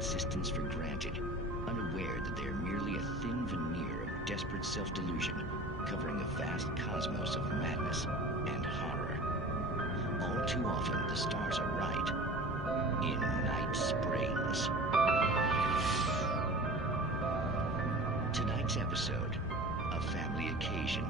existence for granted, unaware that they are merely a thin veneer of desperate self-delusion, covering a vast cosmos of madness and horror. All too often, the stars are right. In Night Springs. Tonight's episode, A Family Occasion.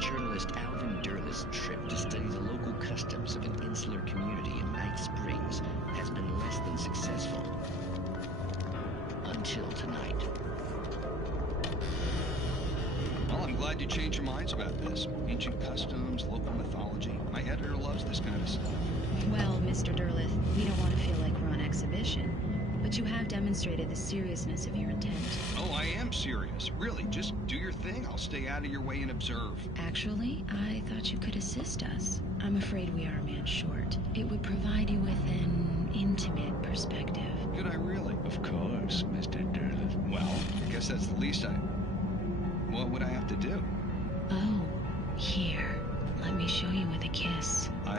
Journalist Alvin Derleth's trip to study the local customs of an insular community in Night Springs has been less than successful. Until tonight. Well, I'm glad you changed your minds about this. Ancient customs, local mythology. My editor loves this kind of stuff. Well, Mr. Derleth, we don't want to feel like we're on exhibition. But you have demonstrated the seriousness of your intent. Oh, I am serious. Really, just do your thing. I'll stay out of your way and observe. Actually, I thought you could assist us. I'm afraid we are a man short. It would provide you with an intimate perspective. Could I really? Of course, Mr. Derleth. Well, I guess that's the least I... What would I have to do? Oh, here. Let me show you with a kiss. What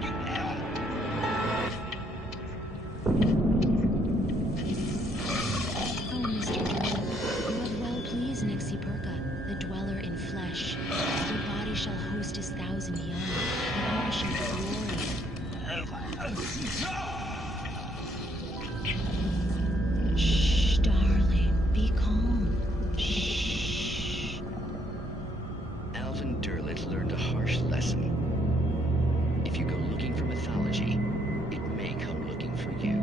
did you... Oh, Mr. Derleth, you have well pleased Nixie Perka, the dweller in flesh. Your body shall host his 1,000 young, and all shall glory. Shh, darling, be calm. Shh. Alvin Derleth learned a harsh lesson. If you go looking for mythology, it may come looking for you.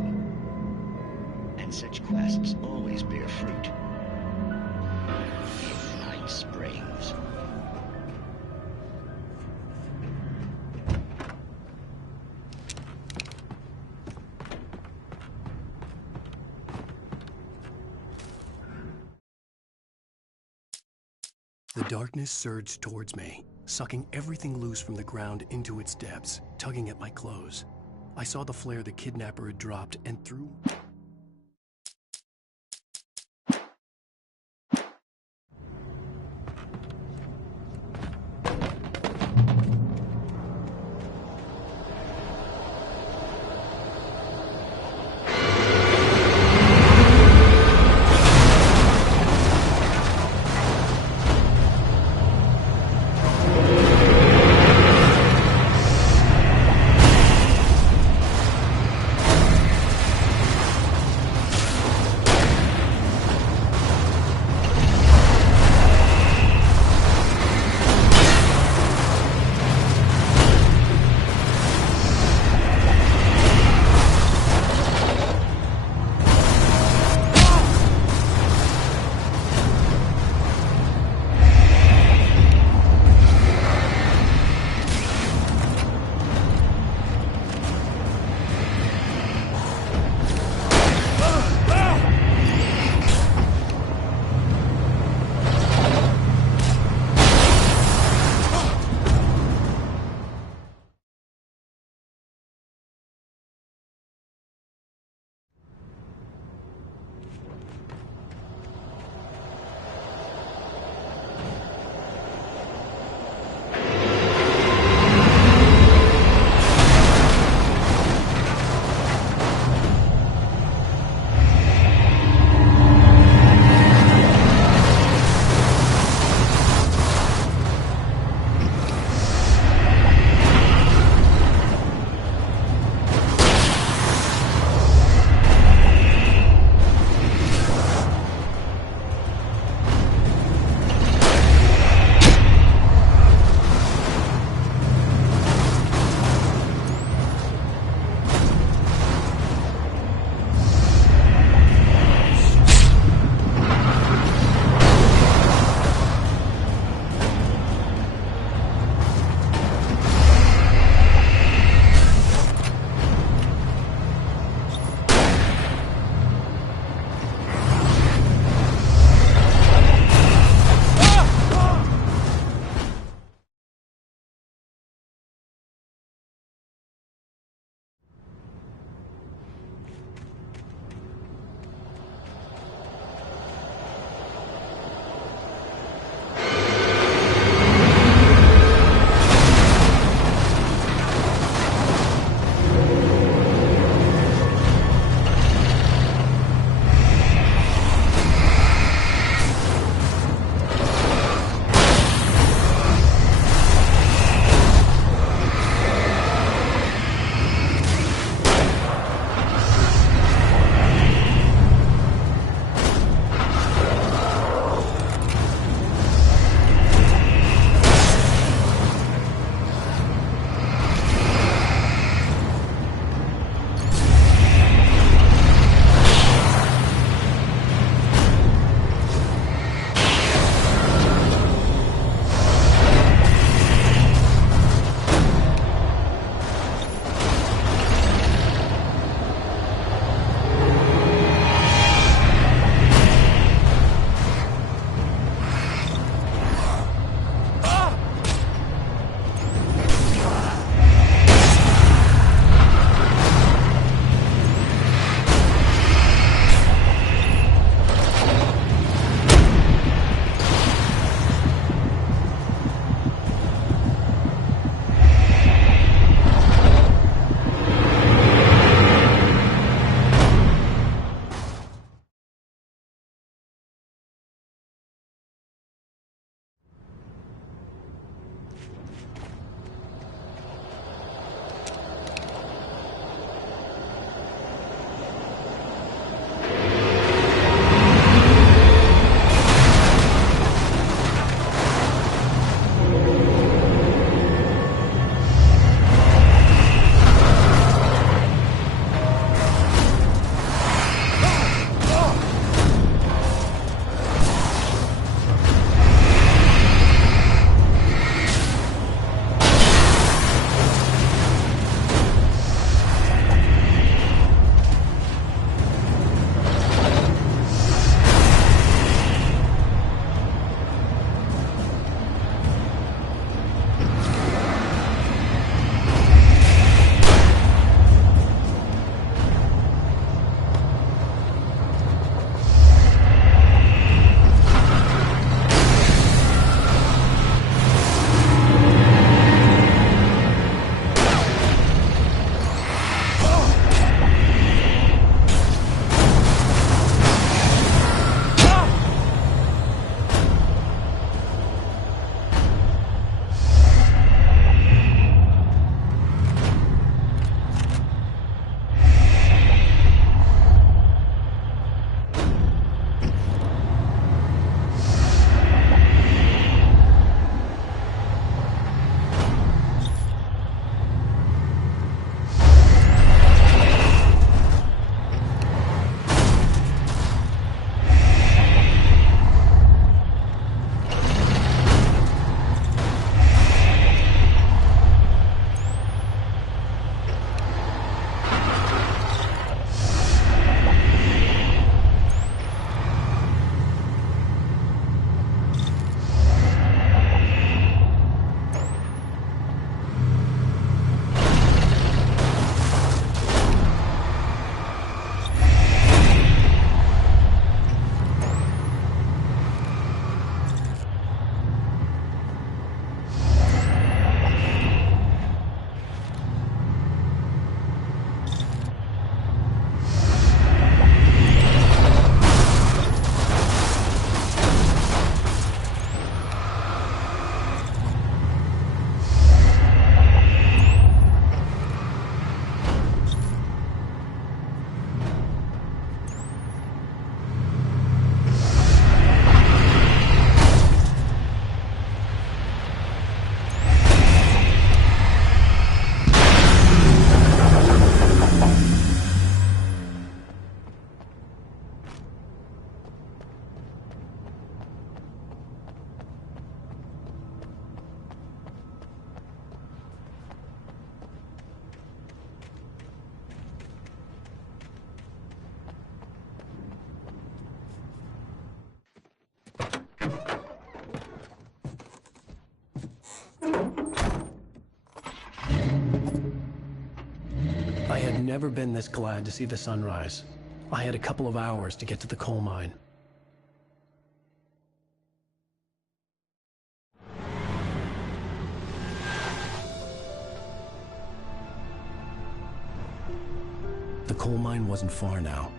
And such quests always bear fruit. In Night Springs. The darkness surged towards me, sucking everything loose from the ground into its depths, tugging at my clothes. I saw the flare the kidnapper had dropped and threw... I had never been this glad to see the sunrise. I had a couple of hours to get to the coal mine. The coal mine wasn't far now.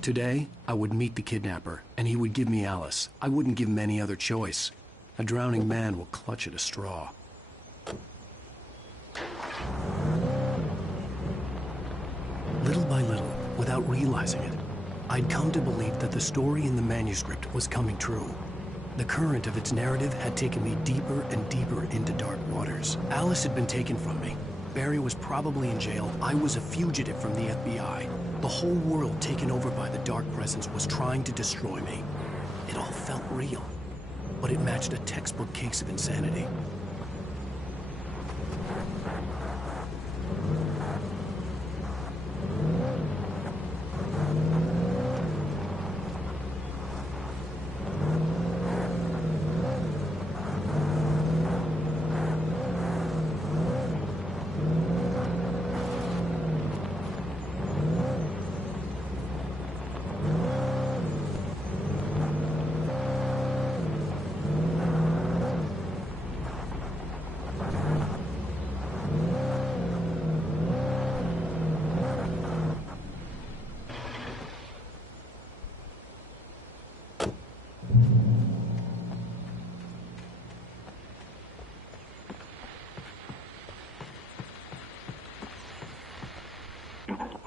Today, I would meet the kidnapper, and he would give me Alice. I wouldn't give him any other choice. A drowning man will clutch at a straw. Little by little, without realizing it, I'd come to believe that the story in the manuscript was coming true. The current of its narrative had taken me deeper and deeper into dark waters. Alice had been taken from me. Barry was probably in jail. I was a fugitive from the FBI. The whole world taken over by the dark presence was trying to destroy me. It all felt real, but it matched a textbook case of insanity.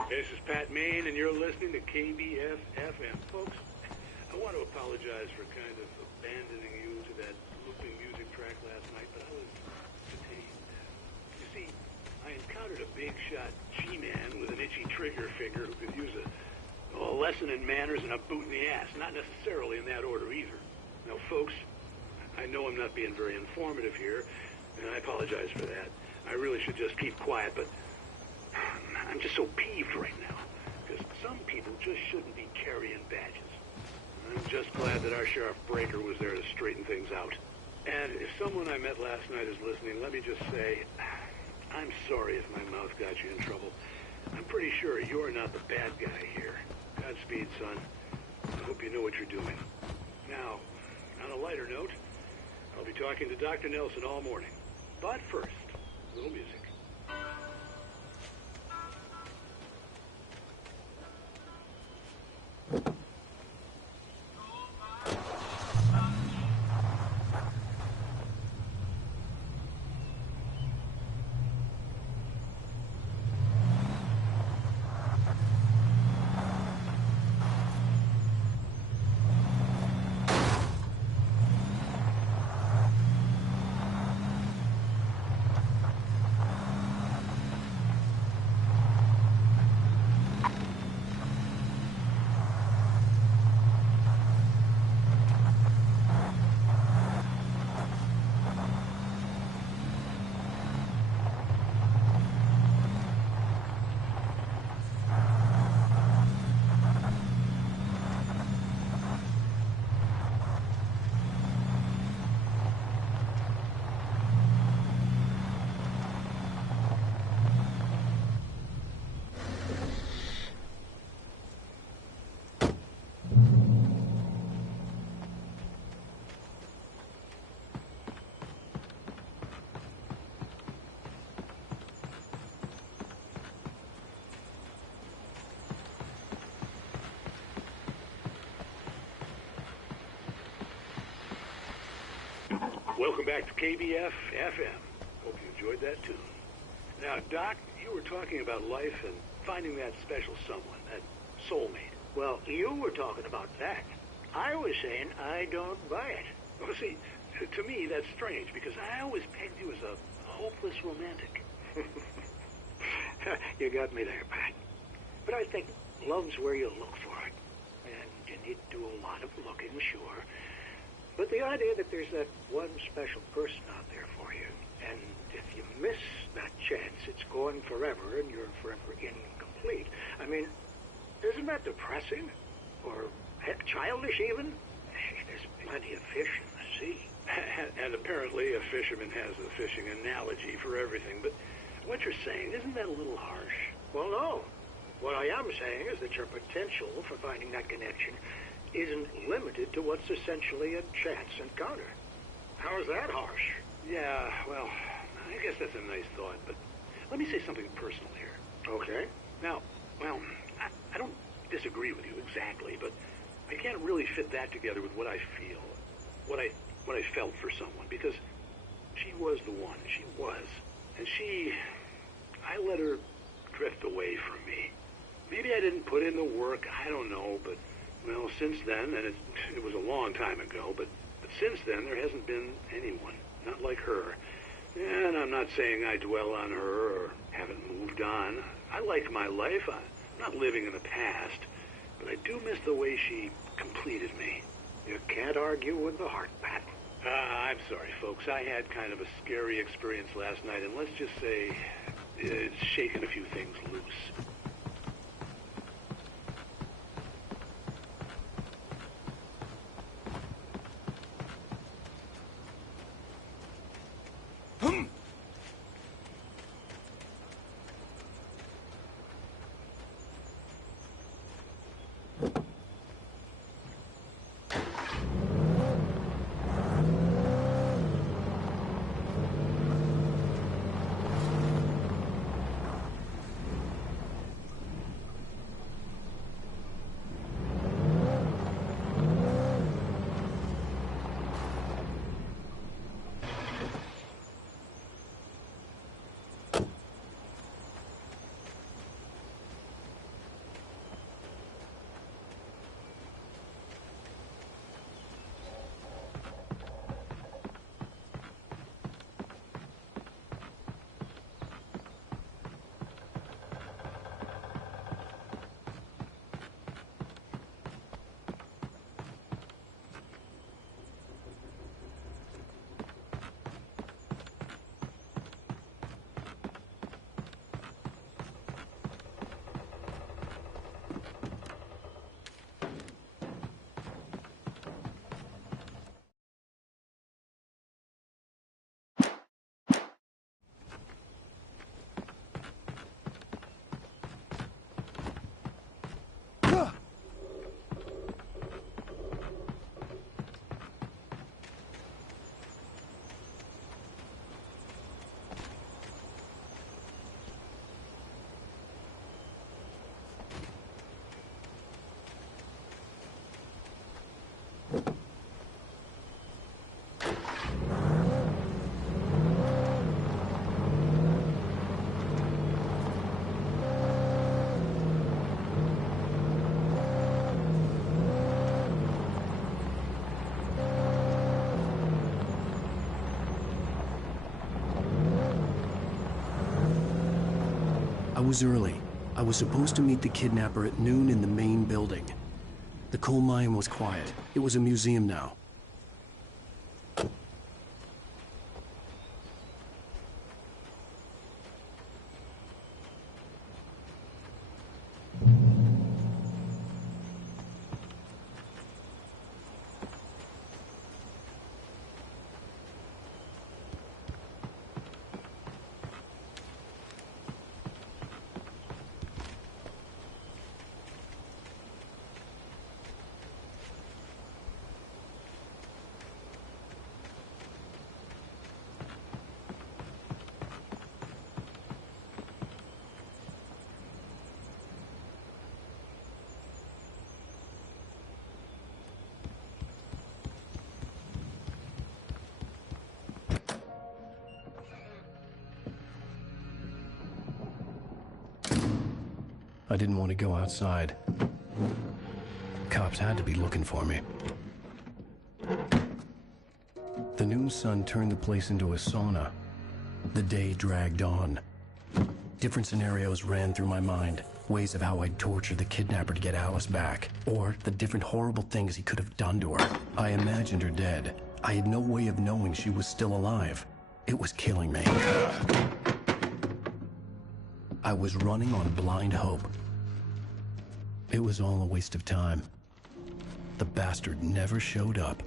This is Pat Main, and you're listening to KBF-FM. Folks, I want to apologize for kind of abandoning you to that looping music track last night, but I was detained. You see, I encountered a big-shot G-man with an itchy trigger finger who could use a lesson in manners and a boot in the ass. Not necessarily in that order, either. Now, folks, I know I'm not being very informative here, and I apologize for that. I really should just keep quiet, but I'm just so peeved right now, because some people just shouldn't be carrying badges. I'm just glad that our Sheriff Breaker was there to straighten things out. And if someone I met last night is listening, let me just say, I'm sorry if my mouth got you in trouble. I'm pretty sure you're not the bad guy here. Godspeed, son. I hope you know what you're doing. Now, on a lighter note, I'll be talking to Dr. Nelson all morning. But first, a little music. Welcome back to KBF-FM. Hope you enjoyed that tune. Now, Doc, you were talking about life and finding that special someone, that soulmate. Well, you were talking about that. I was saying I don't buy it. Well, see, to me, that's strange, because I always pegged you as a hopeless romantic. You got me there, Pat. But I think love's where you look for it. And you need to do a lot of looking, sure. But the idea that there's that one special person out there for you, and if you miss that chance, it's gone forever, and you're forever incomplete. I mean, there's Isn't that depressing? Or heck, childish even? Hey, there's plenty of fish in the sea. And apparently a fisherman has a fishing analogy for everything, but what you're saying, isn't that a little harsh? Well, no. What I am saying is that your potential for finding that connection isn't limited to what's essentially a chance encounter. How is that harsh? Yeah, well, I guess that's a nice thought, but let me say something personal here. Okay. Now, well, I don't disagree with you exactly, but I can't really fit that together with what I feel, what I felt for someone, because she was the one. She was. And I let her drift away from me. Maybe I didn't put in the work, I don't know, but, well, since then, and it was a long time ago, but since then, there hasn't been anyone, not like her. And I'm not saying I dwell on her or haven't moved on. I like my life. I'm not living in the past, but I do miss the way she completed me. You can't argue with the heart, Pat. I'm sorry, folks. I had kind of a scary experience last night, and let's just say it's shaken a few things loose. I was early. I was supposed to meet the kidnapper at noon in the main building. The coal mine was quiet. It was a museum now. I didn't want to go outside. Cops had to be looking for me. The noon sun turned the place into a sauna. The day dragged on. Different scenarios ran through my mind. Ways of how I'd torture the kidnapper to get Alice back. Or the different horrible things he could have done to her. I imagined her dead. I had no way of knowing she was still alive. It was killing me. I was running on blind hope. It was all a waste of time. The bastard never showed up.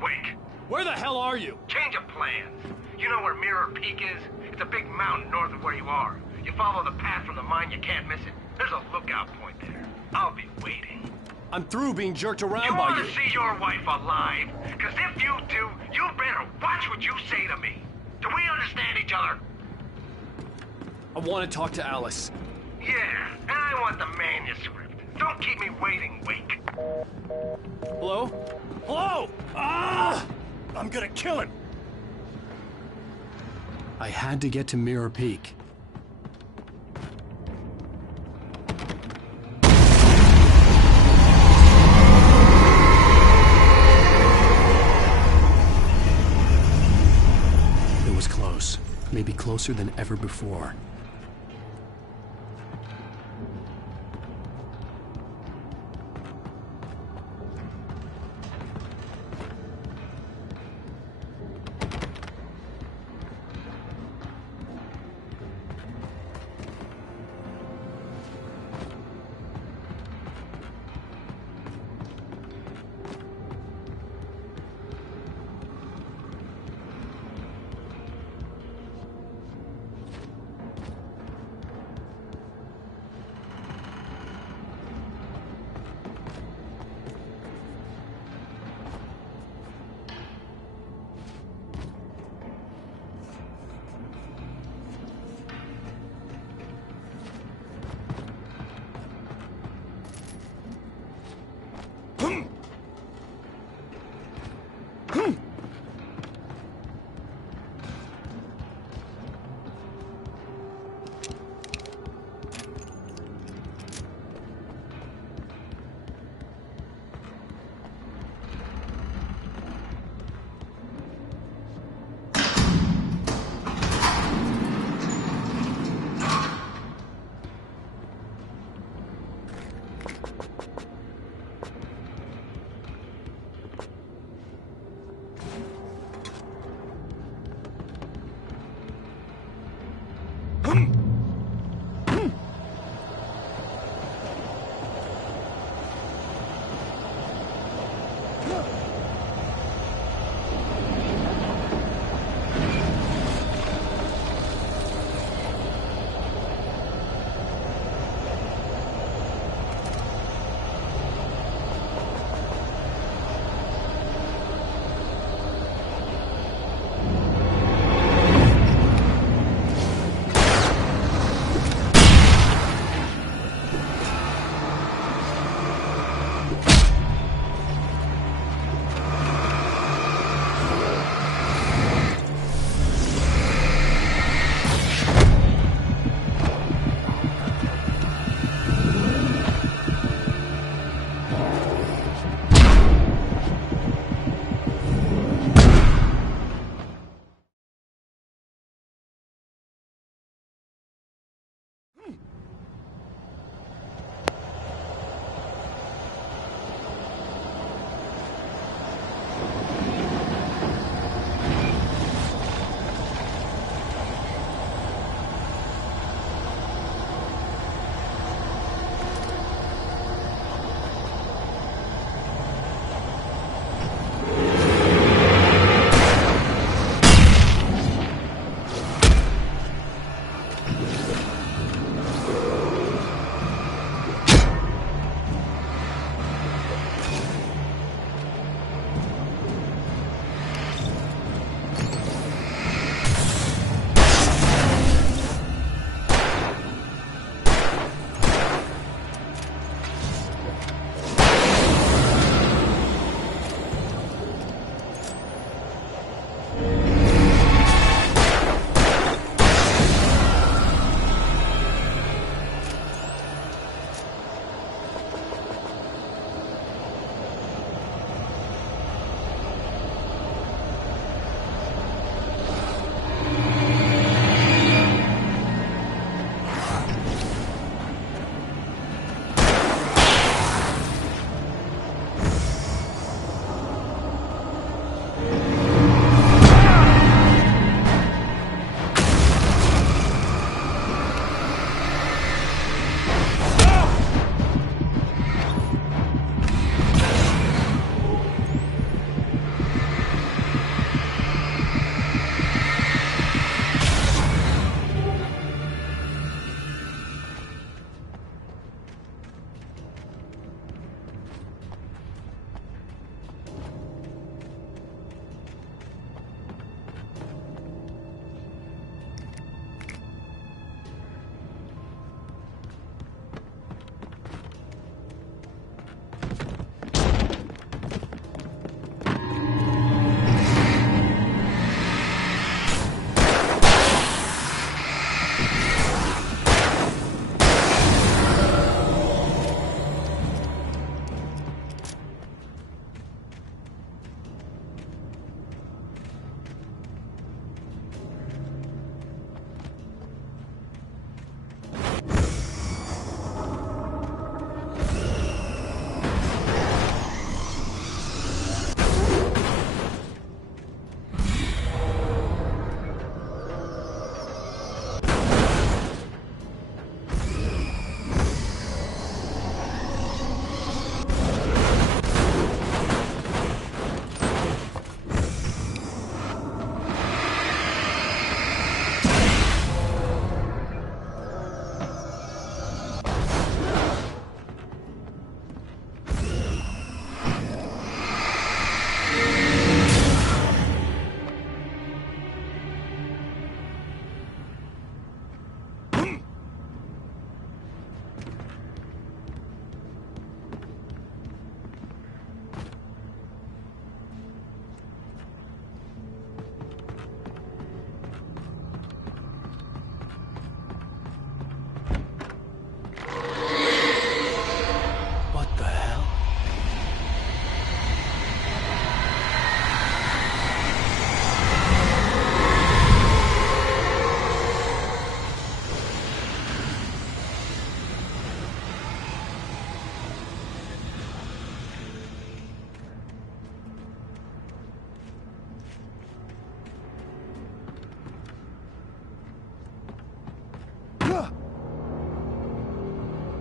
Wake! Where the hell are you? Change of plans. You know where Mirror Peak is? It's a big mountain north of where you are. You follow the path from the mine, you can't miss it. There's a lookout point there. I'll be waiting. I'm through being jerked around You by want you. to see your wife alive? Because if you do, you better watch what you say to me. Do we understand each other? I want to talk to Alice. Yeah, and I want the manuscript. Don't keep me waiting, Wake. Hello? Hello! Ah! I'm gonna kill him! I had to get to Mirror Peak. It was close. Maybe closer than ever before.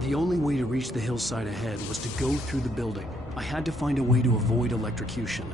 The only way to reach the hillside ahead was to go through the building. I had to find a way to avoid electrocution.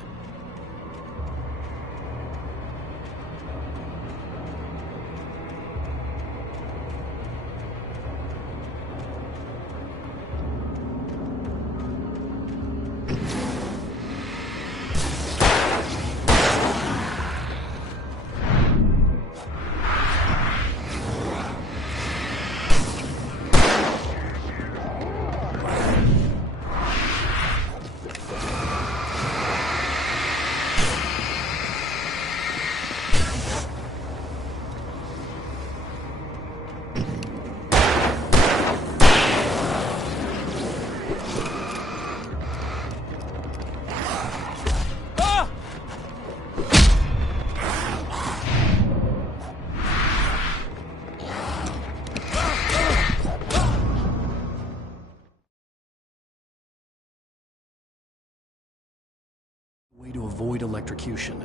Way to avoid electrocution.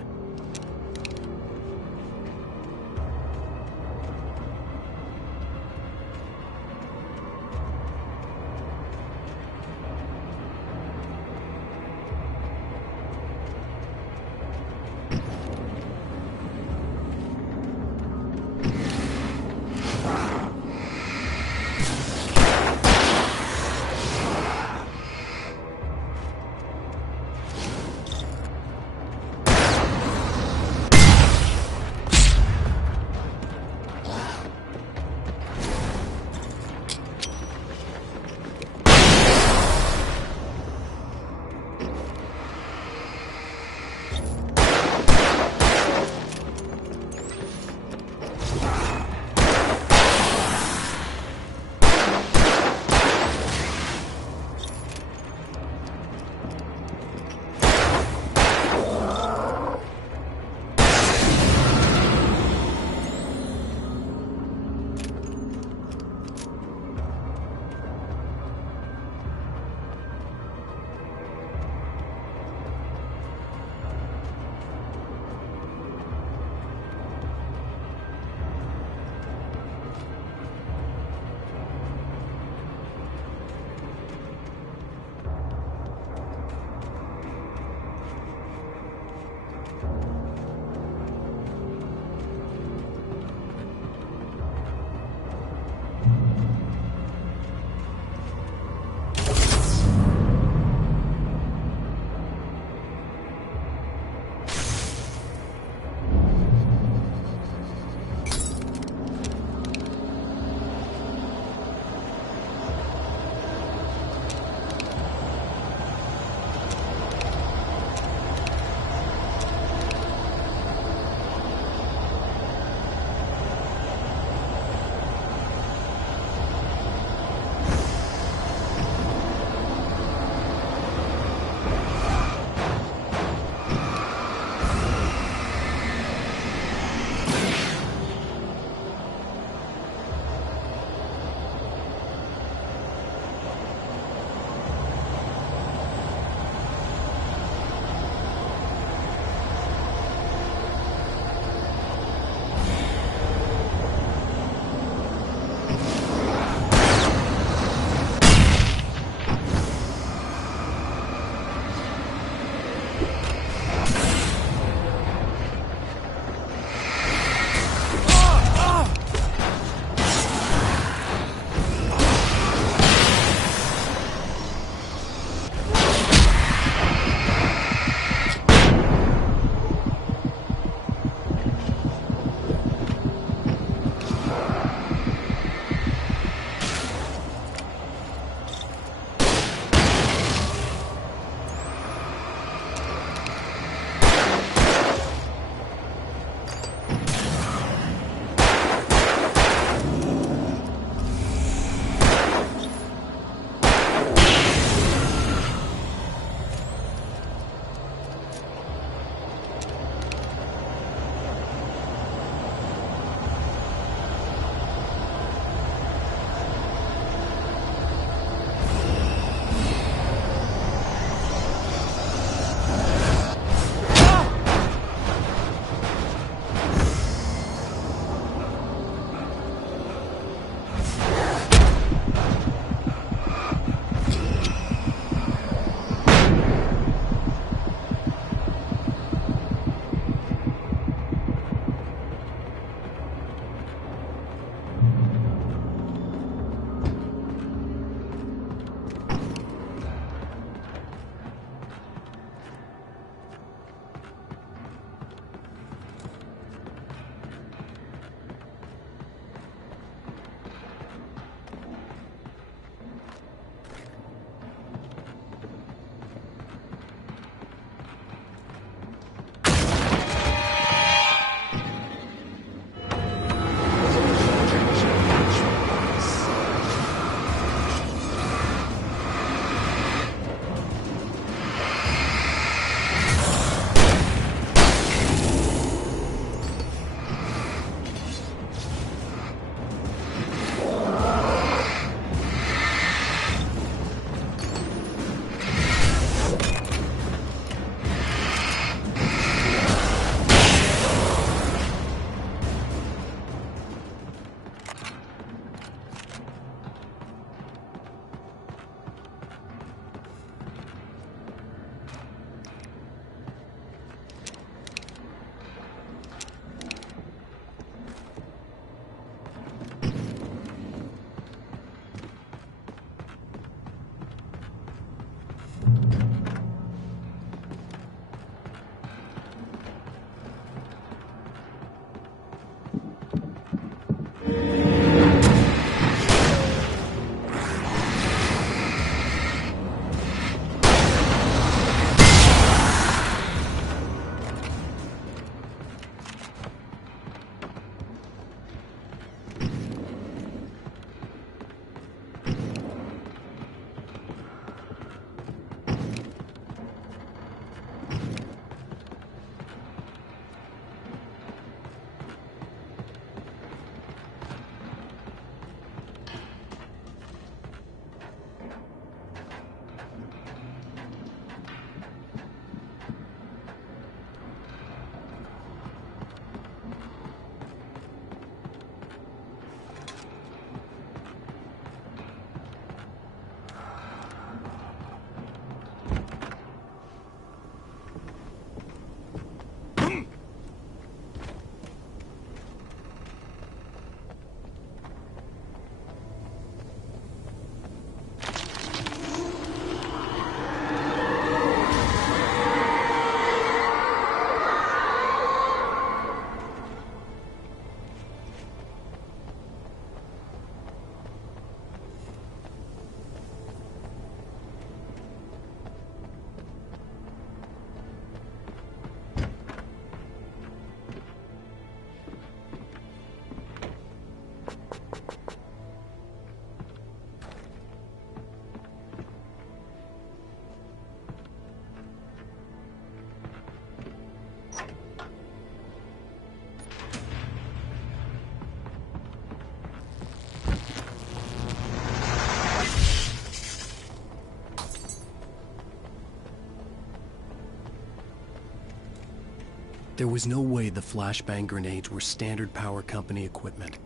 There was no way the flashbang grenades were Standard Power Company equipment.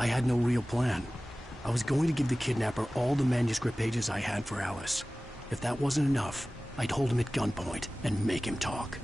I had no real plan. I was going to give the kidnapper all the manuscript pages I had for Alice. If that wasn't enough, I'd hold him at gunpoint and make him talk.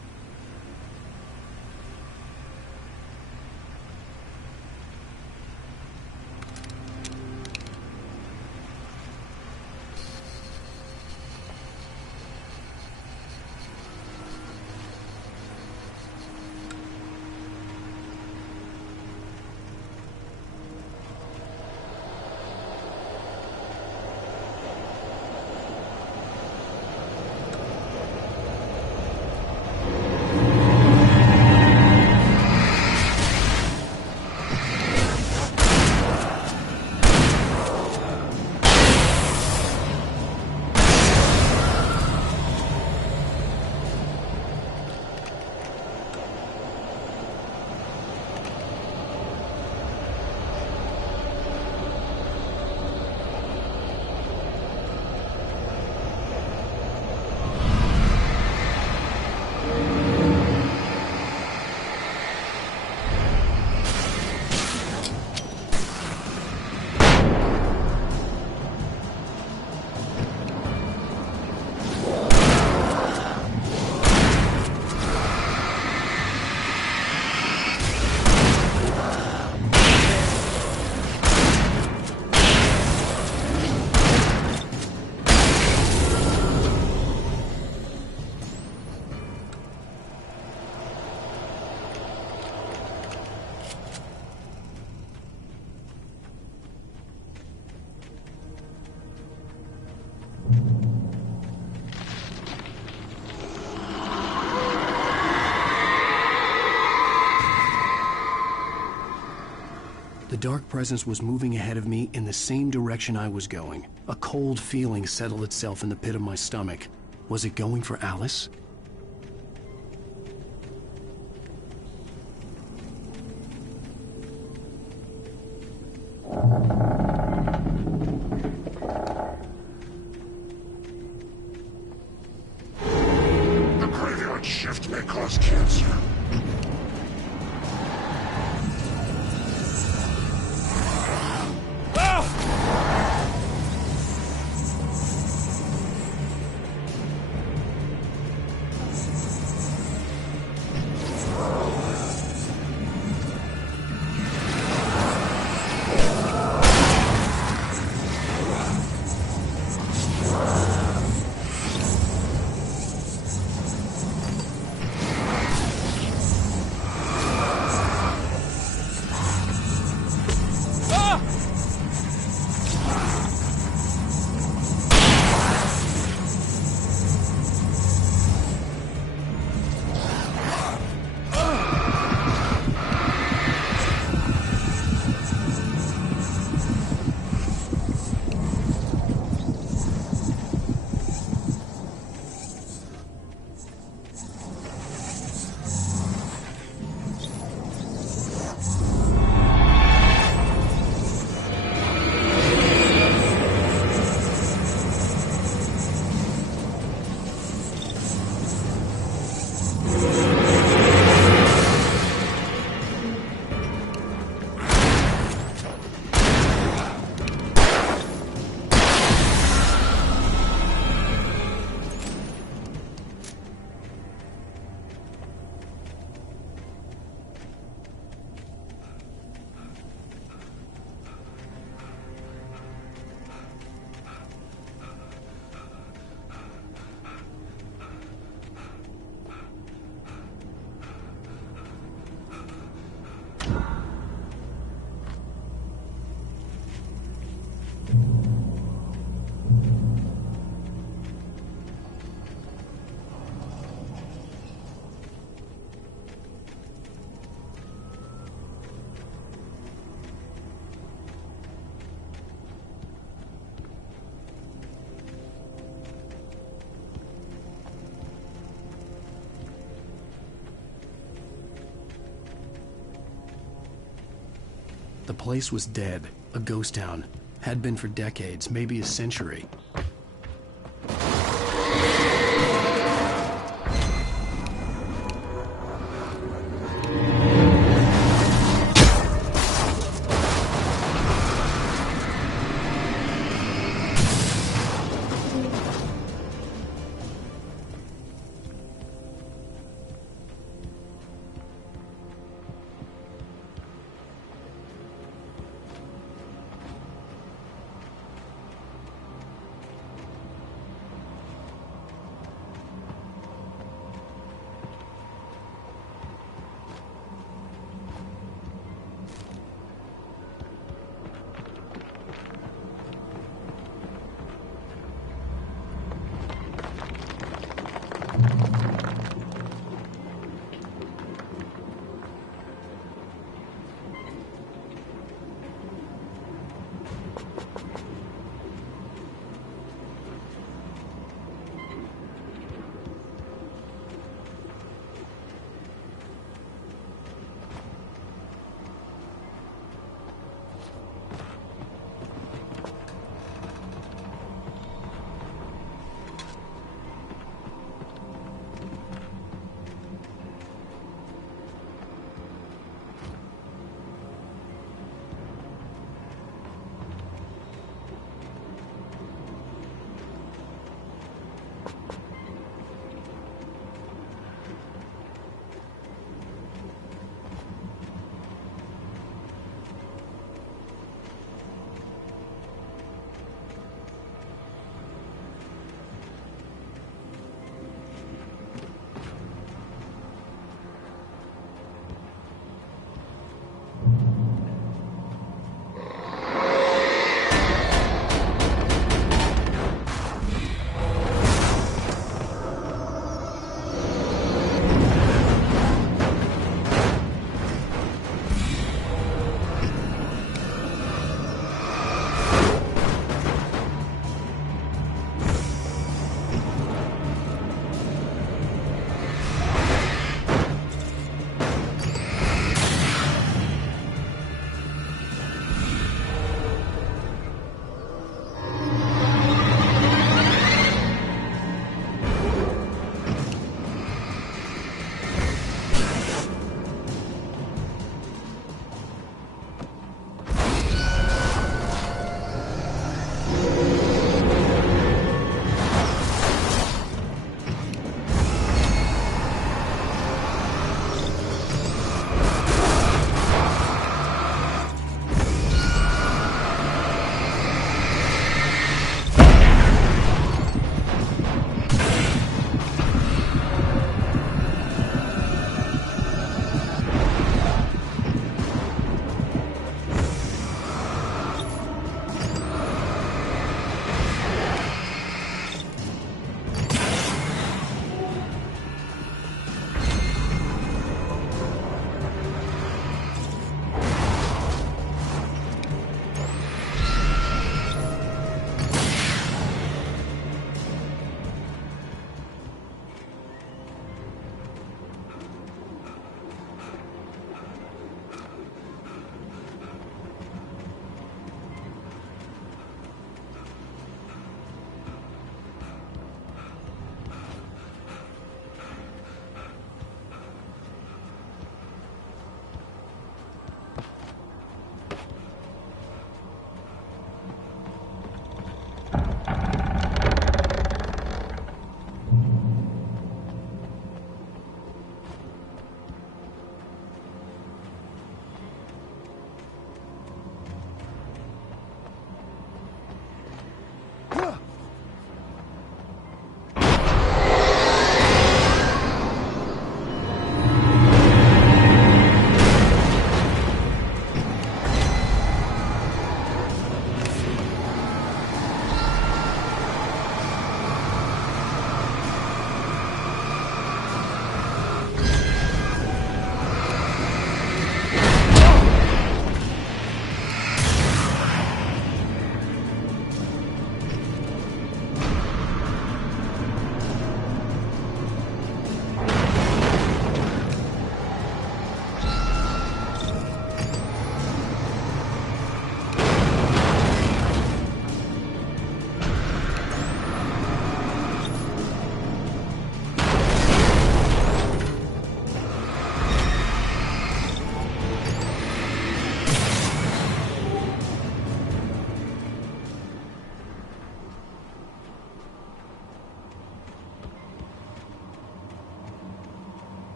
dark presence was moving ahead of me in the same direction I was going. A cold feeling settled itself in the pit of my stomach. Was it going for Alice? The graveyard shift may cause cancer. The place was dead, a ghost town. Had been for decades, maybe a century.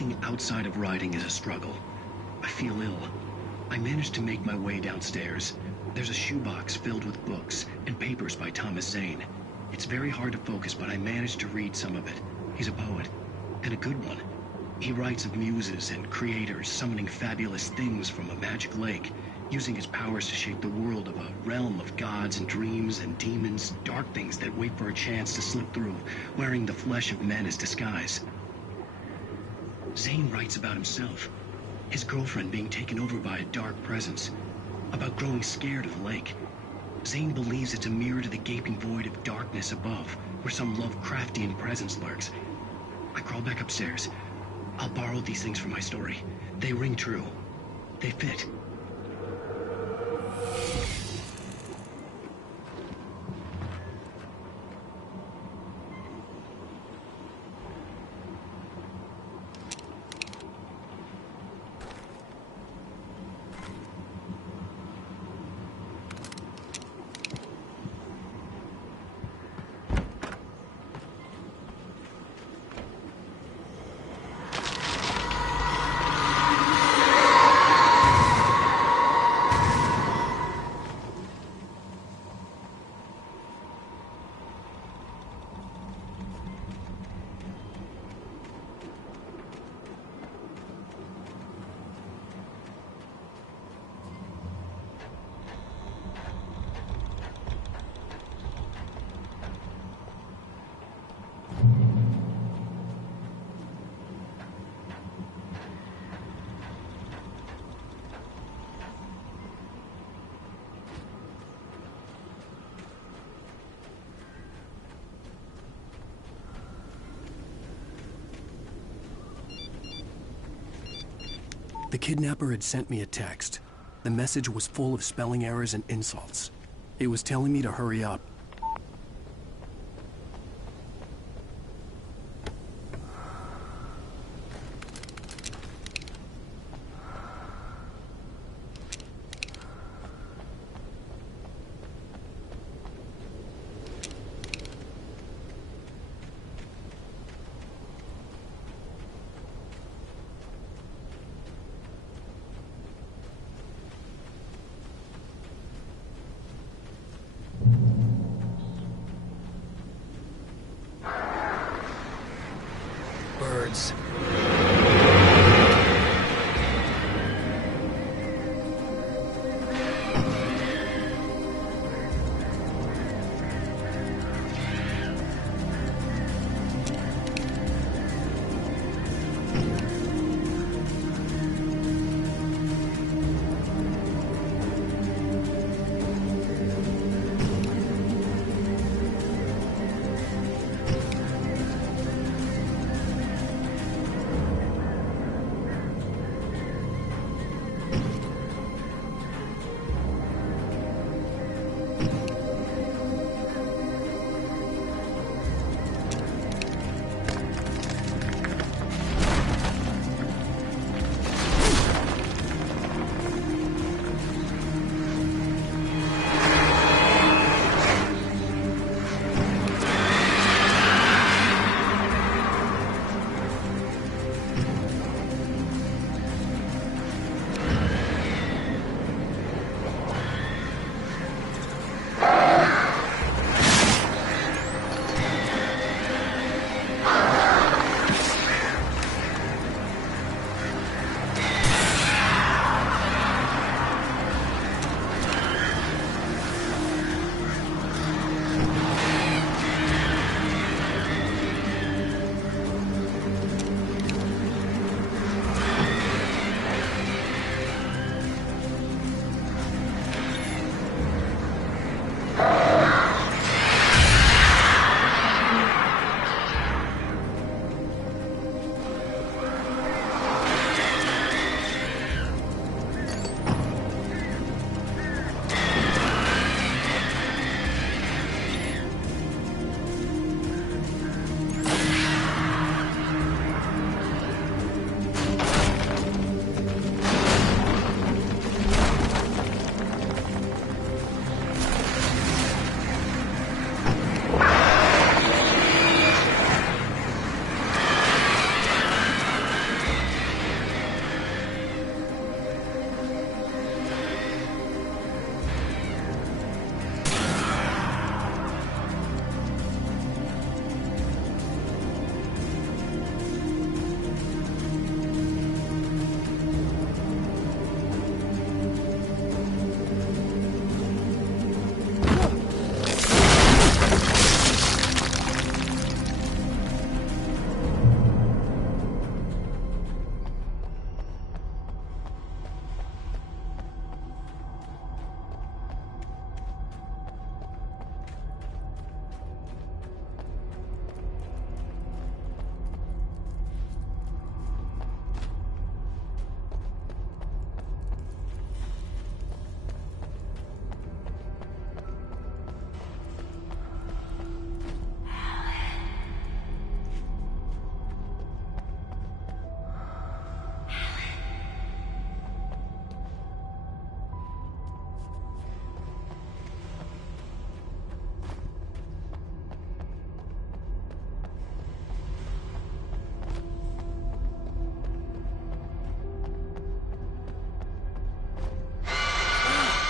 Anything outside of writing is a struggle. I feel ill. I managed to make my way downstairs. There's a shoebox filled with books and papers by Thomas Zane. It's very hard to focus, but I managed to read some of it. He's a poet, and a good one. He writes of muses and creators summoning fabulous things from a magic lake, using his powers to shape the world of a realm of gods and dreams and demons, dark things that wait for a chance to slip through, wearing the flesh of men as disguise. Zane writes about himself, his girlfriend being taken over by a dark presence, about growing scared of the lake. Zane believes it's a mirror to the gaping void of darkness above, where some Lovecraftian presence lurks. I crawl back upstairs. I'll borrow these things for my story. They ring true. They fit. The kidnapper had sent me a text. The message was full of spelling errors and insults. It was telling me to hurry up. Birds.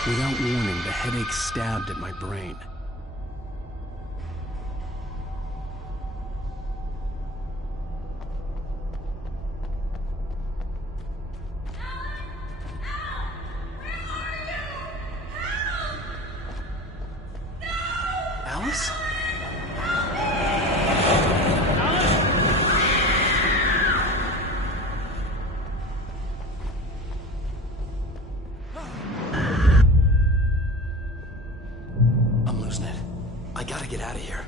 Without warning, the headache stabbed at my brain. Alice? I'm losing it. I gotta get out of here.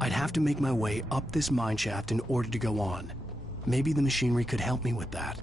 I'd have to make my way up this mine shaft in order to go on. Maybe the machinery could help me with that.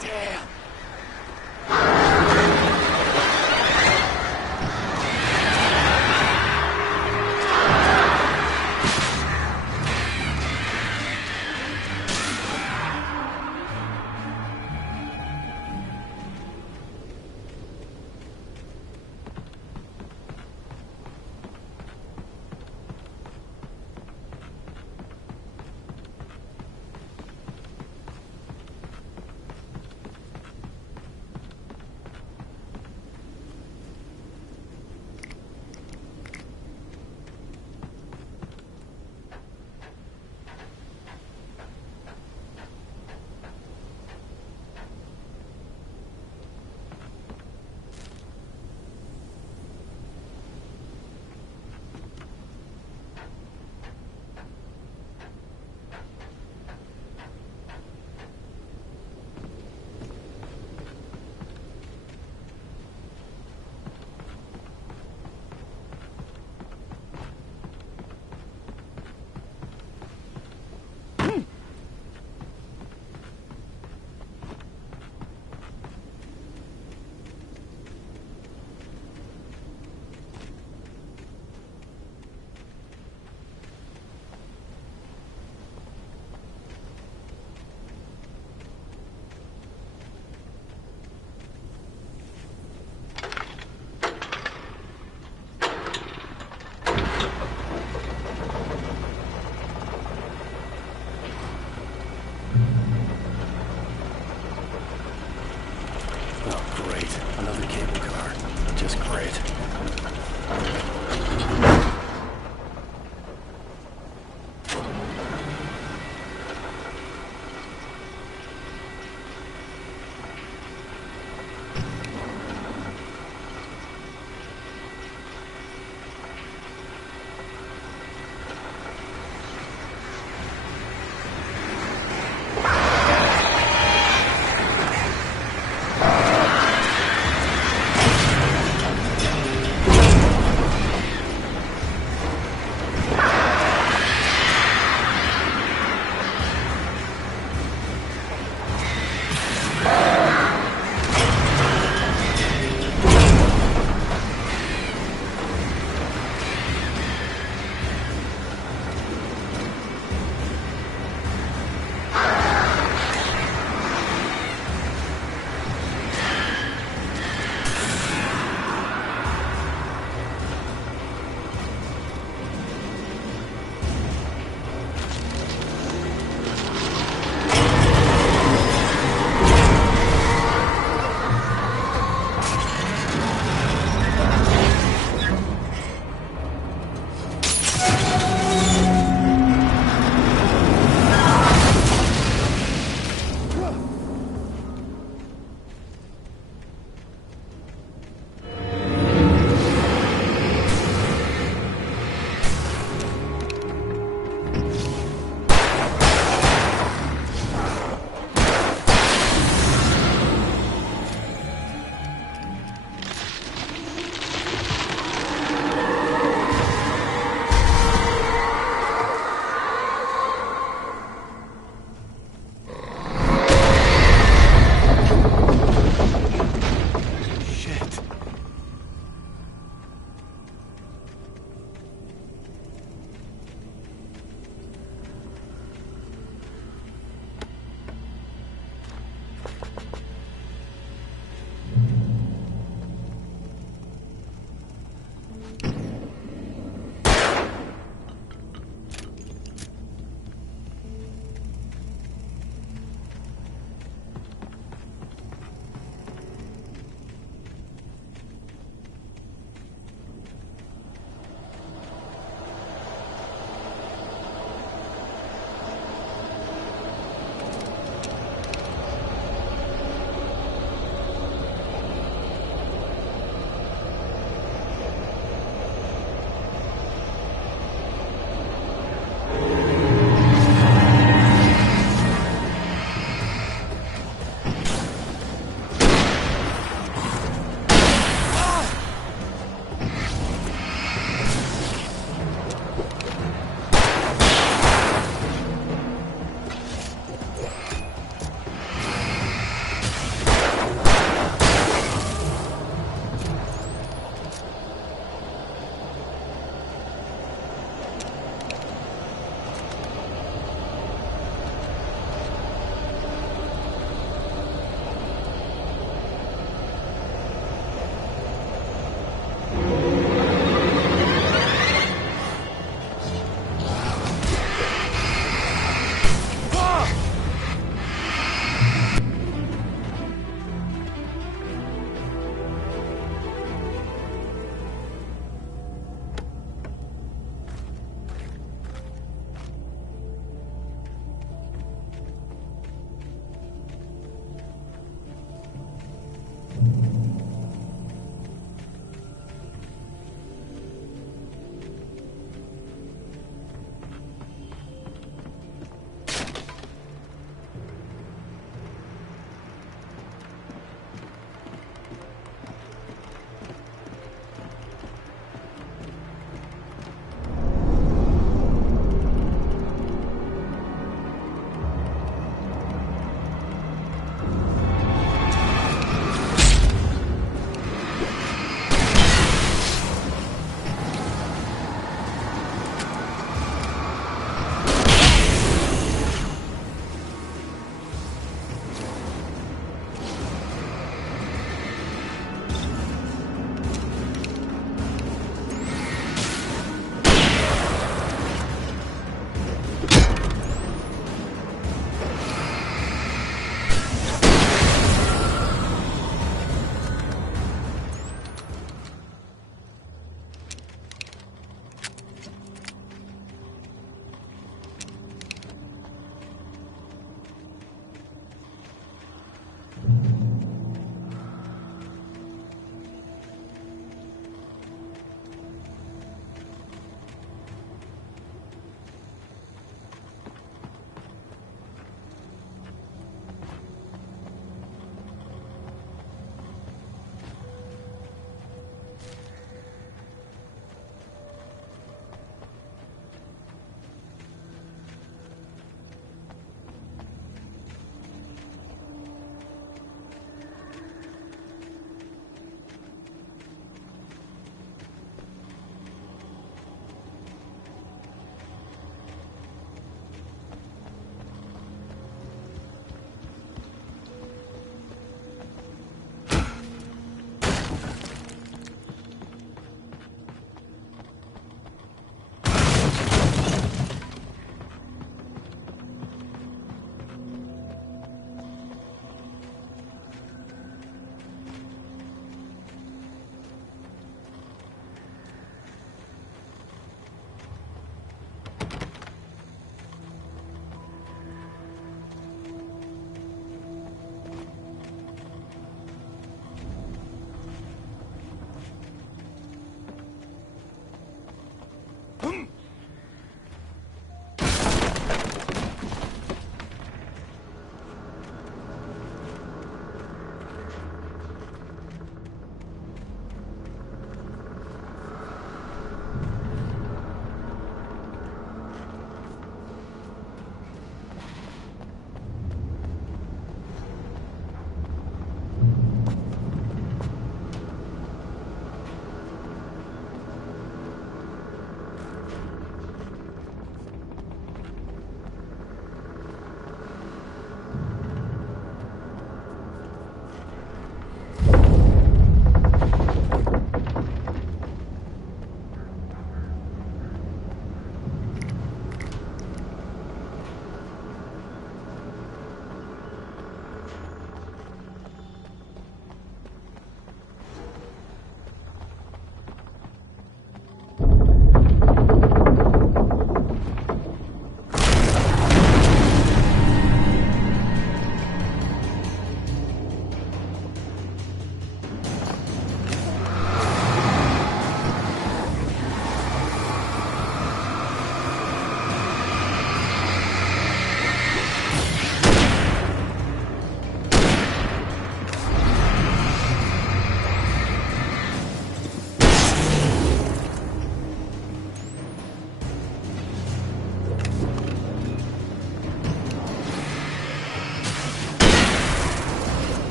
Damn.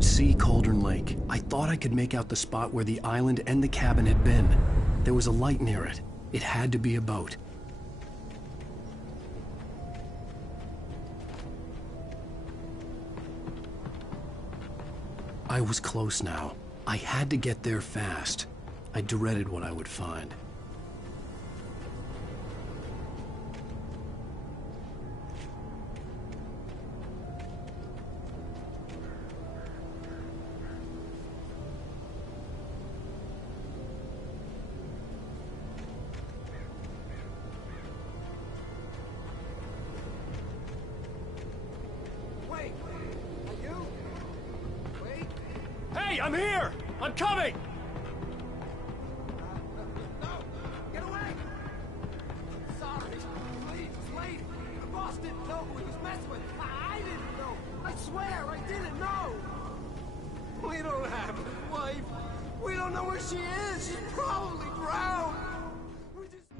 could see Cauldron Lake. I thought I could make out the spot where the island and the cabin had been. There was a light near it. It had to be a boat. I was close now. I had to get there fast. I dreaded what I would find. Hey, I'm here! I'm coming! No! Get away! Sorry. Please, it's late. The boss didn't know who he was messing with. I didn't know. I swear, I didn't know. We don't have a wife. We don't know where she is. She's probably drowned. We just...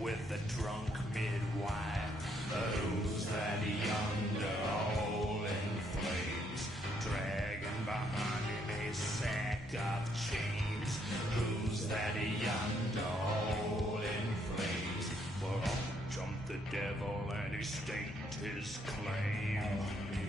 with the drunk midwife. Who's that yonder all in flames, dragging behind him a sack of chains? Who's that yonder all in flames? Well, up jumped the devil and he staked his claim on me.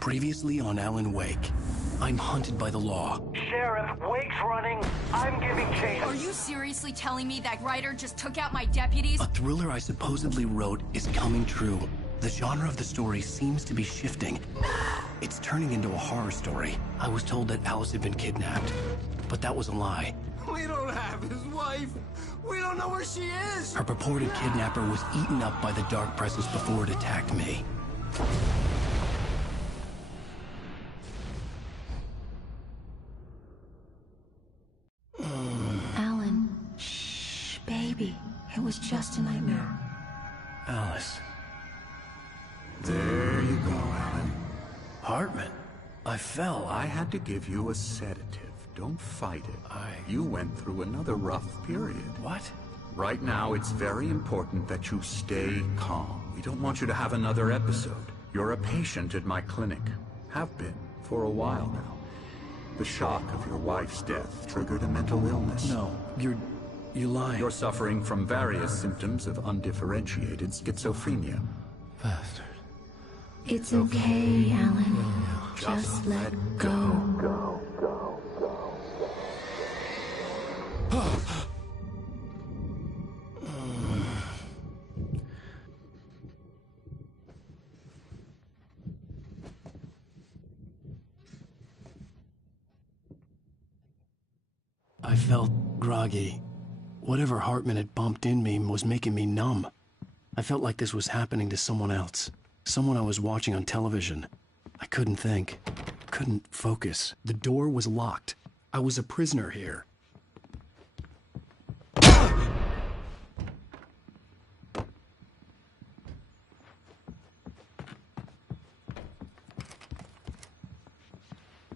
Previously on 앨런웨이크, I'm hunted by the law. Sheriff, Wake's running. I'm giving chase. Are you seriously telling me that writer just took out my deputies? A thriller I supposedly wrote is coming true. The genre of the story seems to be shifting. It's turning into a horror story. I was told that Alice had been kidnapped, but that was a lie. We don't have his wife. We don't know where she is. Her purported kidnapper was eaten up by the dark presence before it attacked me. Alan, shh, baby. It was just a nightmare. Alice. There you go, Alan. Hartman. I fell. I had to give you a sedative. Don't fight it. You went through another rough period. What? Right now, it's very important that you stay calm. We don't want you to have another episode. You're a patient at my clinic. Have been for a while now. The shock of your wife's death triggered a mental illness. No, you're lying. You're suffering from various symptoms of undifferentiated schizophrenia. Bastard. It's okay, Alan. Just let go. I felt groggy. Whatever Hartman had bumped in me was making me numb. I felt like this was happening to someone else. Someone I was watching on television. I couldn't think. Couldn't focus. The door was locked. I was a prisoner here.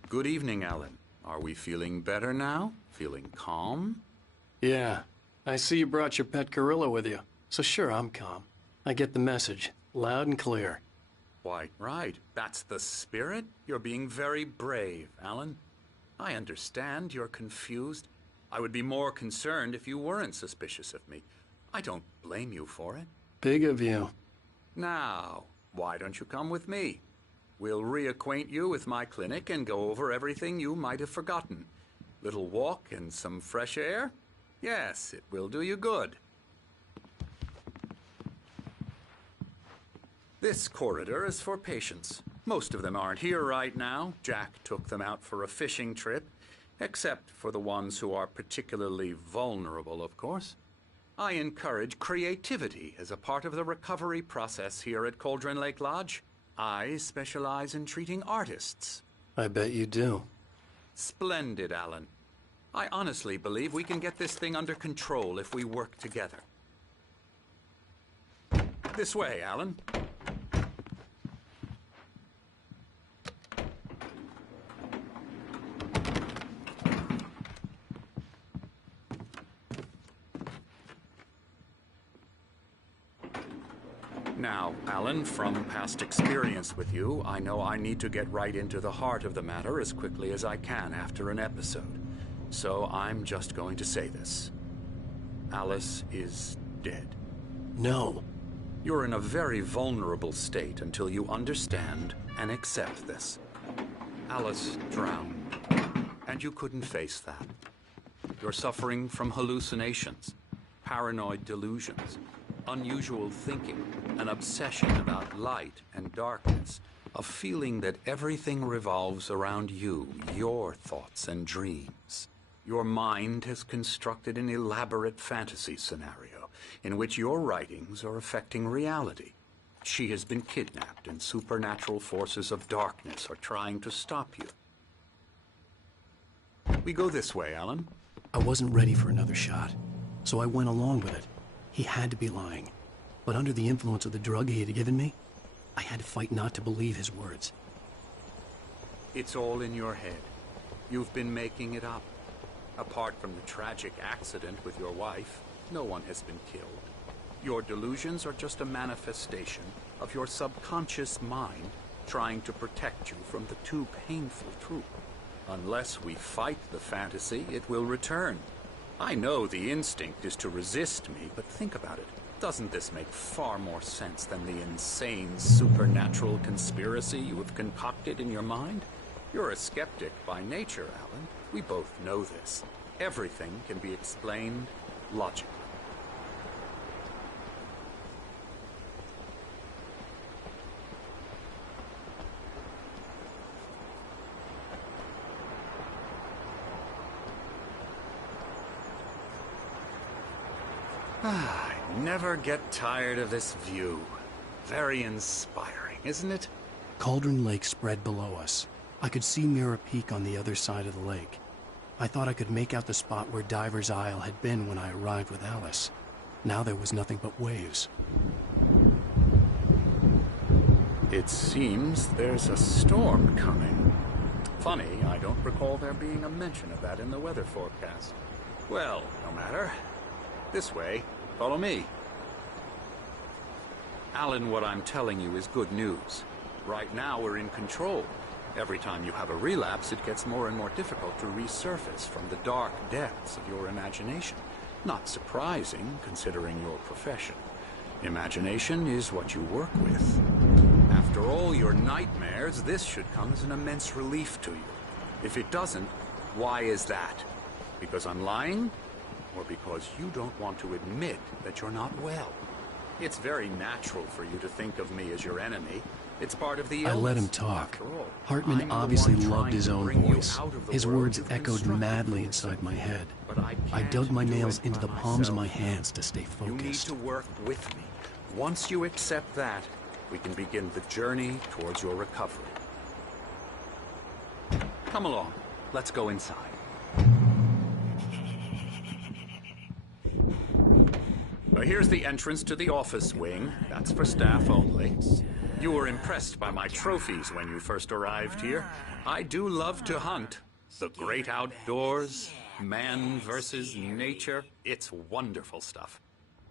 Good evening, Alan. Are we feeling better now? Feeling calm? Yeah. I see you brought your pet gorilla with you. So sure, I'm calm. I get the message. Loud and clear. Why, right. That's the spirit. You're being very brave, Alan. I understand you're confused. I would be more concerned if you weren't suspicious of me. I don't blame you for it. Big of you. Now, why don't you come with me? We'll reacquaint you with my clinic and go over everything you might have forgotten. Little walk and some fresh air? Yes, it will do you good. This corridor is for patients. Most of them aren't here right now. Jack took them out for a fishing trip, except for the ones who are particularly vulnerable, of course. I encourage creativity as a part of the recovery process here at Cauldron Lake Lodge. I specialize in treating artists. I bet you do. Splendid, Alan. I honestly believe we can get this thing under control if we work together. This way, Alan. Now, Alan, from past experience with you, I know I need to get right into the heart of the matter as quickly as I can after an episode. So I'm just going to say this. Alice is dead. No. You're in a very vulnerable state until you understand and accept this. Alice drowned, and you couldn't face that. You're suffering from hallucinations, paranoid delusions, unusual thinking, an obsession about light and darkness, a feeling that everything revolves around you, your thoughts and dreams. Your mind has constructed an elaborate fantasy scenario in which your writings are affecting reality. She has been kidnapped and supernatural forces of darkness are trying to stop you. We go this way, Alan. I wasn't ready for another shot, so I went along with it. He had to be lying. But under the influence of the drug he had given me, I had to fight not to believe his words. It's all in your head. You've been making it up. Apart from the tragic accident with your wife, no one has been killed. Your delusions are just a manifestation of your subconscious mind trying to protect you from the too painful truth. Unless we fight the fantasy, it will return. I know the instinct is to resist me, but think about it. Doesn't this make far more sense than the insane supernatural conspiracy you have concocted in your mind? You're a skeptic by nature, Alan. We both know this. Everything can be explained logically. I never get tired of this view. Very inspiring, isn't it? Cauldron Lake spread below us. I could see Mirror Peak on the other side of the lake. I thought I could make out the spot where Diver's Isle had been when I arrived with Alice. Now there was nothing but waves. It seems there's a storm coming. Funny, I don't recall there being a mention of that in the weather forecast. Well, no matter. This way. Follow me. Alan, what I'm telling you is good news. Right now, we're in control. Every time you have a relapse, it gets more and more difficult to resurface from the dark depths of your imagination. Not surprising, considering your profession. Imagination is what you work with. After all your nightmares, this should come as an immense relief to you. If it doesn't, why is that? Because I'm lying? Or because you don't want to admit that you're not well? It's very natural for you to think of me as your enemy. It's part of the illness. I let him talk. Hartman obviously loved his own voice. His words echoed madly inside my head. I dug my nails into the palms of my hands to stay focused. You need to work with me. Once you accept that, we can begin the journey towards your recovery. Come along. Let's go inside. Here's the entrance to the office wing. That's for staff only. You were impressed by my trophies when you first arrived here. I do love to hunt. The great outdoors, man versus nature. It's wonderful stuff.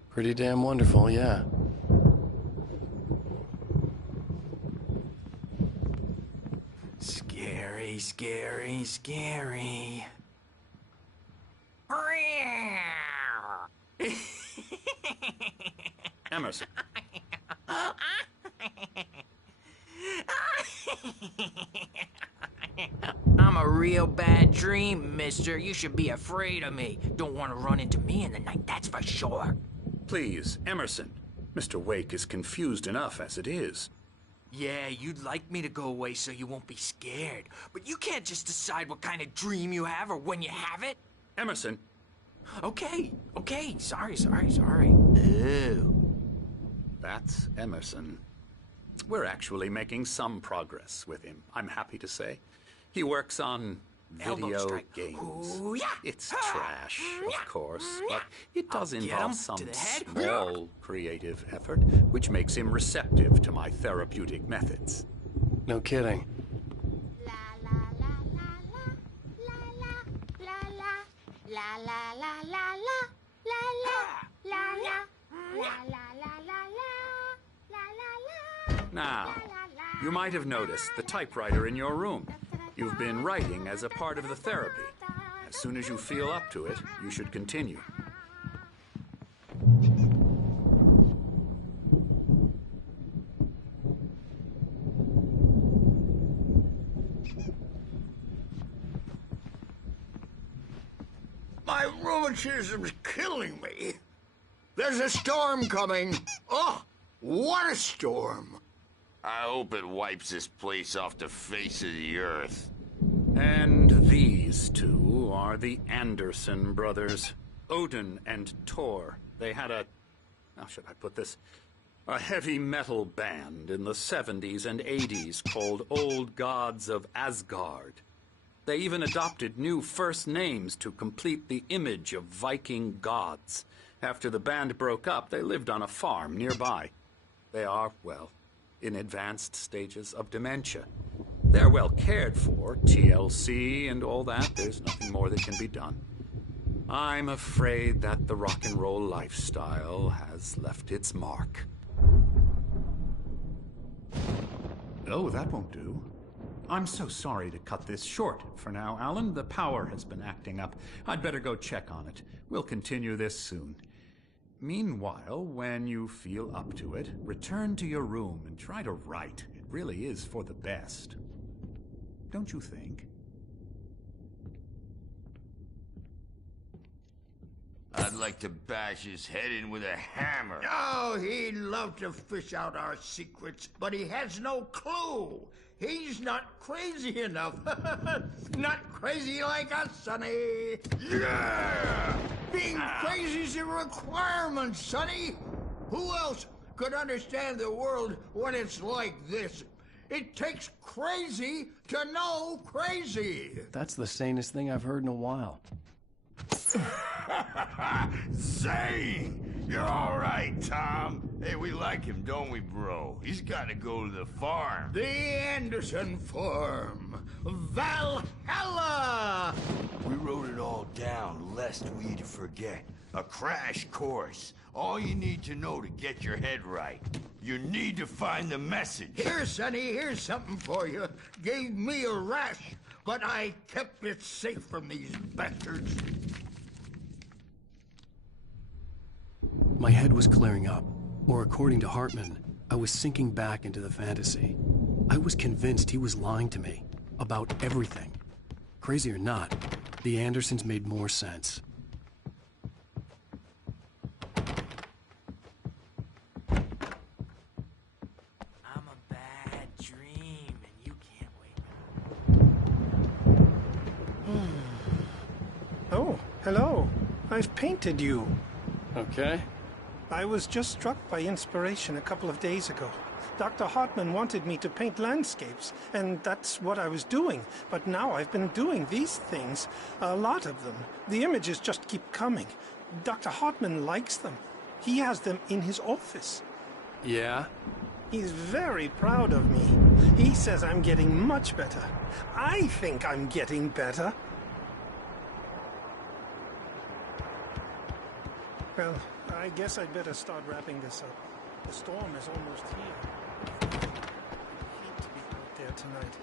Pretty damn wonderful, yeah. Scary, scary, scary. Emerson. I'm a real bad dream, mister. You should be afraid of me. Don't want to run into me in the night, that's for sure. Please, Emerson. Mr. Wake is confused enough as it is. Yeah, you'd like me to go away so you won't be scared. But you can't just decide what kind of dream you have or when you have it. Emerson. Okay. Sorry. Oh. That's Emerson. We're actually making some progress with him, I'm happy to say. He works on video games. Ooh, yeah. It's trash, of course, but it does involve some small creative effort, which makes him receptive to my therapeutic methods. No kidding. Now, you might have noticed the typewriter in your room. You've been writing as a part of the therapy. As soon as you feel up to it, you should continue. My rheumatism's killing me. There's a storm coming. Oh, what a storm. I hope it wipes this place off the face of the earth. And these two are the Anderson brothers, Odin and Thor. They had how should I put this? A heavy metal band in the 70s and 80s called Old Gods of Asgard. They even adopted new first names to complete the image of Viking gods. After the band broke up, they lived on a farm nearby. They are, well, in advanced stages of dementia. They're well cared for, TLC and all that. There's nothing more that can be done. I'm afraid that the rock and roll lifestyle has left its mark. Oh, that won't do. I'm so sorry to cut this short for now, Alan. The power has been acting up. I'd better go check on it. We'll continue this soon. Meanwhile, when you feel up to it, return to your room and try to write. It really is for the best. Don't you think? I'd like to bash his head in with a hammer. Oh, he'd love to fish out our secrets, but he has no clue. He's not crazy enough. Not crazy like us, Sonny. Yeah! Being crazy's a requirement, Sonny. Who else could understand the world when it's like this? It takes crazy to know crazy. That's the sanest thing I've heard in a while. Zane! You're all right, Tom. Hey, we like him, don't we, bro? He's got to go to the farm. The Anderson farm. Valhalla! We wrote it all down, lest we forget. A crash course. All you need to know to get your head right. You need to find the message. Here, Sonny, here's something for you. Gave me a rash, but I kept it safe from these bastards. My head was clearing up, or according to Hartman, I was sinking back into the fantasy. I was convinced he was lying to me about everything. Crazy or not, the Andersons made more sense. I'm a bad dream, and you can't wake up. Oh, hello. I've painted you. Okay. I was just struck by inspiration a couple of days ago. Dr. Hartman wanted me to paint landscapes, and that's what I was doing. But now I've been doing these things, a lot of them. The images just keep coming. Dr. Hartman likes them. He has them in his office. Yeah? He's very proud of me. He says I'm getting much better. I think I'm getting better. Well, I guess I'd better start wrapping this up. The storm is almost here. I hate to be out there tonight.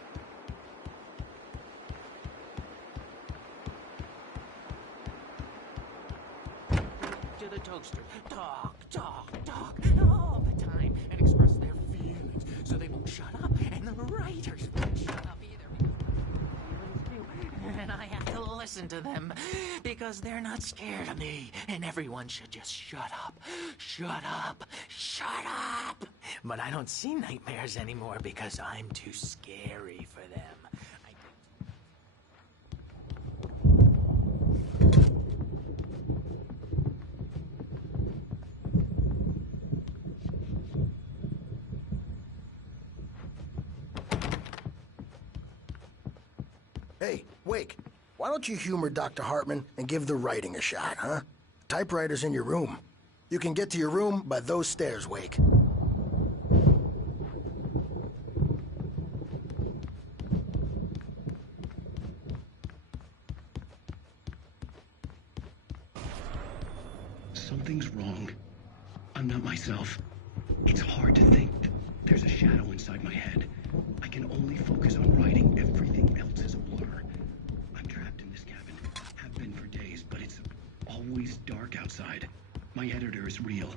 To the toaster. Talk all the time and express their feelings so they won't shut up, and the writers won't shut up either because and I have to listen to them because they're not scared of me, and everyone should just shut up. Shut up. Shut up. But I don't see nightmares anymore because I'm too scary for them. Hey, Wake, why don't you humor Dr. Hartman and give the writing a shot, huh? Typewriter's in your room. You can get to your room by those stairs, Wake. Something's wrong. I'm not myself. It's hard to think. There's a shadow inside my head. I can only focus on writing. Everything else is a blur. I'm trapped in this cabin. Have been for days, but it's always dark outside. My editor is real.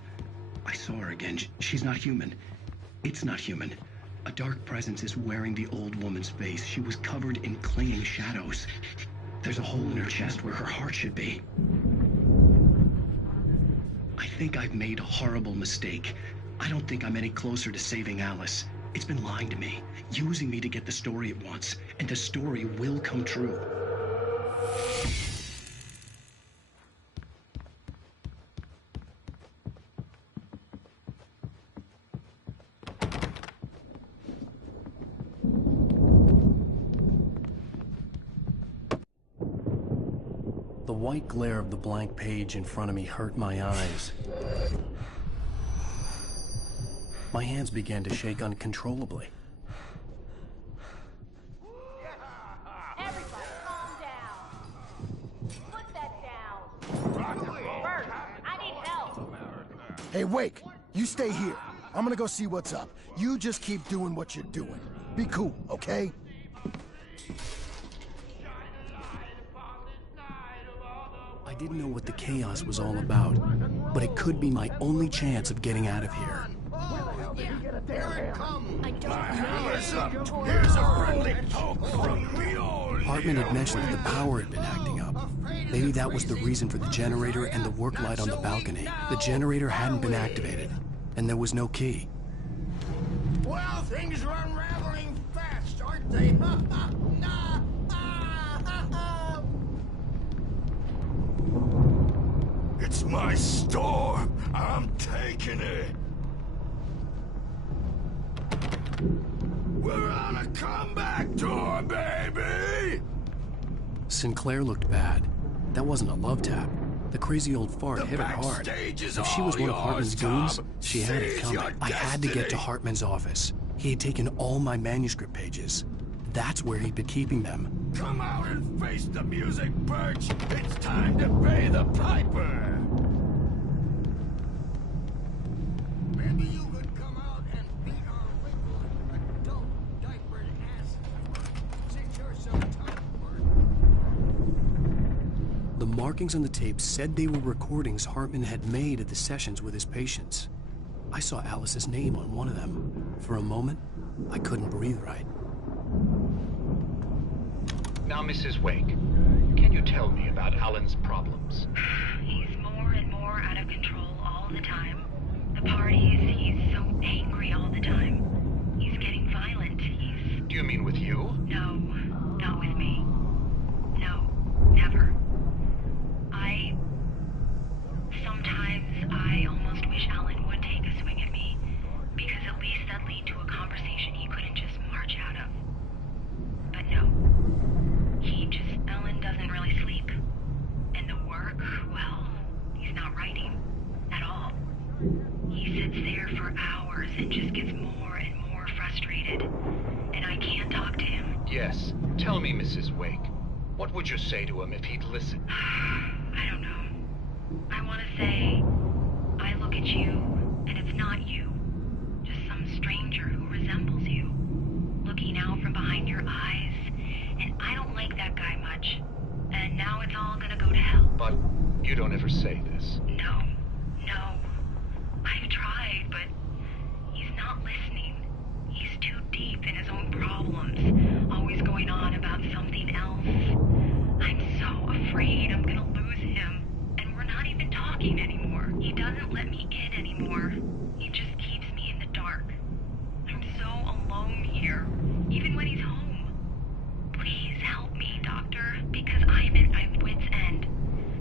I saw her again. She's not human. It's not human. A dark presence is wearing the old woman's face. She was covered in clinging shadows. There's a hole in her chest where her heart should be. I think I've made a horrible mistake. I don't think I'm any closer to saving Alice. It's been lying to me, using me to get the story it wants, and the story will come true. The white glare of the blank page in front of me hurt my eyes. My hands began to shake uncontrollably. Everybody, calm down. Put that down. Bert, I need help. Hey, Wake, you stay here. I'm gonna go see what's up. You just keep doing what you're doing. Be cool, okay? didn't know what the chaos was all about, but it could be my only chance of getting out of here. Here it comes! I don't My know. hammer's up! Here's a friendly poke from the old Hartman had mentioned that the power had been acting up. Maybe that was the reason for the generator and the work light on the balcony. The generator hadn't been activated, and there was no key. Well, things are unraveling fast, aren't they? It's my store. I'm taking it. We're on a comeback tour, baby! Sinclair looked bad. That wasn't a love tap. The crazy old fart hit her hard. If she was one of Hartman's goons, she had it coming. I had to get to Hartman's office. He had taken all my manuscript pages. That's where he'd been keeping them. Come out and face the music, Birch! It's time to pay the piper! Maybe you could come out and beat our regular adult diapered ass since you're so tough, Bert. The markings on the tape said they were recordings Hartman had made at the sessions with his patients. I saw Alice's name on one of them. For a moment, I couldn't breathe right. Now, Mrs. Wake, can you tell me about Alan's problems? He's more and more out of control all the time. The parties, he's so angry all the time. He's getting violent. Do you mean with you? No, not with me. No, never. Sometimes I almost wish Alan would take a swing at me, because at least that'd lead to a conversation he couldn't just march out of. But no. Alan doesn't really sleep. And the work, well, he's not writing at all. He sits there for hours and just gets more and more frustrated. And I can't talk to him. Yes. Tell me, Mrs. Wake. What would you say to him if he'd listen? I don't know. I want to say, I look at you, and it's not you. Just some stranger who resembles you. Looking out from behind your eyes. And I don't like that guy much. And now it's all gonna go to hell. But you don't ever say this. No. I've tried, but he's not listening. He's too deep in his own problems. Always going on about something else. I'm so afraid I'm gonna lose him. And we're not even talking anymore. He doesn't let me in anymore. He just keeps me in the dark. I'm so alone here, even when he's home. Please help me, Doctor, because I'm at my wit's end.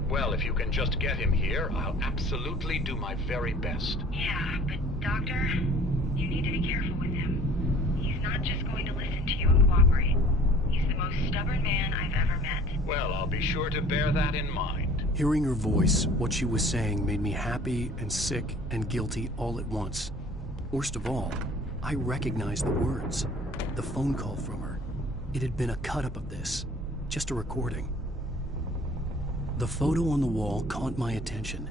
Well, if you can just get him here, I'll absolutely do my very best. Yeah, but Doctor, you need to be careful with him. He's not just going to listen to you and cooperate. He's the most stubborn man I've ever met. Well, I'll be sure to bear that in mind. Hearing her voice, what she was saying made me happy and sick and guilty all at once. Worst of all, I recognized the words. The phone call from her. It had been a cut-up of this. Just a recording. The photo on the wall caught my attention.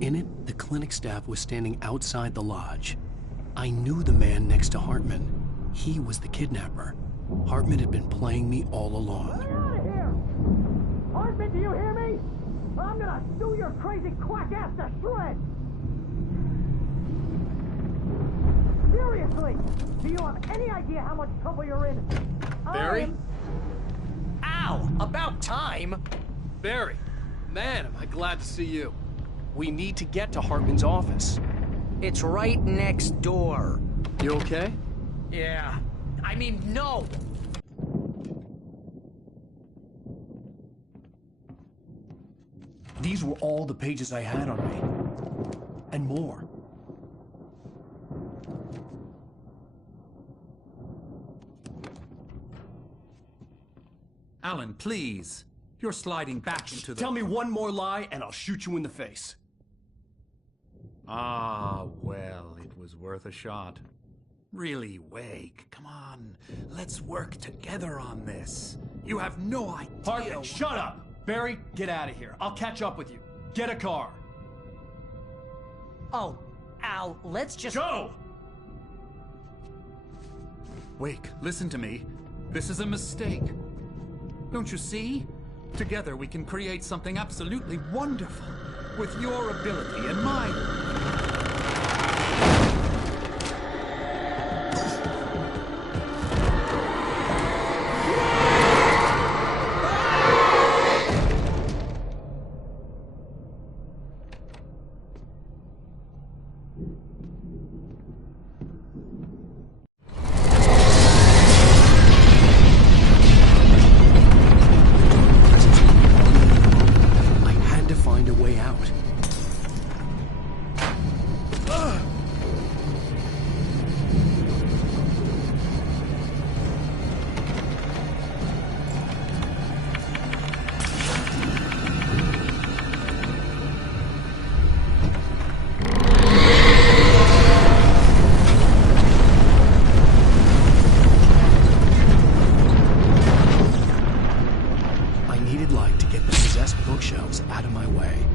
In it, the clinic staff was standing outside the lodge. I knew the man next to Hartman. He was the kidnapper. Hartman had been playing me all along. Get out of here! Hartman, do you hear me? I'm gonna sue your crazy quack ass to shreds! Seriously! Do you have any idea how much trouble you're in? Barry? Ow! About time! Barry, man, am I glad to see you. We need to get to Hartman's office. It's right next door. You okay? Yeah. I mean, no! These were all the pages I had on me. And more. Alan, please. You're sliding back into the... Tell me one more lie and I'll shoot you in the face. Ah, well, it was worth a shot. Really, Wake, come on. Let's work together on this. You have no idea... Hartman, shut up! Barry, get out of here. I'll catch up with you. Get a car. Oh, Al, let's just... Go! Wake, listen to me. This is a mistake. Don't you see? Together we can create something absolutely wonderful. With your ability and mine. Bookshelves out of my way.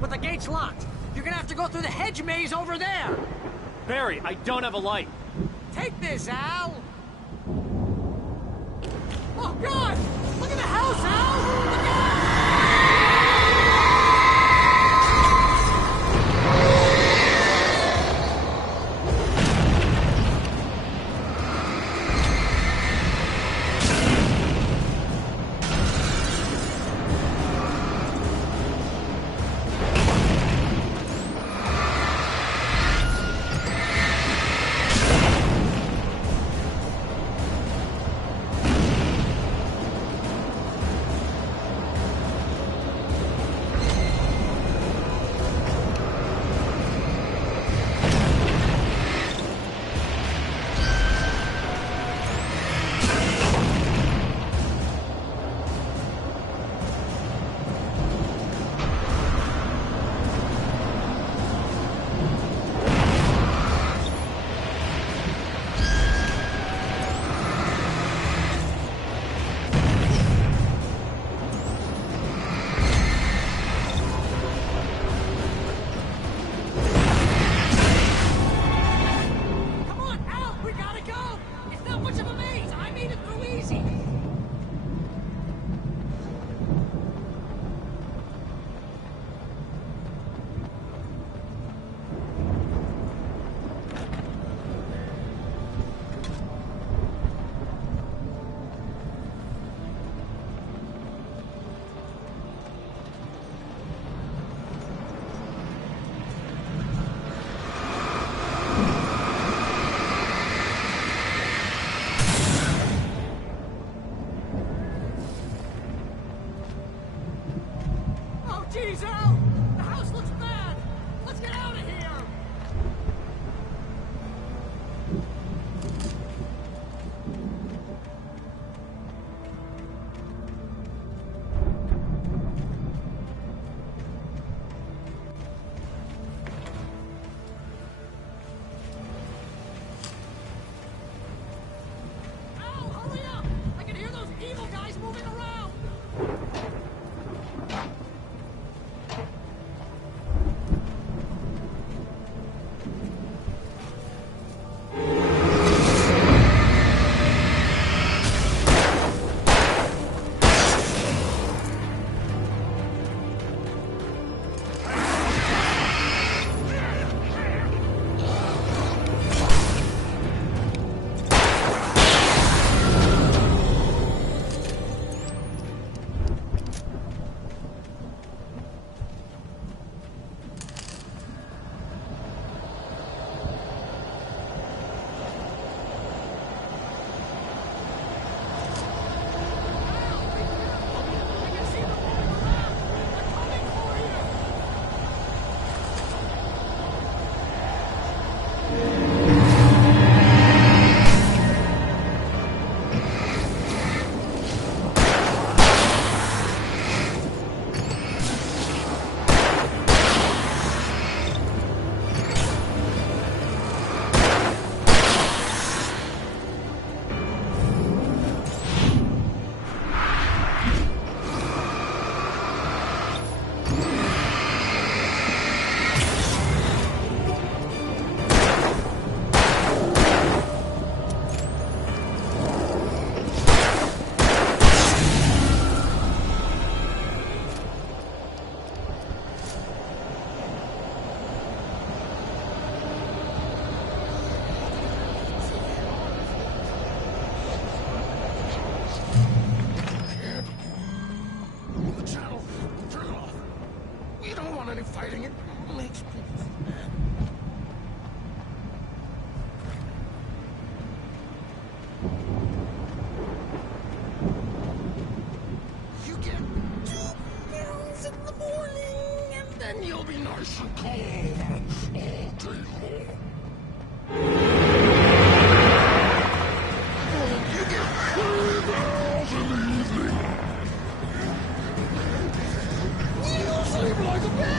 but the gate's locked. You're gonna have to go through the hedge maze over there. Barry, I don't have a light. Take this, Al. Oh, God! Look at the house, Al! Look out! Jeez, Al! The house looks bad! Let's get out of here! Al, hurry up! I can hear those evil guys moving around! fighting it makes people mad. You get 2 pills in the morning, and then you'll be nice and calm all day long. You get 3 pills in the evening. You sleep like a baby.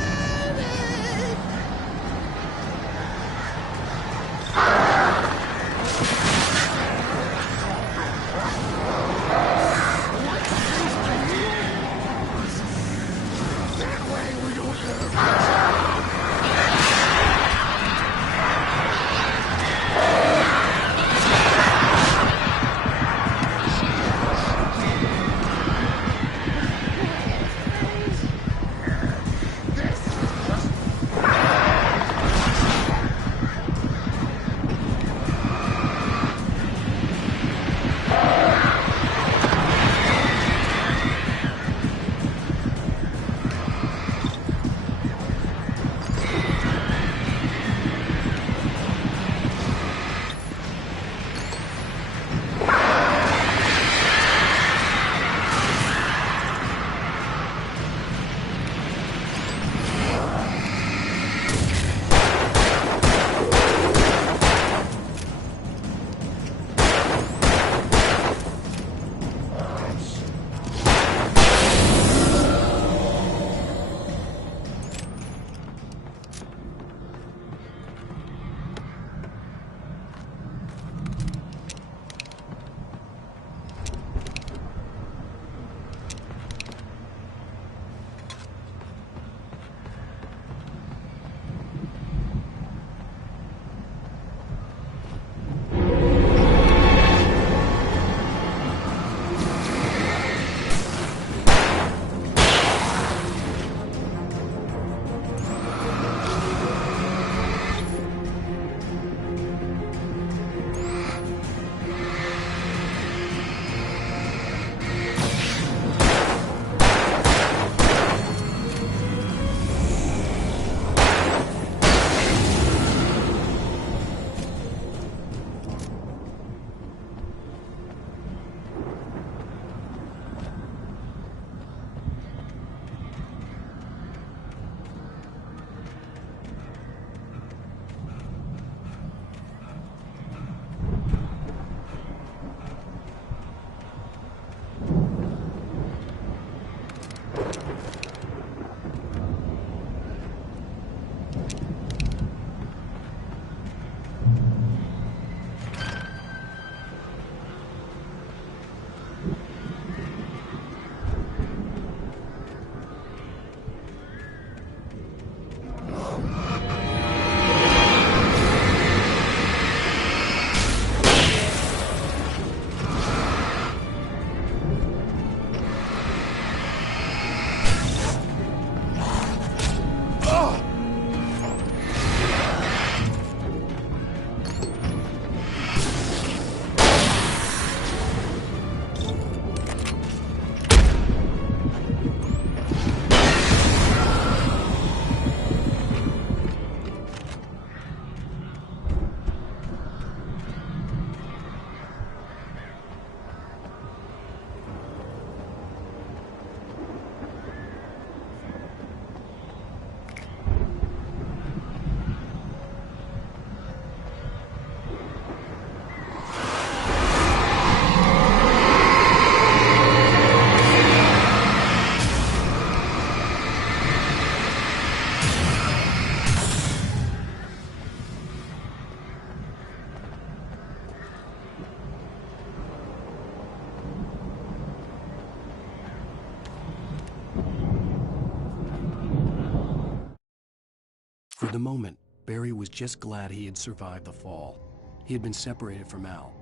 For the moment, Barry was just glad he had survived the fall. He had been separated from Al.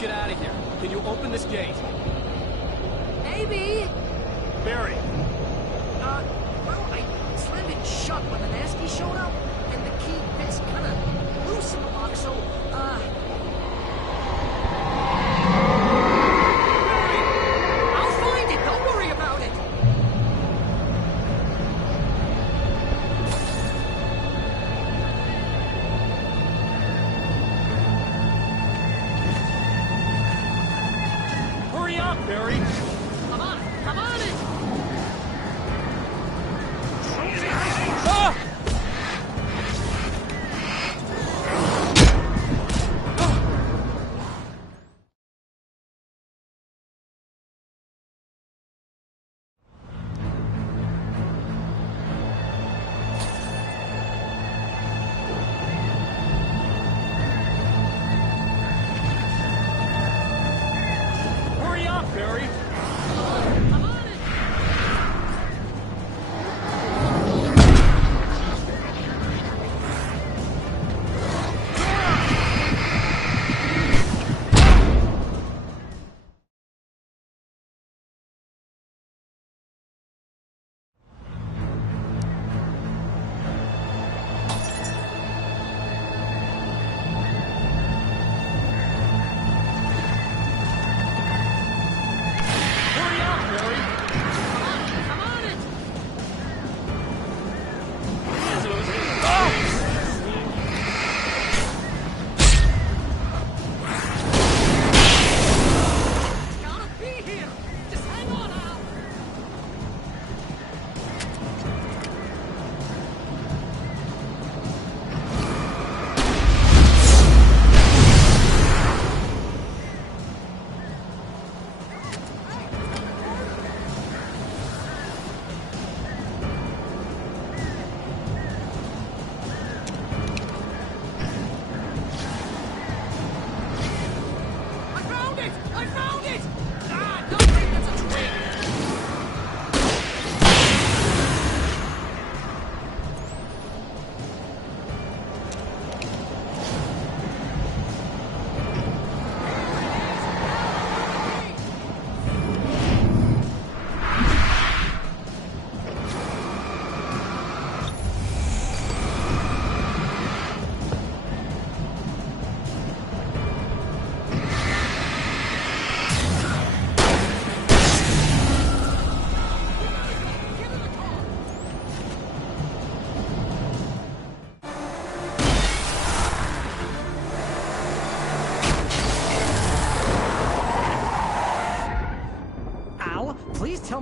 Get out of here. Can you open this gate? Maybe. Barry. Well, I slammed it shut when the Nasty showed up, and the key fits kind of loose in the lock, so, I'll find it. Don't worry about it. Hurry up, Barry! Come on in! Ah! Hurry up, Barry!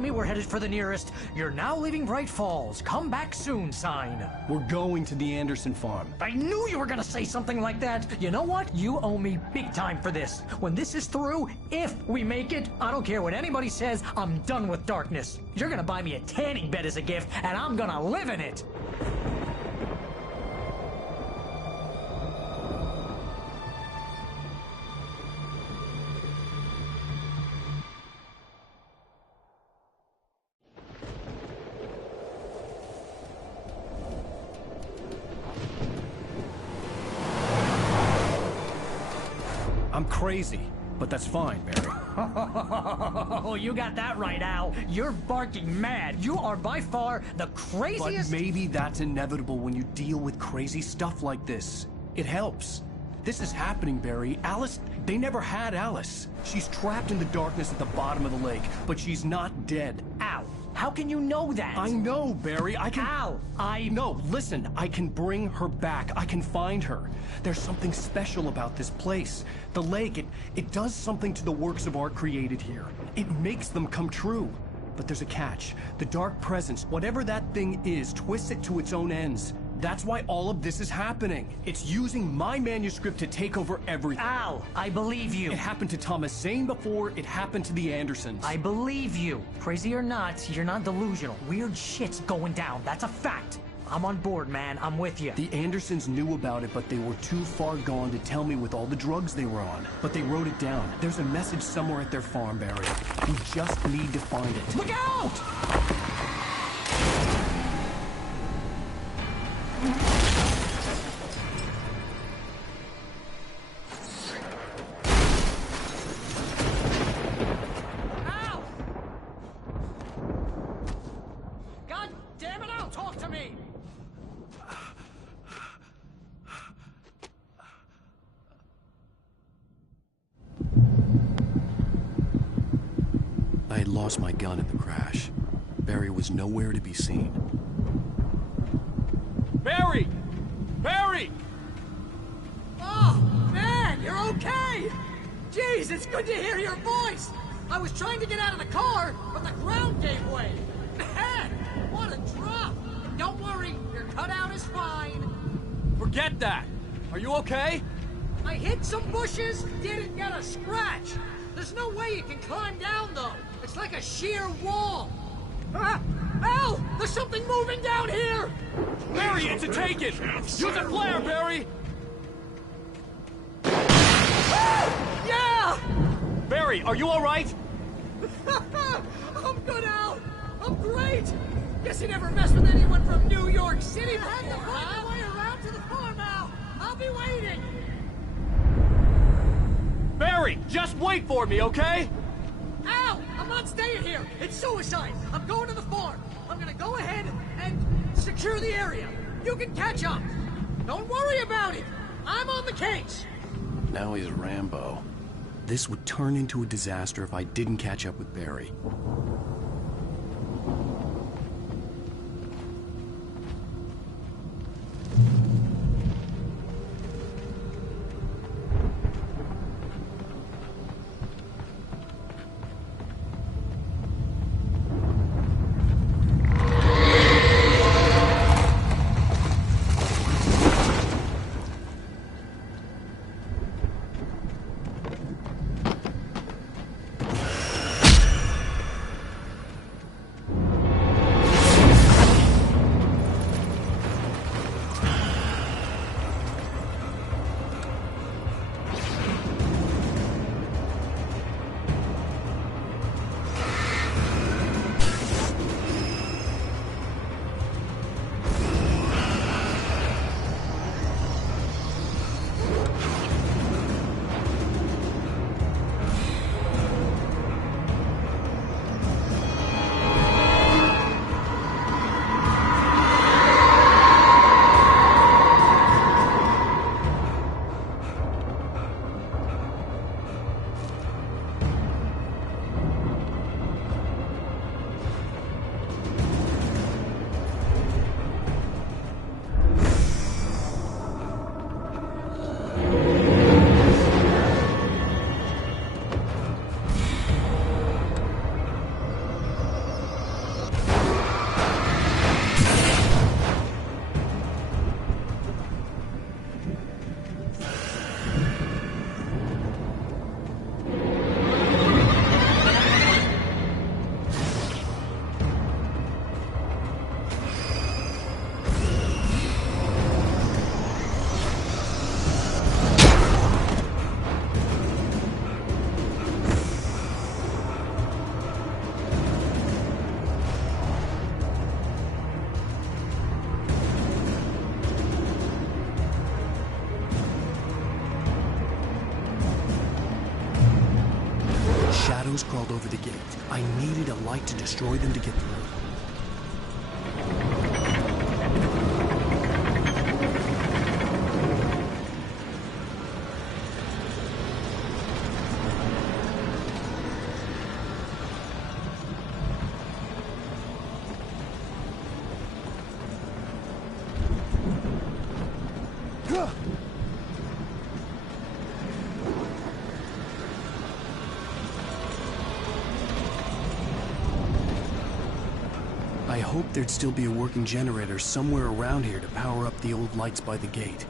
me we're headed for the nearest "You're now leaving Bright Falls. Come back soon" sign. We're going to the Anderson farm. I knew you were gonna say something like that. You know what? You owe me big time for this. When this is through, if we make it, I don't care what anybody says, I'm done with darkness. You're gonna buy me a tanning bed as a gift, and I'm gonna live in it. I'm crazy, but that's fine, Barry. Oh, you got that right, Al. You're barking mad. You are by far the craziest... But maybe that's inevitable when you deal with crazy stuff like this. It helps. This is happening, Barry. Alice, they never had Alice. She's trapped in the darkness at the bottom of the lake, but she's not dead. Al, how can you know that? I know, Barry. I can... Al, No, listen. I can bring her back. I can find her. There's something special about this place. The lake, it does something to the works of art created here. It makes them come true. But there's a catch. The dark presence, whatever that thing is, twists it to its own ends. That's why all of this is happening. It's using my manuscript to take over everything. Al, I believe you. It happened to Thomas Zane before, it happened to the Andersons. I believe you. Crazy or not, you're not delusional. Weird shit's going down. That's a fact. I'm on board, man. I'm with you. The Andersons knew about it, but they were too far gone to tell me with all the drugs they were on. But they wrote it down. There's a message somewhere at their farm, Barry. We just need to find it. Look out! Al! God damn it, Al, talk to me! I had lost my gun in the crash. Barry was nowhere to be seen. Barry! Barry! Oh, man, you're okay! Jeez, it's good to hear your voice! I was trying to get out of the car, but the ground gave way. Man, what a drop! Don't worry, your cutout is fine. Forget that! Are you okay? I hit some bushes, didn't get a scratch. There's no way you can climb down, though. It's like a sheer wall. Ah! Al! There's something moving down here! Barry, it's a take-it! Use a flare, Barry! Yeah! Barry, are you alright? I'm good, Al! I'm great! Guess you never messed with anyone from New York City before, I had to find my way around to the farm, Al! I'll be waiting! Barry, just wait for me, okay? Al! I'm not staying here! It's suicide! I'm going to the farm! I'm gonna go ahead and secure the area. You can catch up. Don't worry about it. I'm on the case. Now he's Rambo. This would turn into a disaster if I didn't catch up with Barry. over the gate. I needed a light to destroy them to get through. I hoped there'd still be a working generator somewhere around here to power up the old lights by the gate.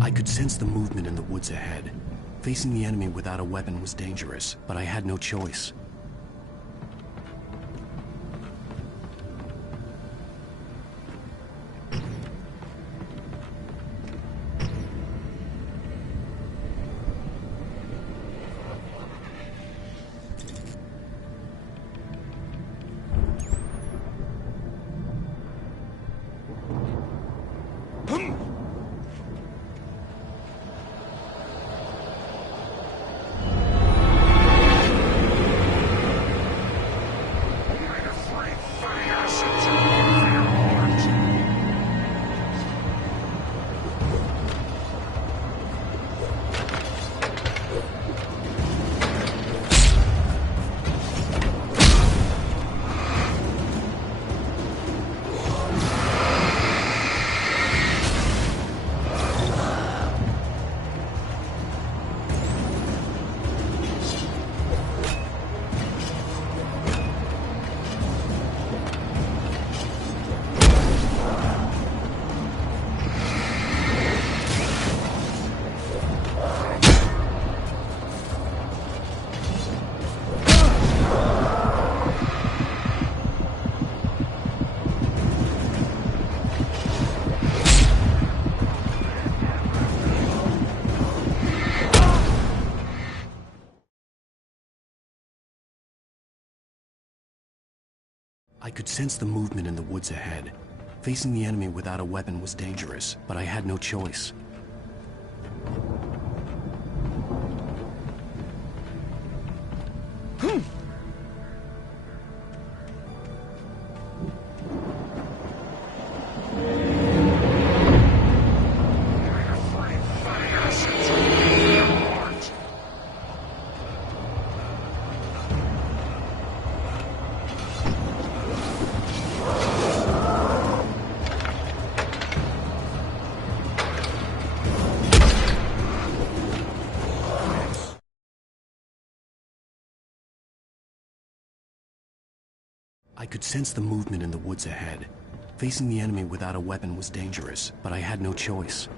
I could sense the movement in the woods ahead. Facing the enemy without a weapon was dangerous, but I had no choice. I could sense the movement in the woods ahead. Facing the enemy without a weapon was dangerous, but I had no choice. I could sense the movement in the woods ahead. Facing the enemy without a weapon was dangerous, but I had no choice.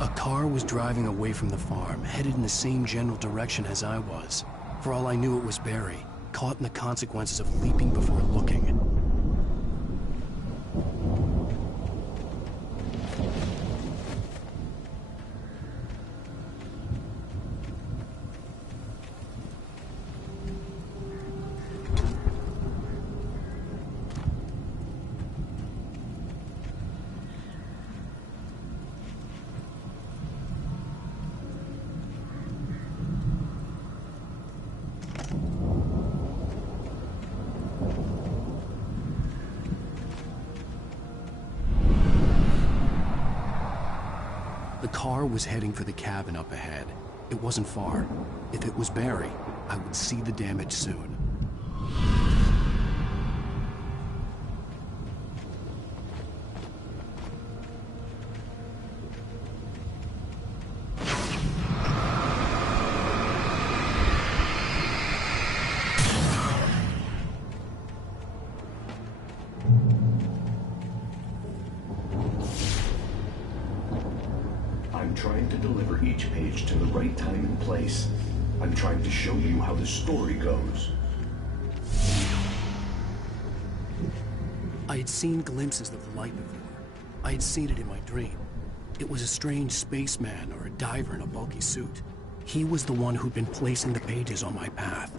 A car was driving away from the farm, headed in the same general direction as I was. For all I knew, it was Barry, caught in the consequences of leaping before looking. The car was heading for the cabin up ahead. It wasn't far. If it was Barry, I would see the damage soon. I'm trying to deliver each page to the right time and place. I'm trying to show you how the story goes. I had seen glimpses of the light before. I had seen it in my dream. It was a strange spaceman or a diver in a bulky suit. He was the one who'd been placing the pages on my path.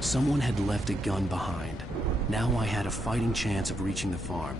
Someone had left a gun behind. Now I had a fighting chance of reaching the farm.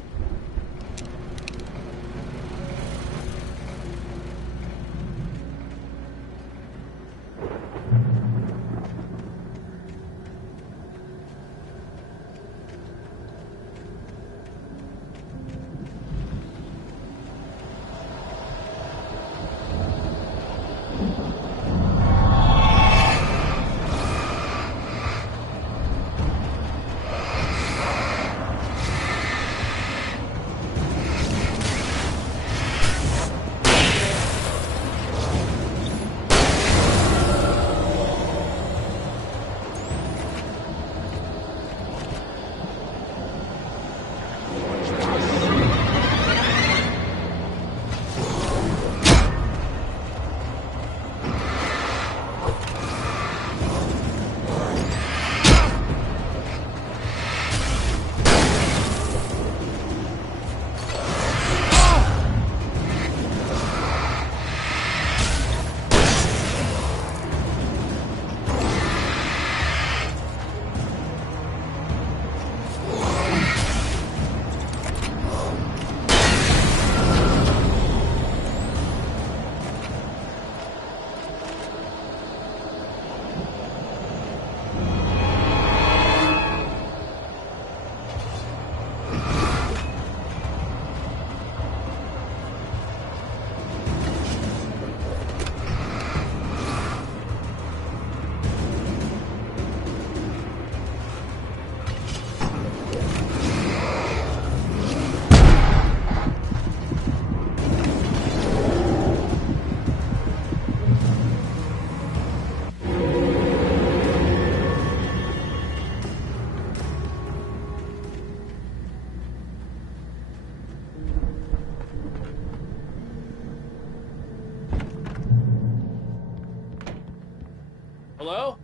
Hello?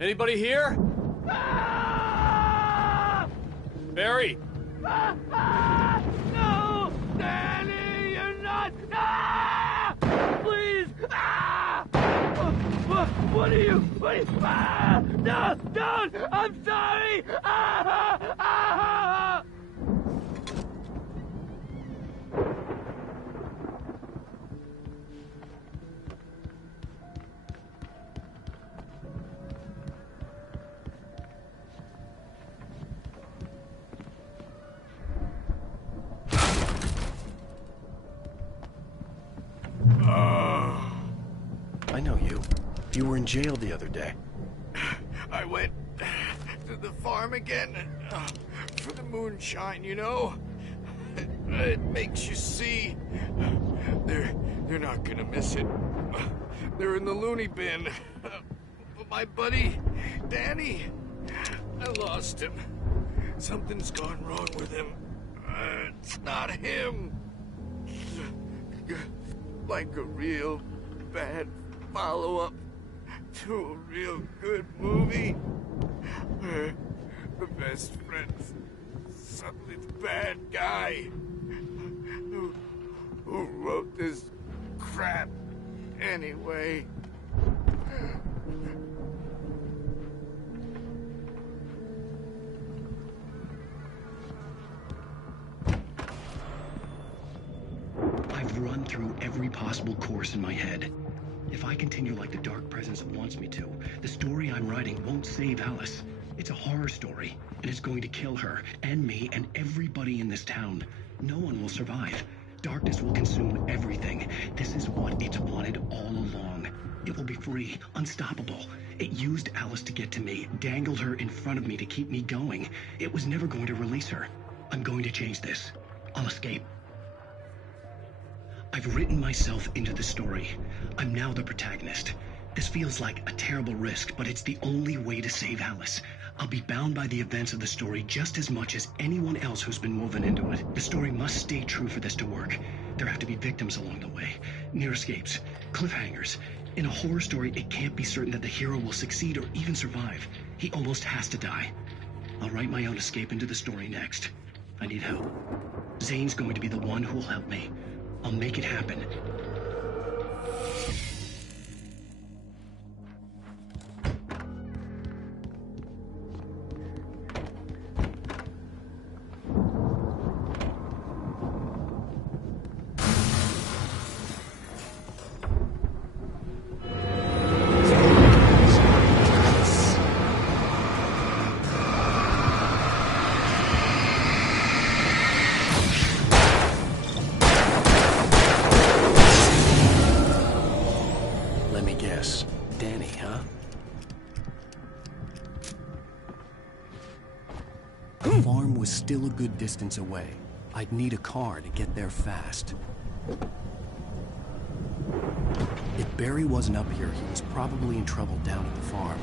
Anybody here? Barry! No! Danny, you're not! Please! What are you? No! Don't! I'm sorry! I know you. You were in jail the other day. I went to the farm again for the moonshine, you know? It makes you see. They're not gonna miss it. They're in the loony bin. But my buddy, Danny, I lost him. Something's gone wrong with him. It's not him. Like a real bad follow-up to a real good movie where the best friend's suddenly the bad guy who wrote this crap anyway. I've run through every possible course in my head. If I continue like the Dark Presence wants me to, the story I'm writing won't save Alice. It's a horror story, and it's going to kill her, and me, and everybody in this town. No one will survive. Darkness will consume everything. This is what it's wanted all along. It will be free, unstoppable. It used Alice to get to me, dangled her in front of me to keep me going. It was never going to release her. I'm going to change this. I'll escape. I've written myself into the story. I'm now the protagonist. This feels like a terrible risk, but it's the only way to save Alice. I'll be bound by the events of the story just as much as anyone else who's been woven into it. The story must stay true for this to work. There have to be victims along the way, near escapes, cliffhangers. In a horror story, it can't be certain that the hero will succeed or even survive. He almost has to die. I'll write my own escape into the story next. I need help. Zane's going to be the one who will help me. I'll make it happen. Still a good distance away. I'd need a car to get there fast. If Barry wasn't up here, he was probably in trouble down at the farm.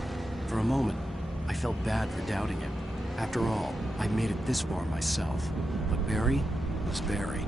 For a moment, I felt bad for doubting him. After all, I made it this far myself. But Barry was Barry.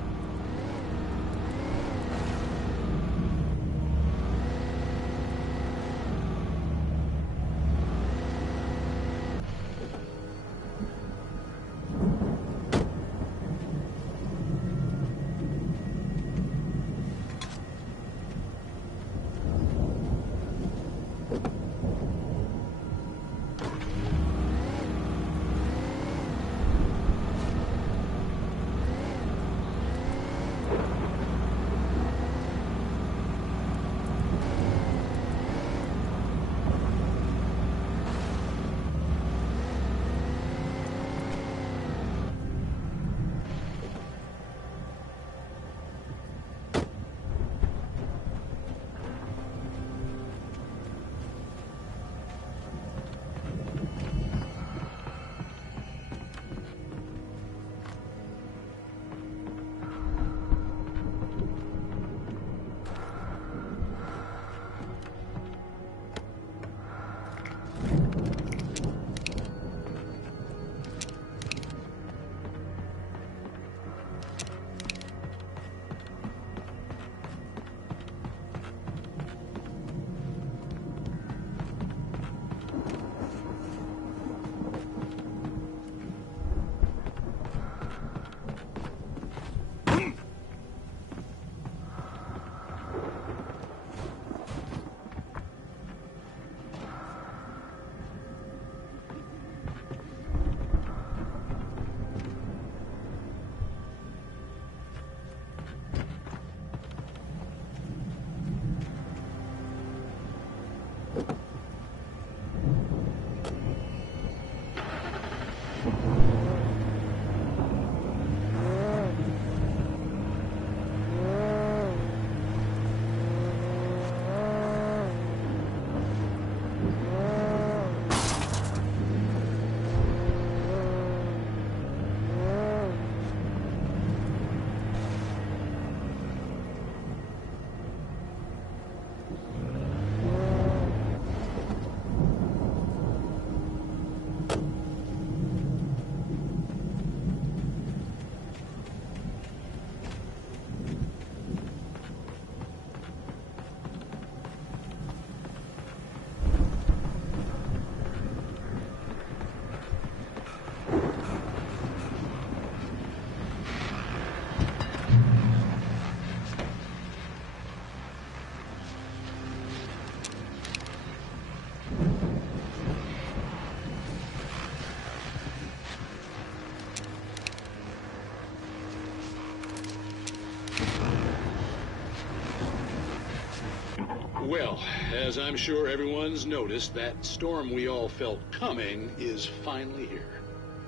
Well, as I'm sure everyone's noticed, that storm we all felt coming is finally here.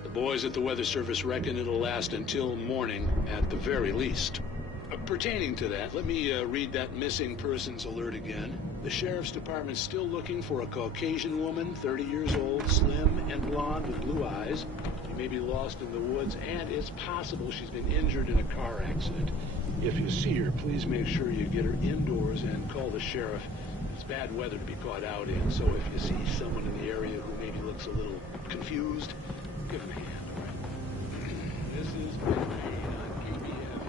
The boys at the Weather Service reckon it'll last until morning at the very least. Pertaining to that, let me read that missing persons alert again. The Sheriff's Department's still looking for a Caucasian woman, 30 years old, slim and blonde with blue eyes. She may be lost in the woods, and it's possible she's been injured in a car accident. If you see her, please make sure you get her indoors and call the sheriff. It's bad weather to be caught out in, so if you see someone in the area who maybe looks a little confused, give him a hand, all right? This is Big Rain on KBF.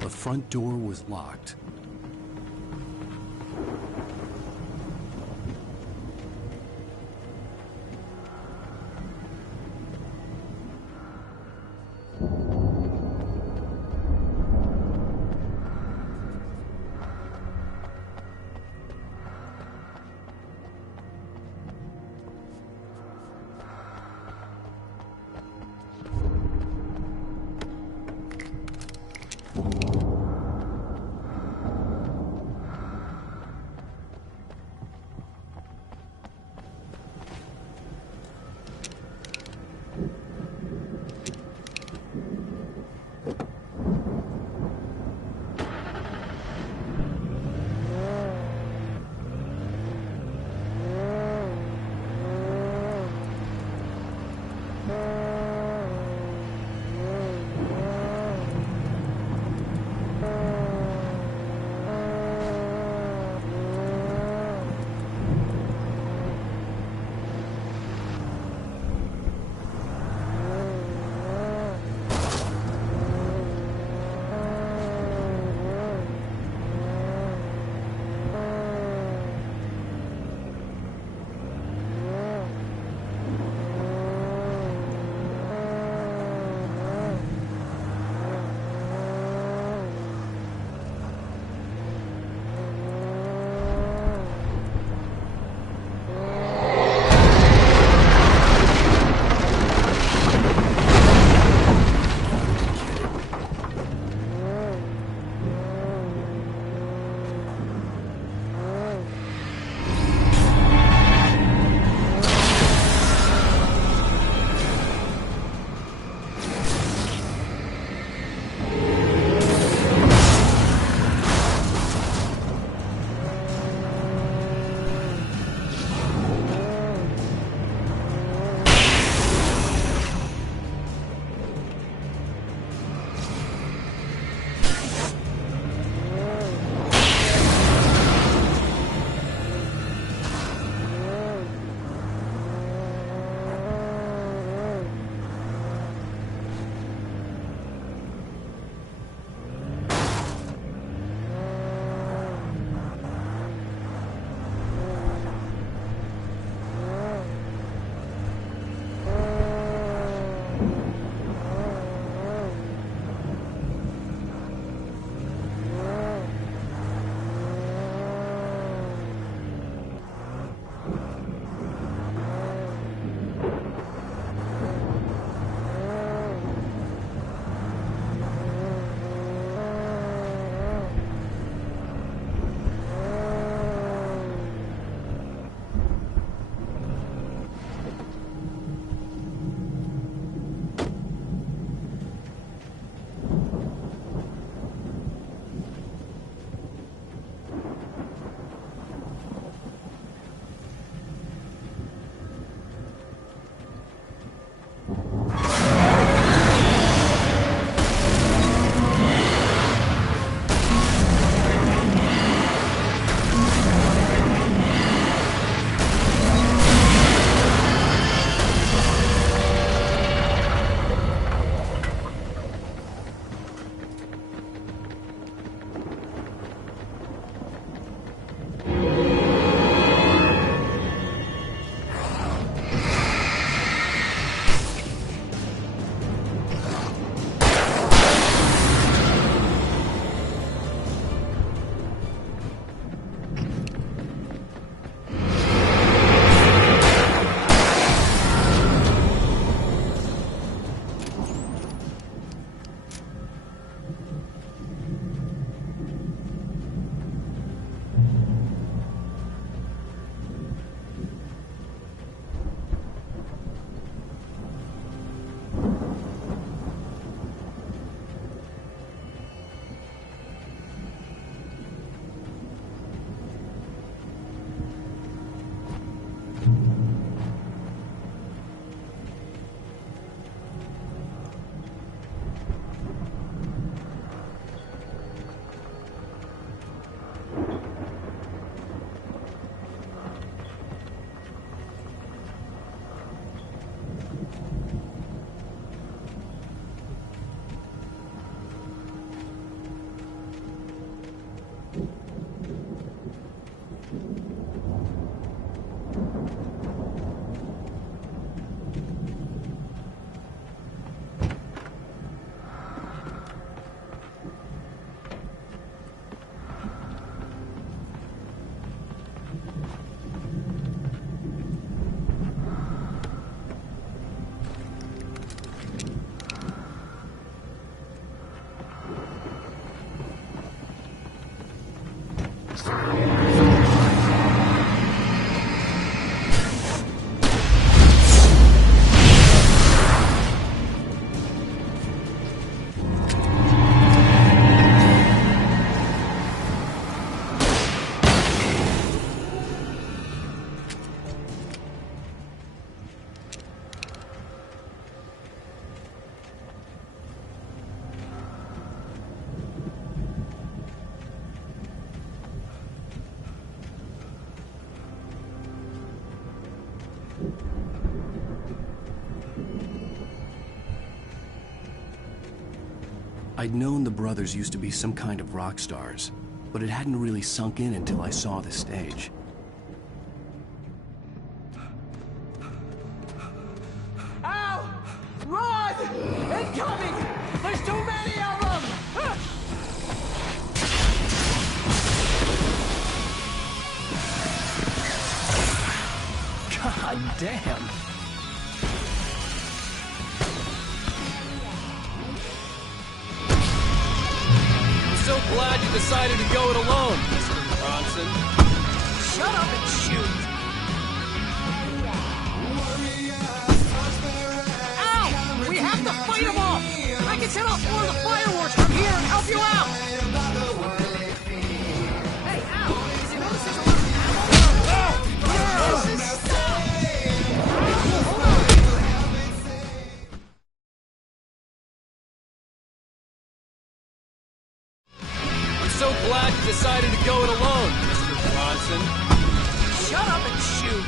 The front door was locked. I'd known the brothers used to be some kind of rock stars, but it hadn't really sunk in until I saw the stage. Ow! Run! Incoming! There's too many of them! God damn! So glad you decided to go it alone, Mr. Bronson. Shut up and shoot! Ow! We have to fight them off! I can set off more of the fireworks from here and help you out! Hey, ow! Did you notice there's a lot of ammo? Jesus, stop! Hold on! So glad you decided to go it alone, Mr. Bronson. Shut up and shoot!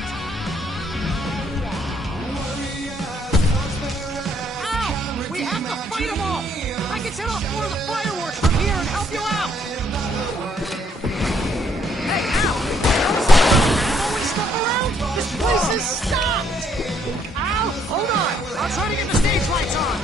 Ow! We have to fight them off! I can set off more of the fireworks from here and help you out! Hey, ow! Notice the ammo and stuff around? This place is stopped! Ow! Hold on! I'll try to get the stage lights on!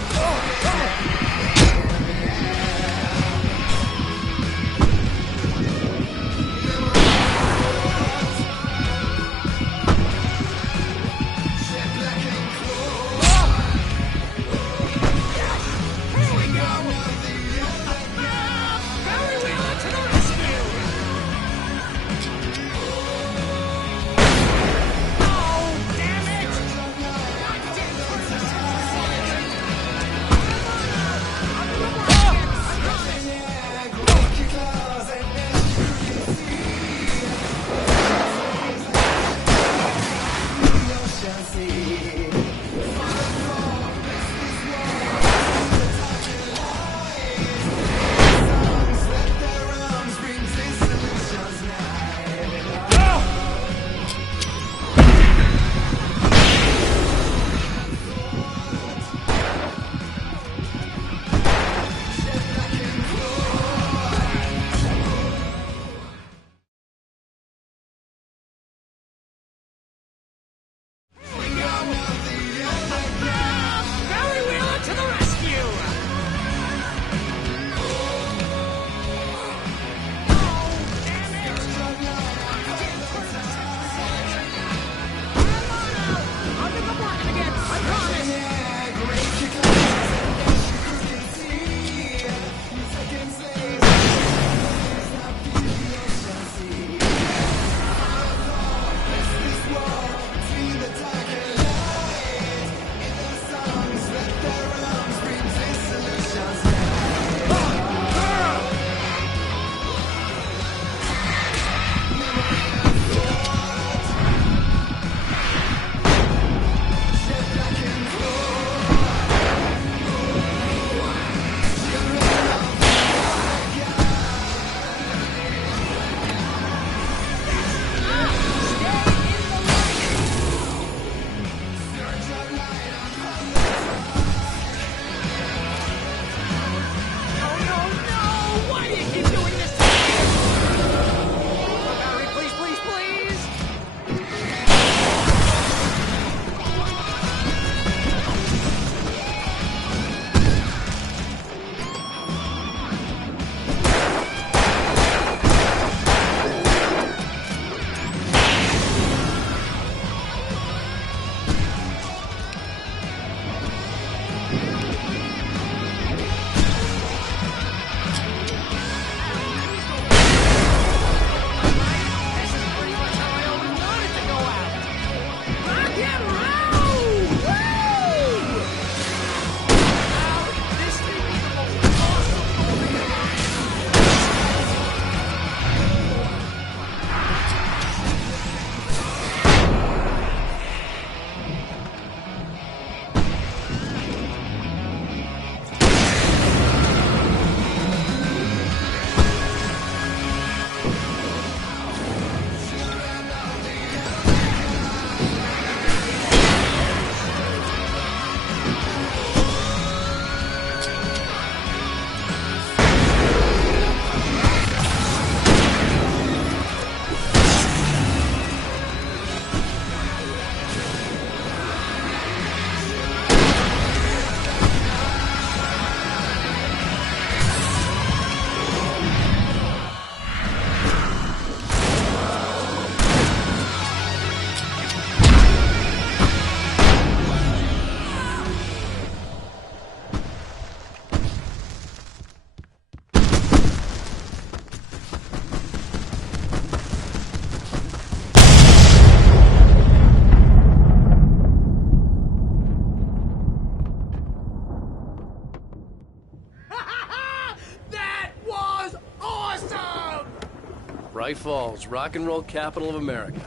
Bright Falls, rock and roll capital of America.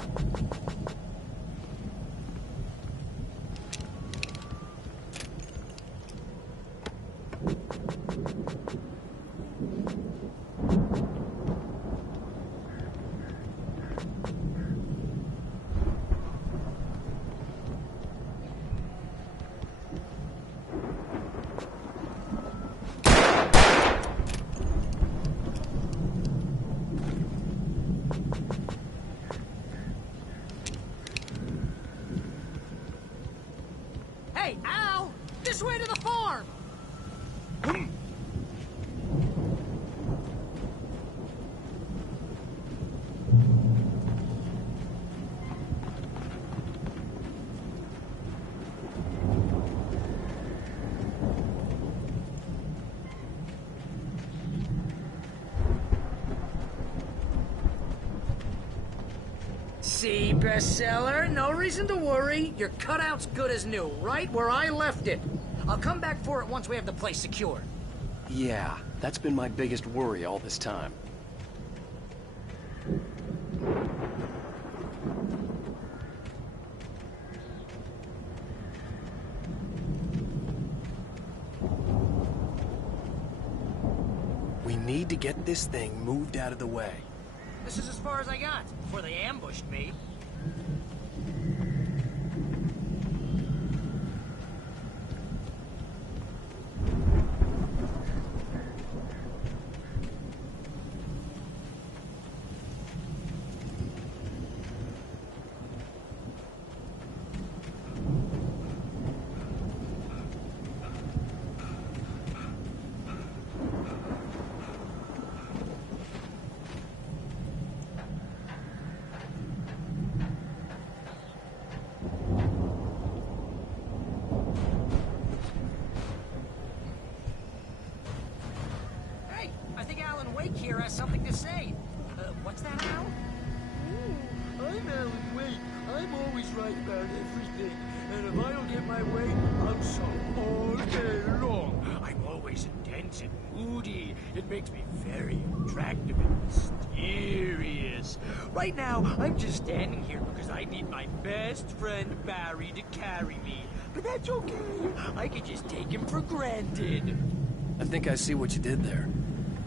Hey, Al! This way to the farm! See, bestseller, no reason to worry. Your cutout's good as new, right where I left it. I'll come back for it once we have the place secured. Yeah, that's been my biggest worry all this time. We need to get this thing moved out of the way. This is as far as I got before they ambushed me. 앨런웨이크 here has something to say. What's that, Al? I'm 앨런웨이크. I'm always right about everything. And if I don't get my way, I'm so all day long. I'm always intense and moody. It makes me very attractive and mysterious. Right now, I'm just standing here because I need my best friend Barry to carry me. But that's okay. I can just take him for granted. I think I see what you did there.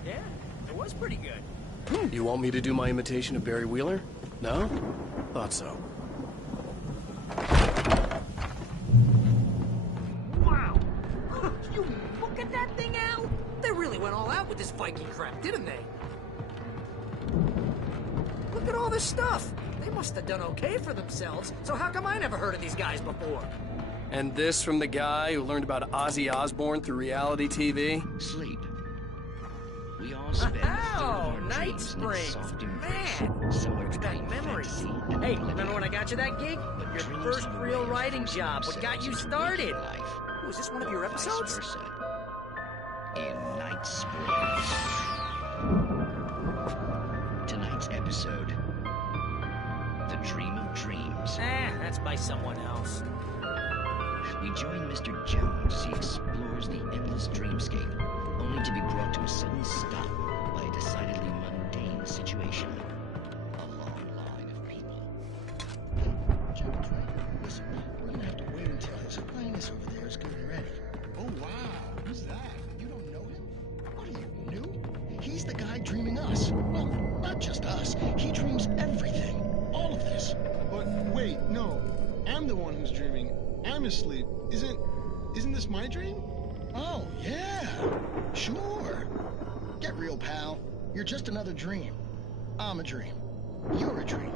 Yeah, it was pretty good. You want me to do my imitation of Barry Wheeler? No? Thought so. Wow! You look at that thing, Al! They really went all out with this Viking crap, didn't they? Look at all this stuff! They must have done okay for themselves, so how come I never heard of these guys before? And this from the guy who learned about Ozzy Osbourne through reality TV? Sleep. We all spend a third of our Night dreams in its Springs! soft embrace. Man! Somewhere Look at that between memory. fantasy Hey, and remember when I got you that gig? Your dreams first have a real way of writing forcing job. What got you themselves into started? waking life. Was this one of your Or vice episodes? versa. In Night Springs. Tonight's episode, The Dream of Dreams. That's by someone else. We join Mr. Jones as he explores the endless dreamscape, only to be brought to a sudden stop by a decidedly mundane situation. A long line of people. Jones, right? Listen, we're gonna have to wait until His Highness over there is good and ready. Oh, wow. Who's that? You don't know him? What are you, new? He's the guy dreaming us. Well, not just us. He dreams everything. All of this. But wait, no. I'm the one who's dreaming. I'm asleep. Isn't this my dream? Oh, yeah. Sure. Get real, pal. You're just another dream. I'm a dream. You're a dream.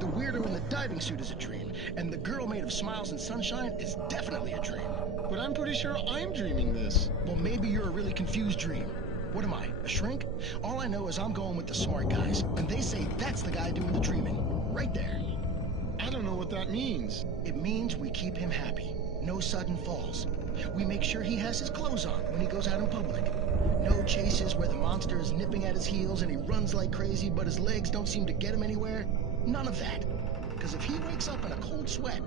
The weirdo in the diving suit is a dream, and the girl made of smiles and sunshine is definitely a dream. But I'm pretty sure I'm dreaming this. Well, maybe you're a really confused dream. What am I, a shrink? All I know is I'm going with the smart guys, and they say that's the guy doing the dreaming. Right there. I don't know what that means. It means we keep him happy. No sudden falls. We make sure he has his clothes on when he goes out in public. No chases where the monster is nipping at his heels and he runs like crazy, but his legs don't seem to get him anywhere. None of that. Because if he wakes up in a cold sweat...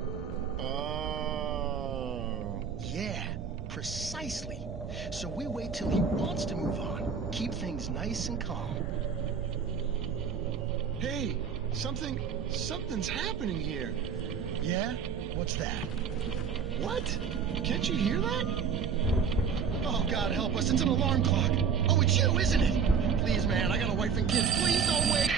Oh... Yeah, precisely. So we wait till he wants to move on. Keep things nice and calm. Hey, something's happening here. Yeah? What's that? What? Can't you hear that? Oh, God help us, it's an alarm clock. Oh, it's you, isn't it? Please, man, I got a wife and kids. Please don't wait.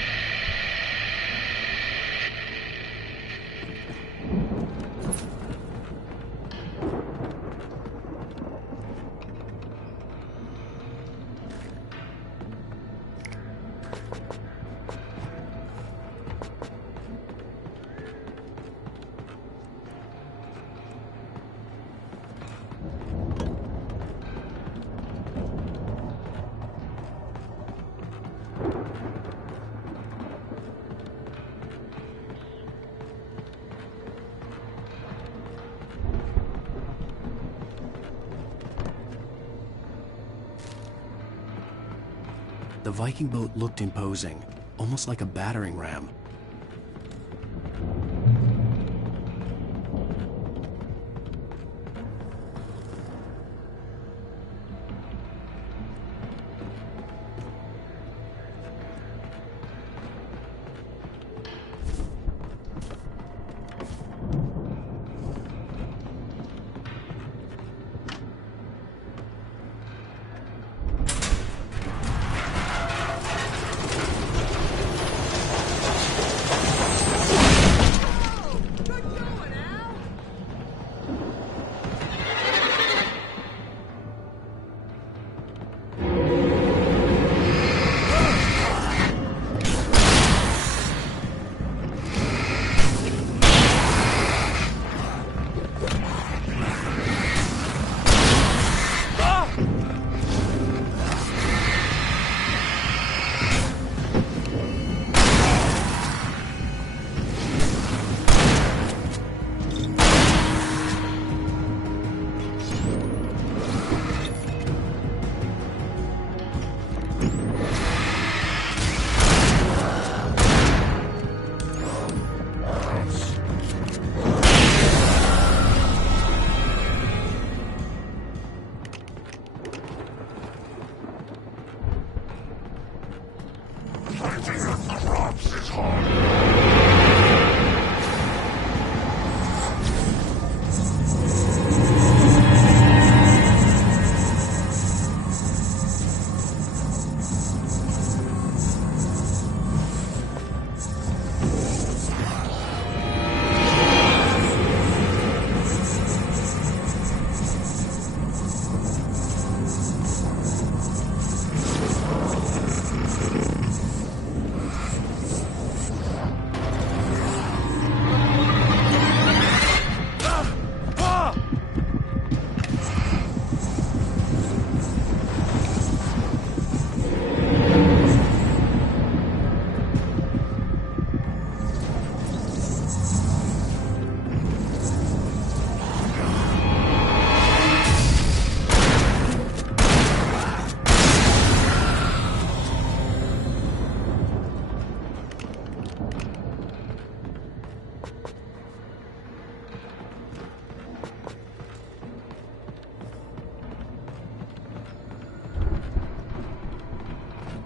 The Viking boat looked imposing, almost like a battering ram.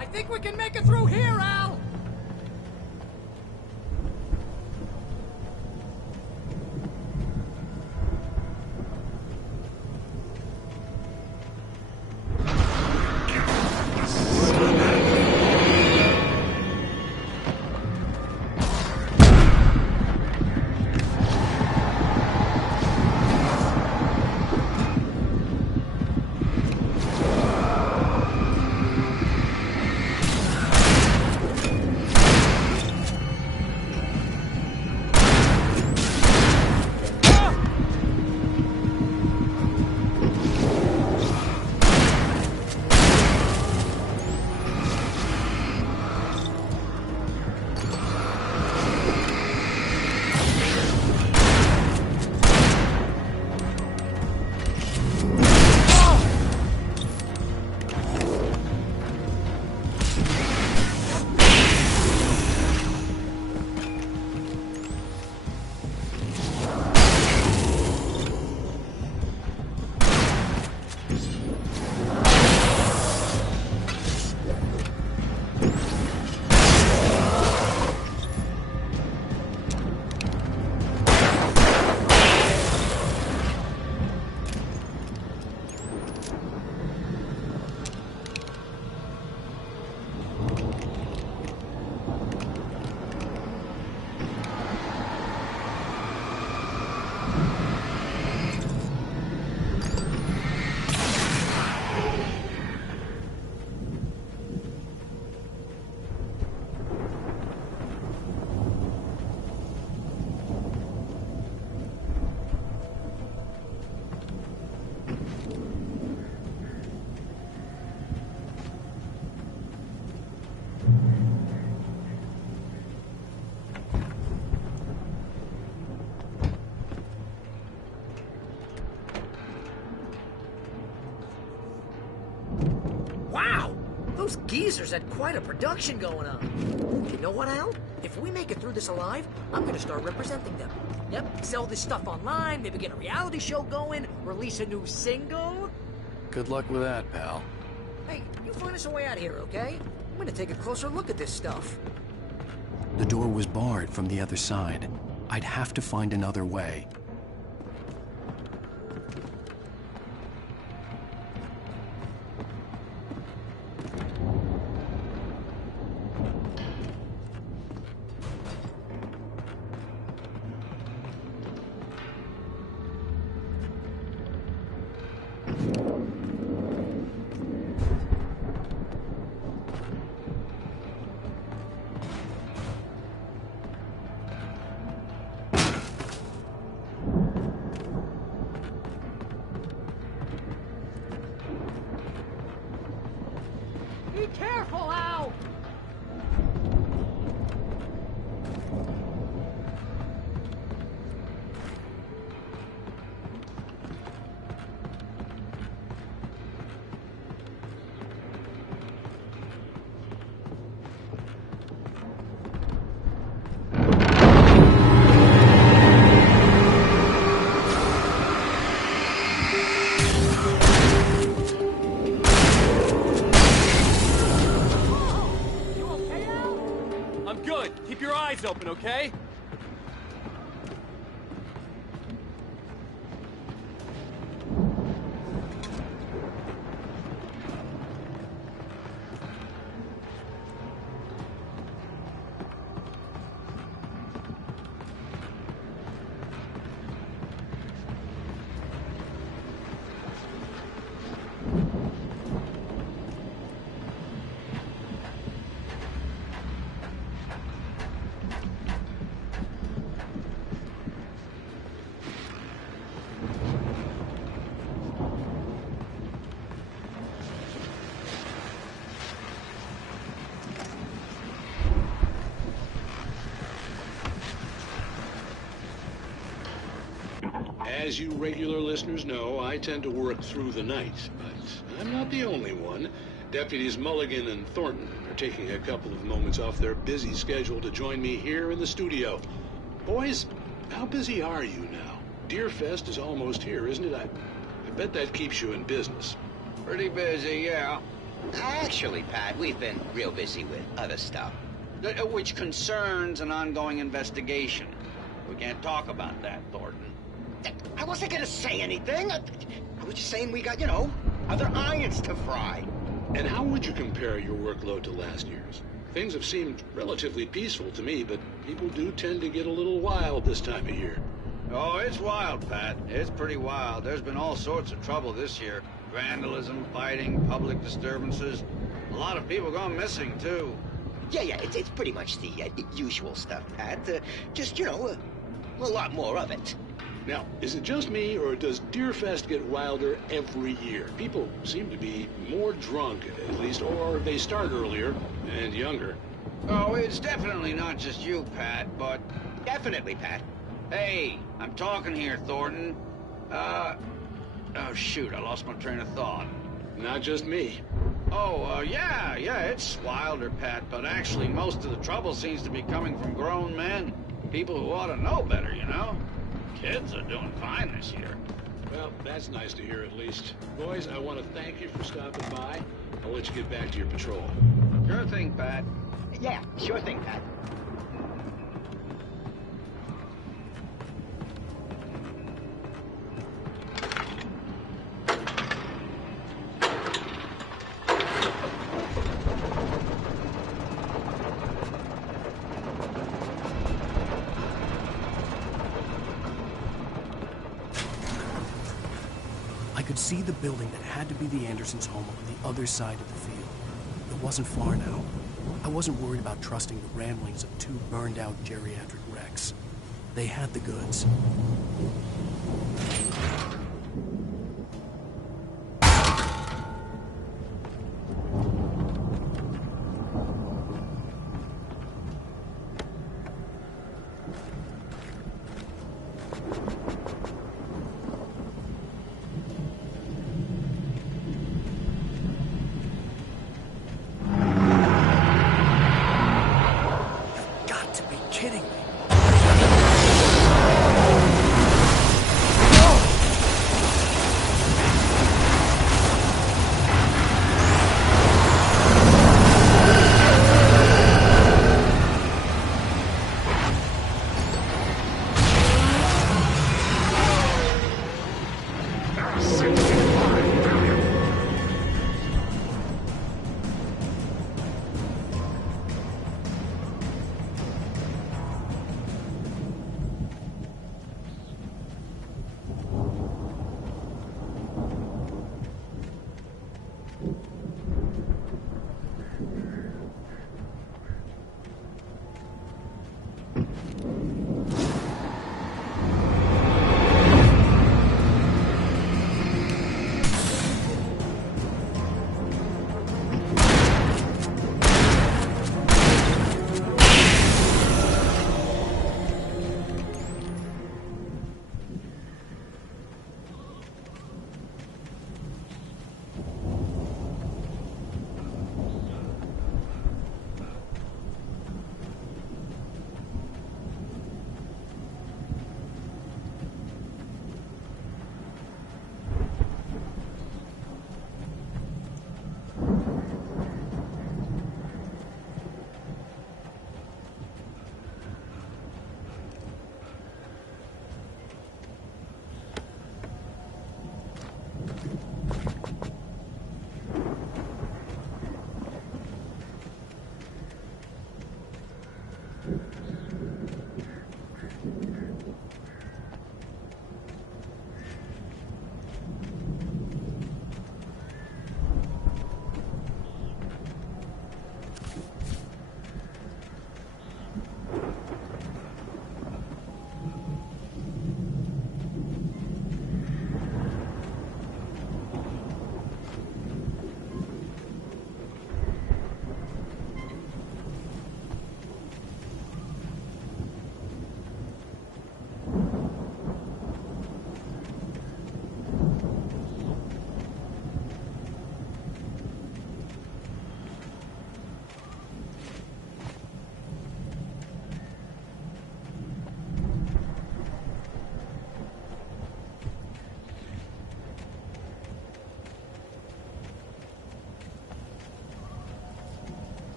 I think we can make it through here, Al! Wow! Those geezers had quite a production going on. You know what, Al? If we make it through this alive, I'm gonna start representing them. Yep, sell this stuff online, maybe get a reality show going, release a new single. Good luck with that, pal. Hey, you find us a way out of here, okay? I'm gonna take a closer look at this stuff. The door was barred from the other side. I'd have to find another way. Be careful, Al! I'm good. Keep your eyes open, okay? As you regular listeners know, I tend to work through the night, but I'm not the only one. Deputies Mulligan and Thornton are taking a couple of moments off their busy schedule to join me here in the studio. Boys, how busy are you now? Deerfest is almost here, isn't it? I bet that keeps you in business. Pretty busy, yeah. Actually, Pat, we've been real busy with other stuff, which concerns an ongoing investigation. We can't talk about that, Thornton. I wasn't gonna say anything. I was just saying we got, other irons to fry. And how would you compare your workload to last year's? Things have seemed relatively peaceful to me, but people do tend to get a little wild this time of year. Oh, it's wild, Pat. It's pretty wild. There's been all sorts of trouble this year. Vandalism, fighting, public disturbances. A lot of people gone missing, too. Yeah, it's pretty much the usual stuff, Pat. Just, a lot more of it. Now, is it just me, or does Deerfest get wilder every year? People seem to be more drunk, at least, or they start earlier and younger. Oh, it's definitely not just you, Pat, but... Definitely, Pat. Hey, I'm talking here, Thornton. Oh, shoot, I lost my train of thought. Not just me. Oh, yeah, it's wilder, Pat, but actually most of the trouble seems to be coming from grown men. People who ought to know better, Kids are doing fine this year. Well, that's nice to hear at least. Boys, I want to thank you for stopping by. I'll let you get back to your patrol. Sure thing, Pat. Yeah, sure thing, Pat. I could see the building that had to be the Andersons' home on the other side of the field. It wasn't far now. I wasn't worried about trusting the ramblings of two burned-out geriatric wrecks. They had the goods.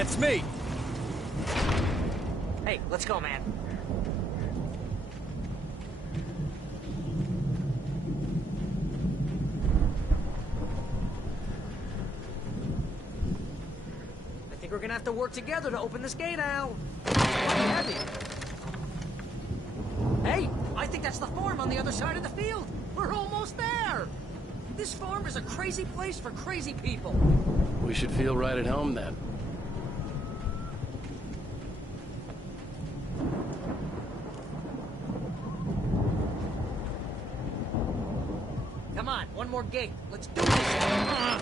Yeah, it's me. Hey, let's go, man. I think we're gonna have to work together to open this gate, Al. Heavy. Hey, I think that's the farm on the other side of the field. We're almost there. This farm is a crazy place for crazy people. We should feel right at home then. Come on, one more gate. Let's do this.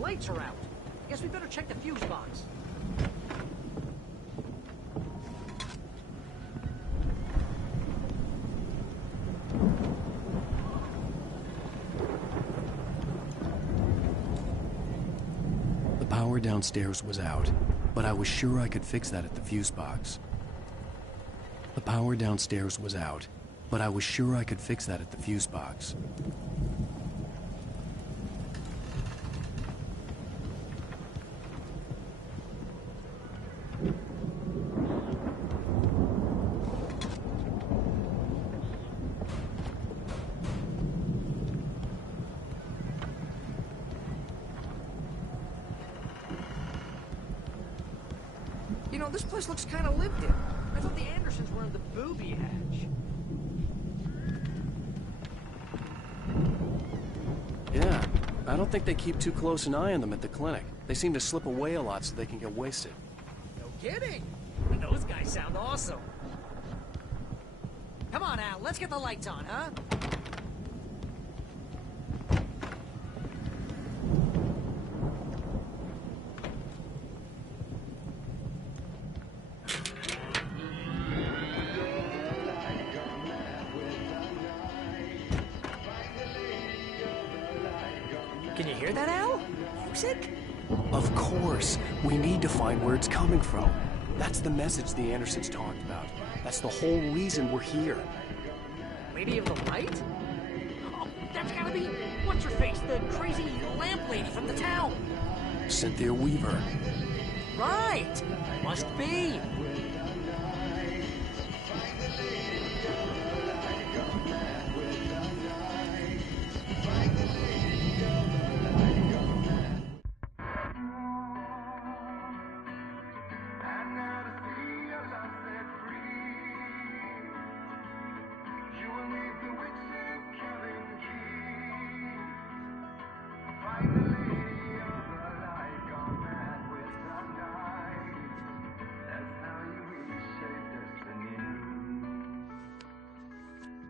Lights are out. Guess we better check the fuse box. The power downstairs was out, but I was sure I could fix that at the fuse box. The power downstairs was out, but I was sure I could fix that at the fuse box. You know, this place looks kind of lived in. I thought the Andersons were in the booby hatch. Yeah, I don't think they keep too close an eye on them at the clinic. They seem to slip away a lot so they can get wasted. No kidding. Those guys sound awesome. Come on, Al, let's get the lights on, huh? Can you hear that, Al? Music? Of course. We need to find where it's coming from. That's the message the Andersons talked about. That's the whole reason we're here. Lady of the Light? Oh, that's gotta be... What's-her-face? The crazy lamp lady from the town. Cynthia Weaver. Right! Must be.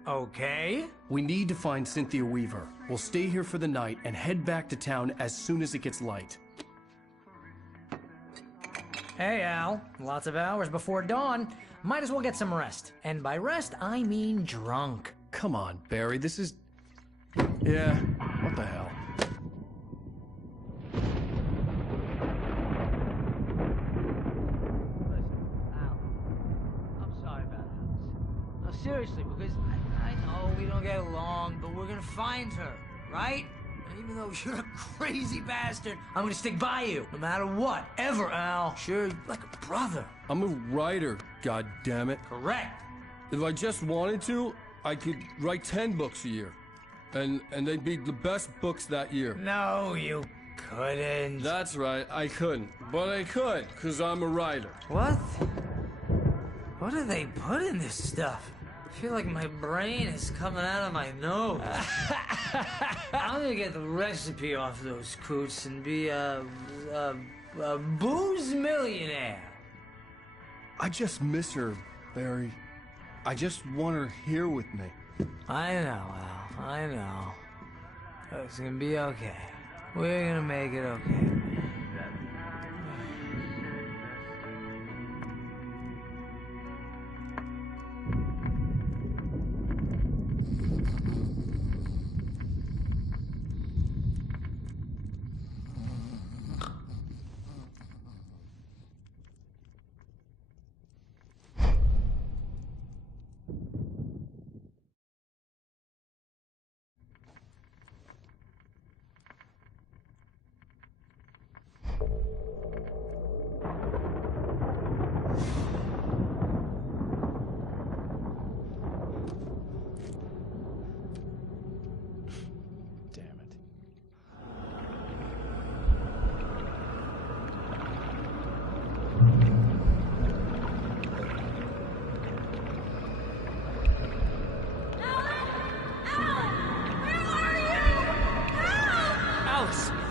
Okay. We need to find Cynthia Weaver. We'll stay here for the night and head back to town as soon as it gets light. Hey, Al. Lots of hours before dawn. Might as well get some rest. And by rest, I mean drunk. Come on, Barry, this is... Yeah, what the hell? I'm sorry about that. No, seriously, because I know we don't get along, but we're gonna find her, right? And even though you're a crazy bastard, I'm gonna stick by you, no matter what, ever, Al. Sure, you're like a brother. I'm a writer, goddammit. Correct. If I just wanted to, I could write 10 books a year. And they'd be the best books that year. No, you couldn't. That's right, I couldn't. But I could, because I'm a writer. What? What do they put in this stuff? I feel like my brain is coming out of my nose. I'm gonna get the recipe off those coots and be a booze millionaire. I just miss her, Barry. I just want her here with me. I know, Al. I know. It's gonna be okay. We're gonna make it okay.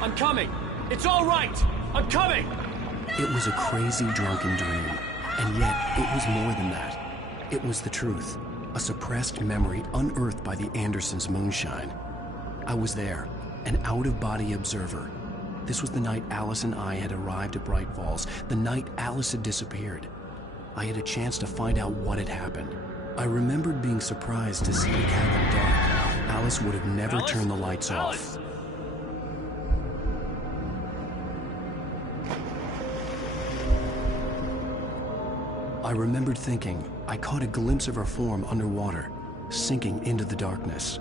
I'm coming! It's all right! I'm coming! It was a crazy, drunken dream, and yet it was more than that. It was the truth, a suppressed memory unearthed by the Andersons' moonshine. I was there, an out-of-body observer. This was the night Alice and I had arrived at Bright Falls, the night Alice had disappeared. I had a chance to find out what had happened. I remembered being surprised to see the cabin dark. Alice would have never turned the lights off. I remembered thinking I caught a glimpse of her form underwater, sinking into the darkness.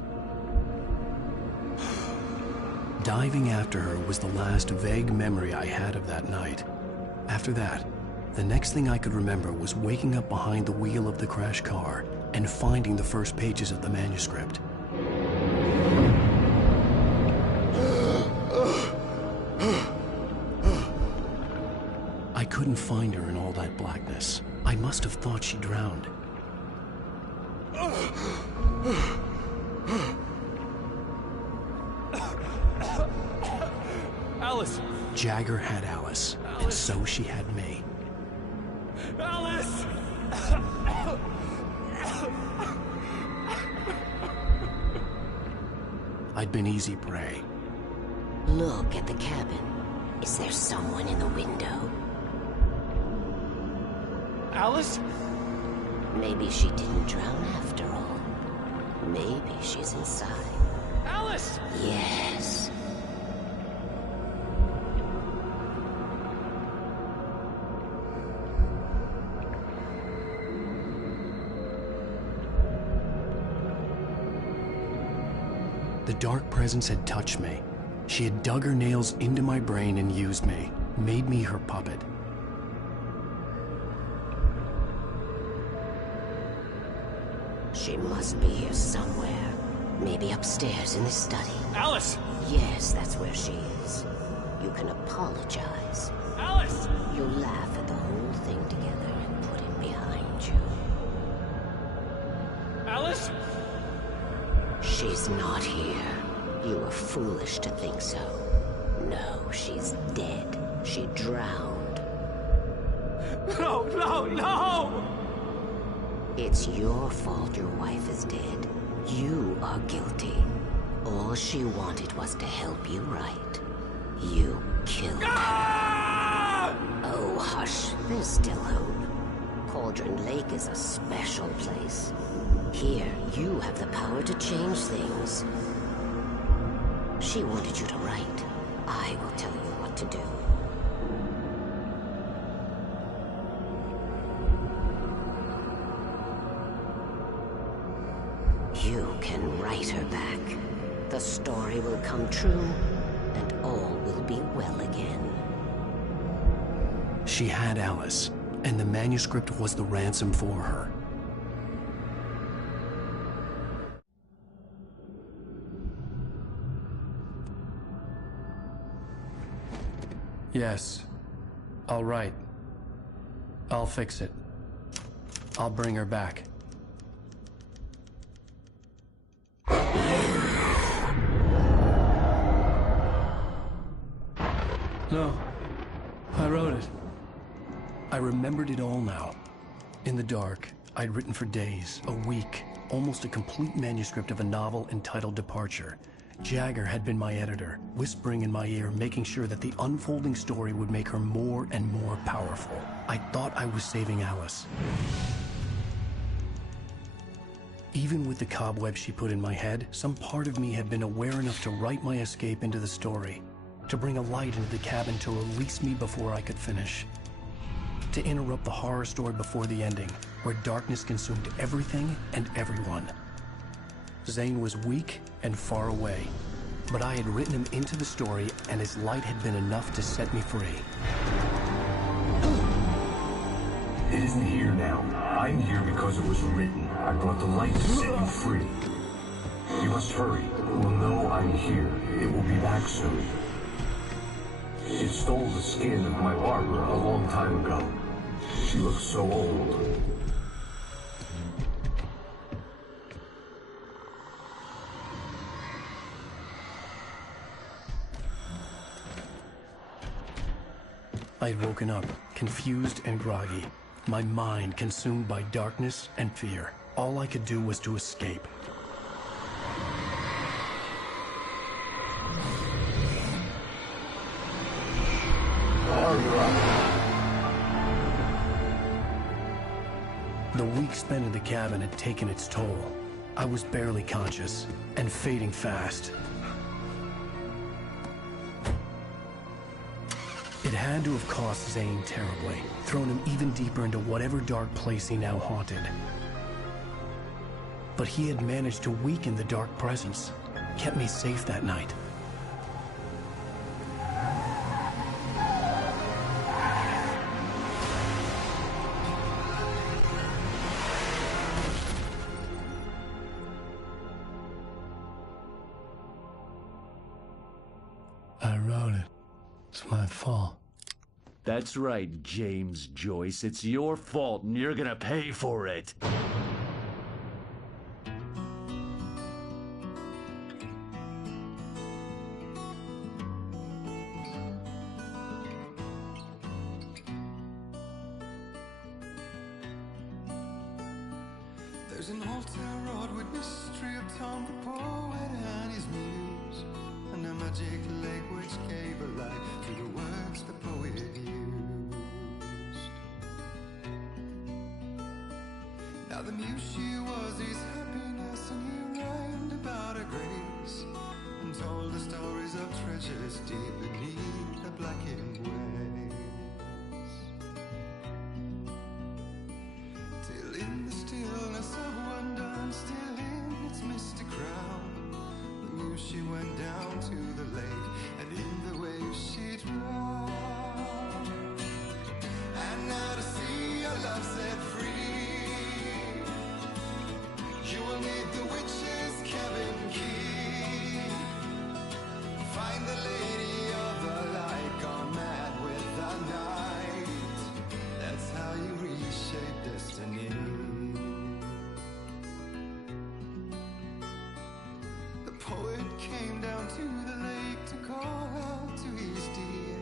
Diving after her was the last vague memory I had of that night. After that, the next thing I could remember was waking up behind the wheel of the crashed car and finding the first pages of the manuscript. I couldn't find her in all that blackness. I must have thought she drowned. Alice! Jagger had Alice, and so she had me. Alice! I'd been easy prey. Look at the cabin. Is there someone in the window? Alice? Maybe she didn't drown after all. Maybe she's inside. Alice! Yes. The dark presence had touched me. She had dug her nails into my brain and used me, made me her puppet. She must be here somewhere. Maybe upstairs in the study. Alice! Yes, that's where she is. You can apologize. Alice! You'll laugh at the whole thing together and put it behind you. Alice? She's not here. You were foolish to think so. No, she's dead. She drowned. No, no, no! It's your fault your wife is dead. You are guilty. All she wanted was to help you right. You killed her. Oh, hush. There's still hope. Cauldron Lake is a special place. Here, you have the power to change things. She wanted you to write. I will tell you what to do. You can write her back. The story will come true, and all will be well again. She had Alice, and the manuscript was the ransom for her. Yes. All right. I'll fix it. I'll bring her back. No. I wrote it. I remembered it all now. In the dark, I'd written for days, a week, almost a complete manuscript of a novel entitled Departure. Jagger had been my editor, whispering in my ear, making sure that the unfolding story would make her more and more powerful. I thought I was saving Alice. Even with the cobwebs she put in my head, some part of me had been aware enough to write my escape into the story, to bring a light into the cabin to release me before I could finish, to interrupt the horror story before the ending, where darkness consumed everything and everyone. Zane was weak and far away, but I had written him into the story, and his light had been enough to set me free. It isn't here now. I'm here because it was written. I brought the light to set you free. You must hurry. It will know I'm here. It will be back soon. It stole the skin of my Barbara a long time ago. She looks so old. I'd woken up, confused and groggy, my mind consumed by darkness and fear. All I could do was to escape. The week spent in the cabin had taken its toll. I was barely conscious, and fading fast. It had to have cost Zane terribly, thrown him even deeper into whatever dark place he now haunted. But he had managed to weaken the dark presence, kept me safe that night. I wrote it. It's my fault. That's right, James Joyce. It's your fault, and you're gonna pay for it. There's an old town road with mystery of Tom the poet and his muse, and a magic lake which gave a life to the words the poet used. Now the muse she was his happiness, and he rhymed about her grace, and told the stories of treasures deep beneath the blackened waves. Till in the stillness of wonder, still in its misty crown, the muse she went down to the lake, and in the waves she drowned. And now to see your love set free, you will need the witch's cabin key. Find the lady of the light, gone mad with the night. That's how you reshape destiny. The poet came down to the lake to call out to his dear.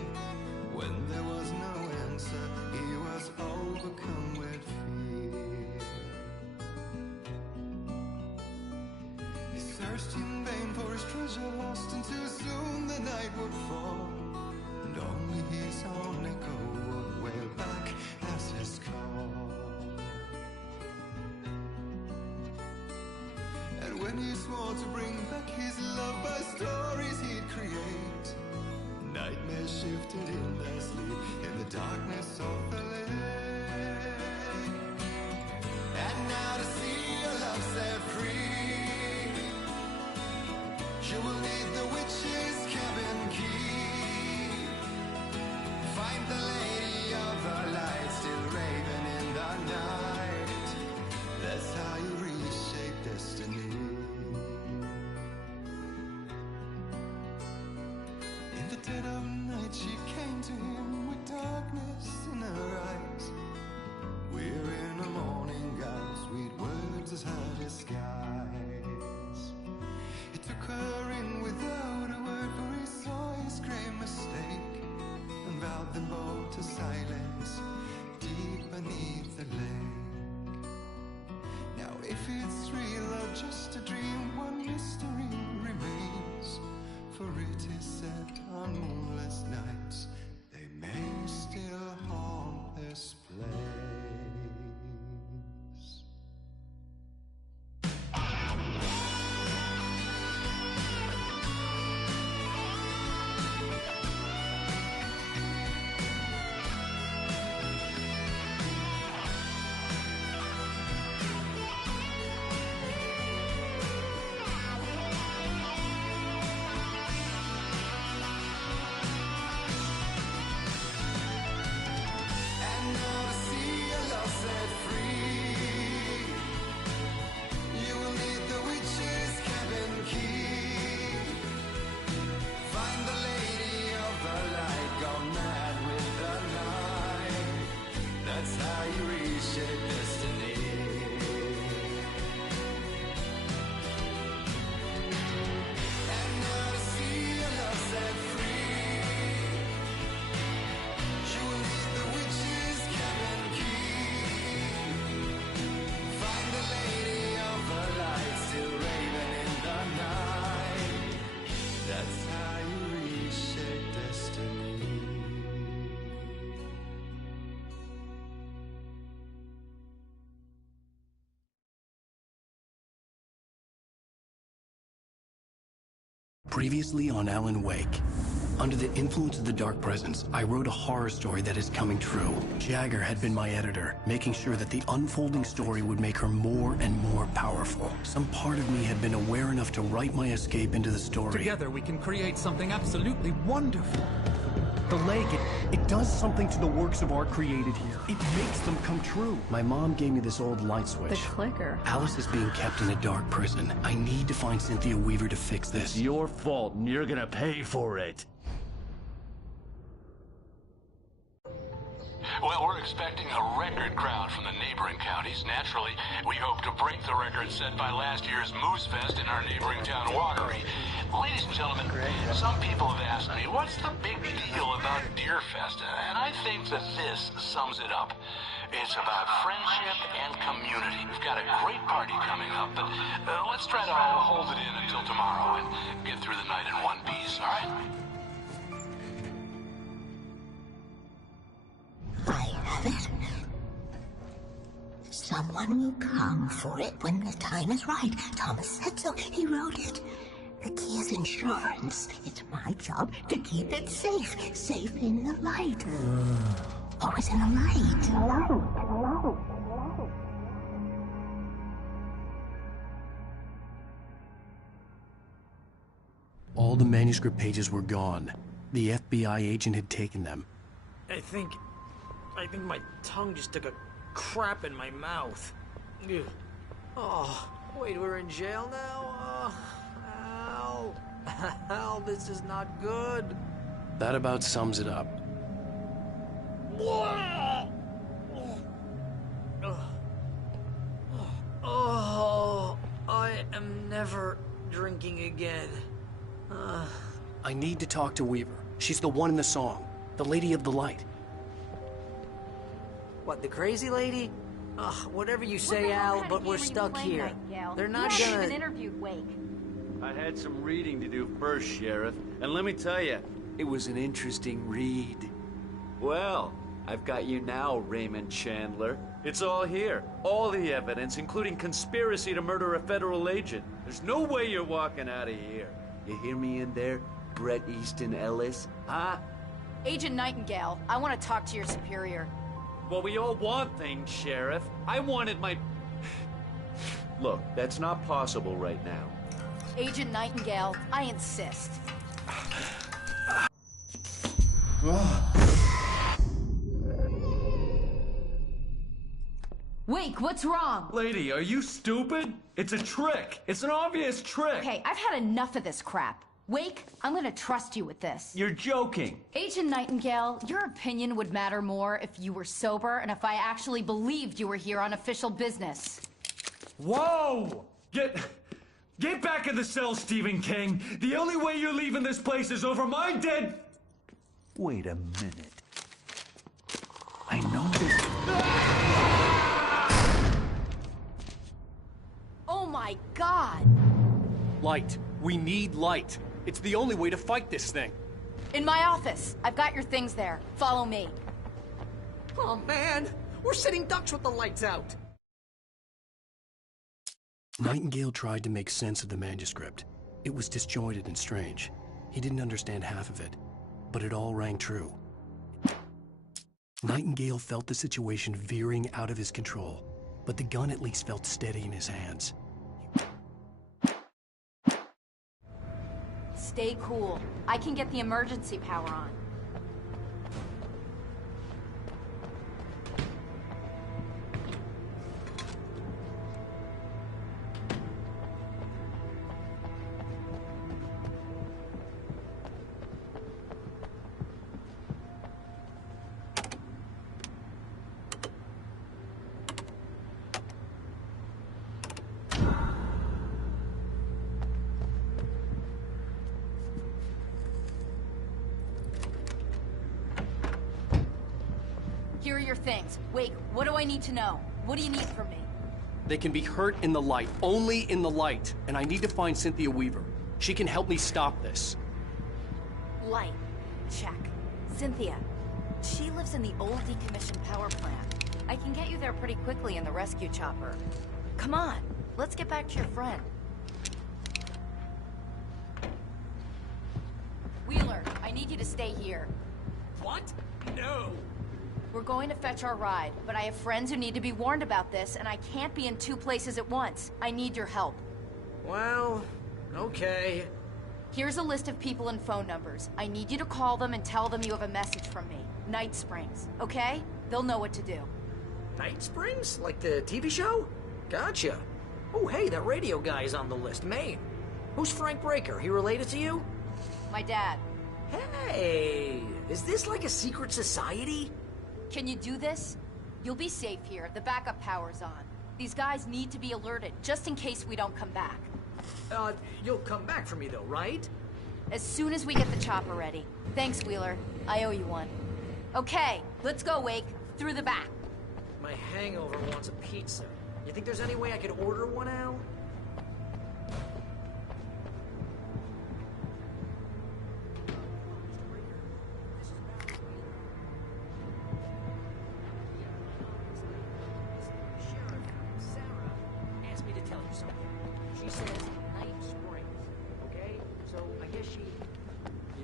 When there was no answer, he was overcome with fear. He searched in vain for his treasure lost, and too soon the night would fall, and only his own echo would wail back as his call. And when he swore to bring back his love by stories he'd create, nightmares shifted in their sleep in the darkness of the lake. And now to see your love set free, you will need the witch's cabin key. Find the lady of the light, still raving in the night. That's how you reshape destiny. In the dead of night she came to him with darkness in her eyes, Previously on 앨런웨이크. Under the influence of the dark presence, I wrote a horror story that is coming true. Jagger had been my editor, making sure that the unfolding story would make her more and more powerful. Some part of me had been aware enough to write my escape into the story. Together we can create something absolutely wonderful. The lake, it does something to the works of art created here. It makes them come true. My mom gave me this old light switch. The clicker. Alice is being kept in a dark prison. I need to find Cynthia Weaver to fix this. It's your fault, and you're gonna pay for it. Well, we're expecting a record crowd from the neighboring counties. Naturally, we hope to break the record set by last year's Moose Fest in our neighboring town, Watery. Ladies and gentlemen, some people have asked me, what's the big deal about Deer Fest? And I think that this sums it up. It's about friendship and community. We've got a great party coming up, but let's try to hold it in until tomorrow and get through the night in one piece, all right? I have it. Someone will come for it when the time is right. Thomas said so. He wrote it. The key is insurance. It's my job to keep it safe. Safe in the light. Always in the light. All the manuscript pages were gone. The FBI agent had taken them. I think my tongue just took a crap in my mouth. Ugh. Oh, wait, we're in jail now? Ow. Ow, this is not good. That about sums it up. Oh, I am never drinking again. I need to talk to Weaver. She's the one in the song. The Lady of the Light. What, the crazy lady? Ugh, whatever you say, Al, but we're stuck here. They're not you gonna... haven't even interviewed Wake. I had some reading to do first, Sheriff. And let me tell you, it was an interesting read. Well, I've got you now, Raymond Chandler. It's all here. All the evidence, including conspiracy to murder a federal agent. There's no way you're walking out of here. You hear me in there, Bret Easton Ellis? Huh? Agent Nightingale, I want to talk to your superior. Well, we all want things, Sheriff. I wanted my... Look, that's not possible right now. Agent Nightingale, I insist. Wake, what's wrong? Lady, are you stupid? It's a trick. It's an obvious trick. Okay, I've had enough of this crap. Wake, I'm gonna trust you with this. You're joking. Agent Nightingale, your opinion would matter more if you were sober and if I actually believed you were here on official business. Whoa! Get back in the cell, Stephen King. The only way you're leaving this place is over my dead... Wait a minute. I know this... Oh my God! Light. We need light. It's the only way to fight this thing. In my office. I've got your things there. Follow me. Oh man, we're sitting ducks with the lights out. Nightingale tried to make sense of the manuscript. It was disjointed and strange. He didn't understand half of it, but it all rang true. Nightingale felt the situation veering out of his control, but the gun at least felt steady in his hands. Stay cool. I can get the emergency power on. Here are your things. Wait, what do I need to know? What do you need from me? They can be hurt in the light, only in the light, and I need to find Cynthia Weaver. She can help me stop this. Light. Check. Cynthia. She lives in the old decommissioned power plant. I can get you there pretty quickly in the rescue chopper. Come on, let's get back to your friend. Wheeler, I need you to stay here. What? No. We're going to fetch our ride, but I have friends who need to be warned about this, and I can't be in 2 places at once. I need your help. Well, okay. Here's a list of people and phone numbers. I need you to call them and tell them you have a message from me. Night Springs, okay? They'll know what to do. Night Springs? Like the TV show? Gotcha. Oh, hey, that radio guy is on the list. Maine. Who's Frank Breaker? He related to you? My dad. Hey, is this like a secret society? Can you do this? You'll be safe here. The backup power's on. These guys need to be alerted, just in case we don't come back. You'll come back for me though, right? As soon as we get the chopper ready. Thanks, Wheeler. I owe you one. Okay, let's go, Wake. Through the back. My hangover wants a pizza. You think there's any way I could order one, Al?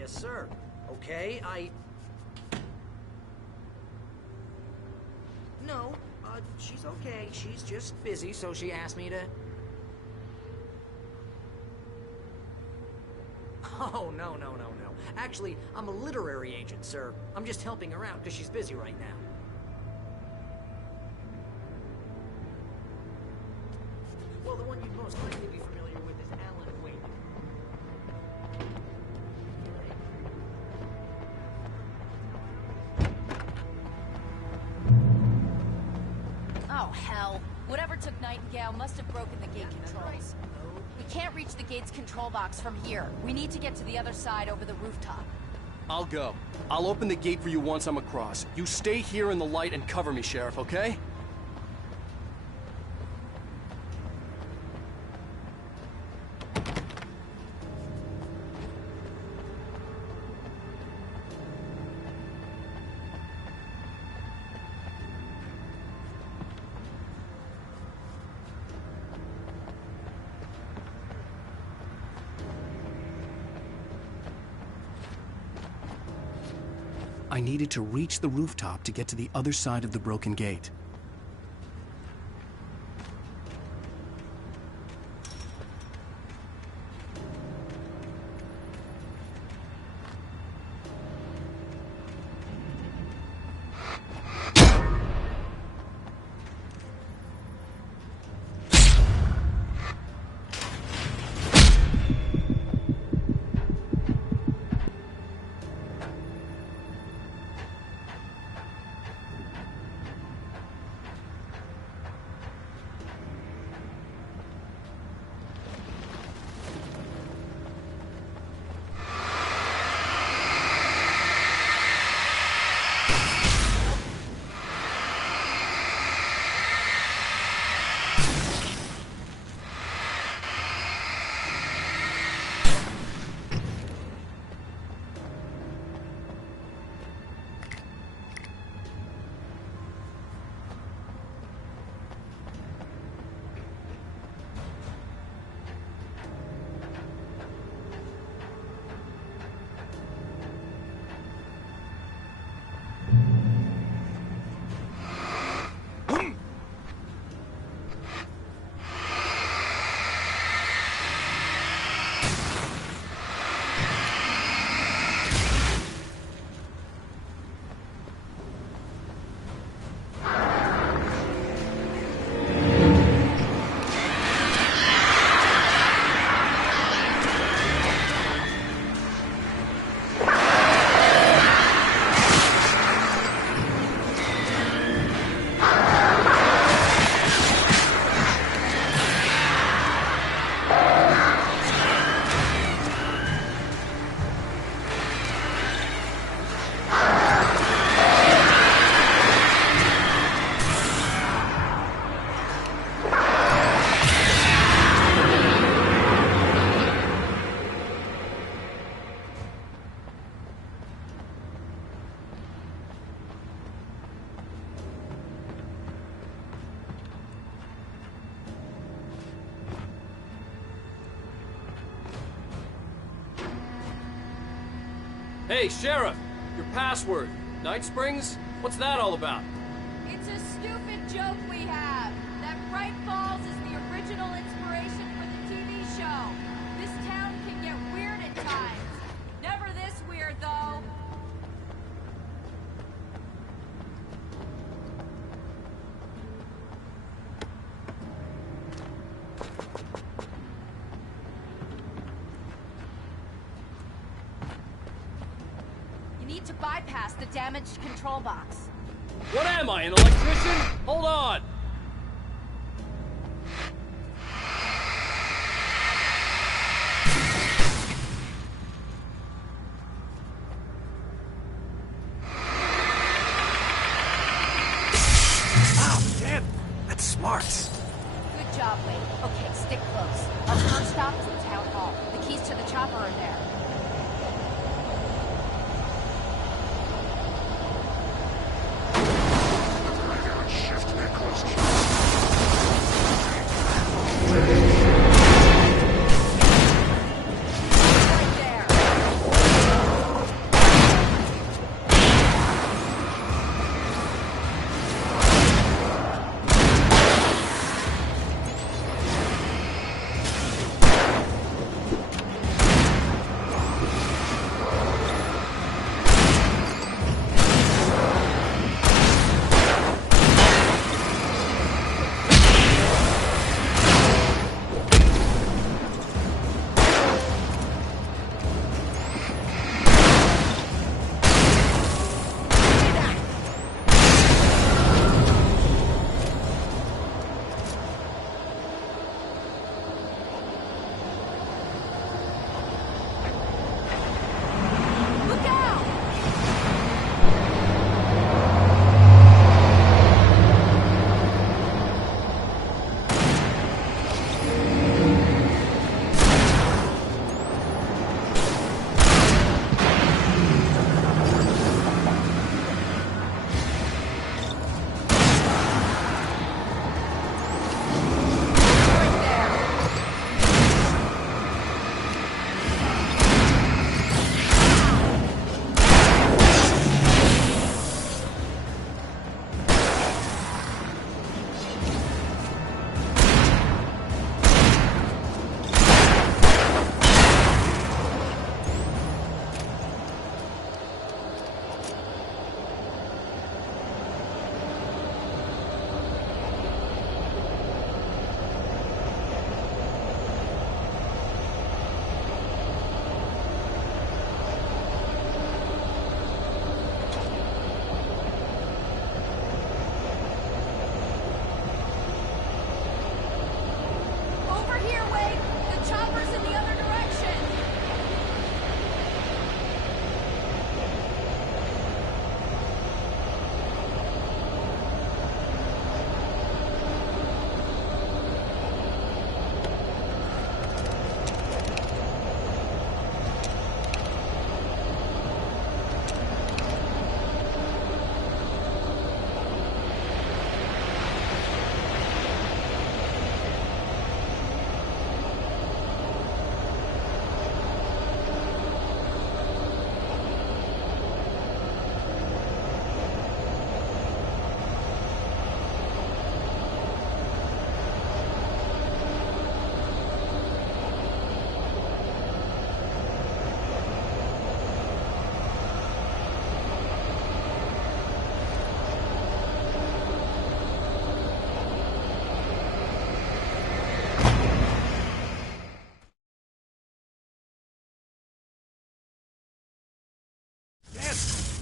Sir. Okay, No, she's okay. She's just busy, so she asked me to... Oh, no. Actually, I'm a literary agent, sir. I'm just helping her out because she's busy right now. Well, the one you'd most likely be familiar with is 앨런웨이크. Oh, hell. Whatever took Nightingale must have broken the gate controls. We can't reach the gate's control box from here. We need to get to the other side over the rooftop. I'll go. I'll open the gate for you once I'm across. You stay here in the light and cover me, Sheriff, okay? I needed to reach the rooftop to get to the other side of the broken gate. Hey, Sheriff! Your password. Night Springs? What's that all about? It's a stupid joke we have. That Bright Falls is the original inspiration for the TV show. This town can get weird at times. Never this weird, though. You need to bypass the damaged control box. What am I, an electrician? Hold on! Oh, damn! That's smart. Good job, Wade. Okay, stick close. Our first stop is the town hall. The keys to the chopper are there.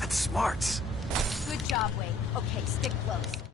That's smart. Good job, Wade. Okay, stick close.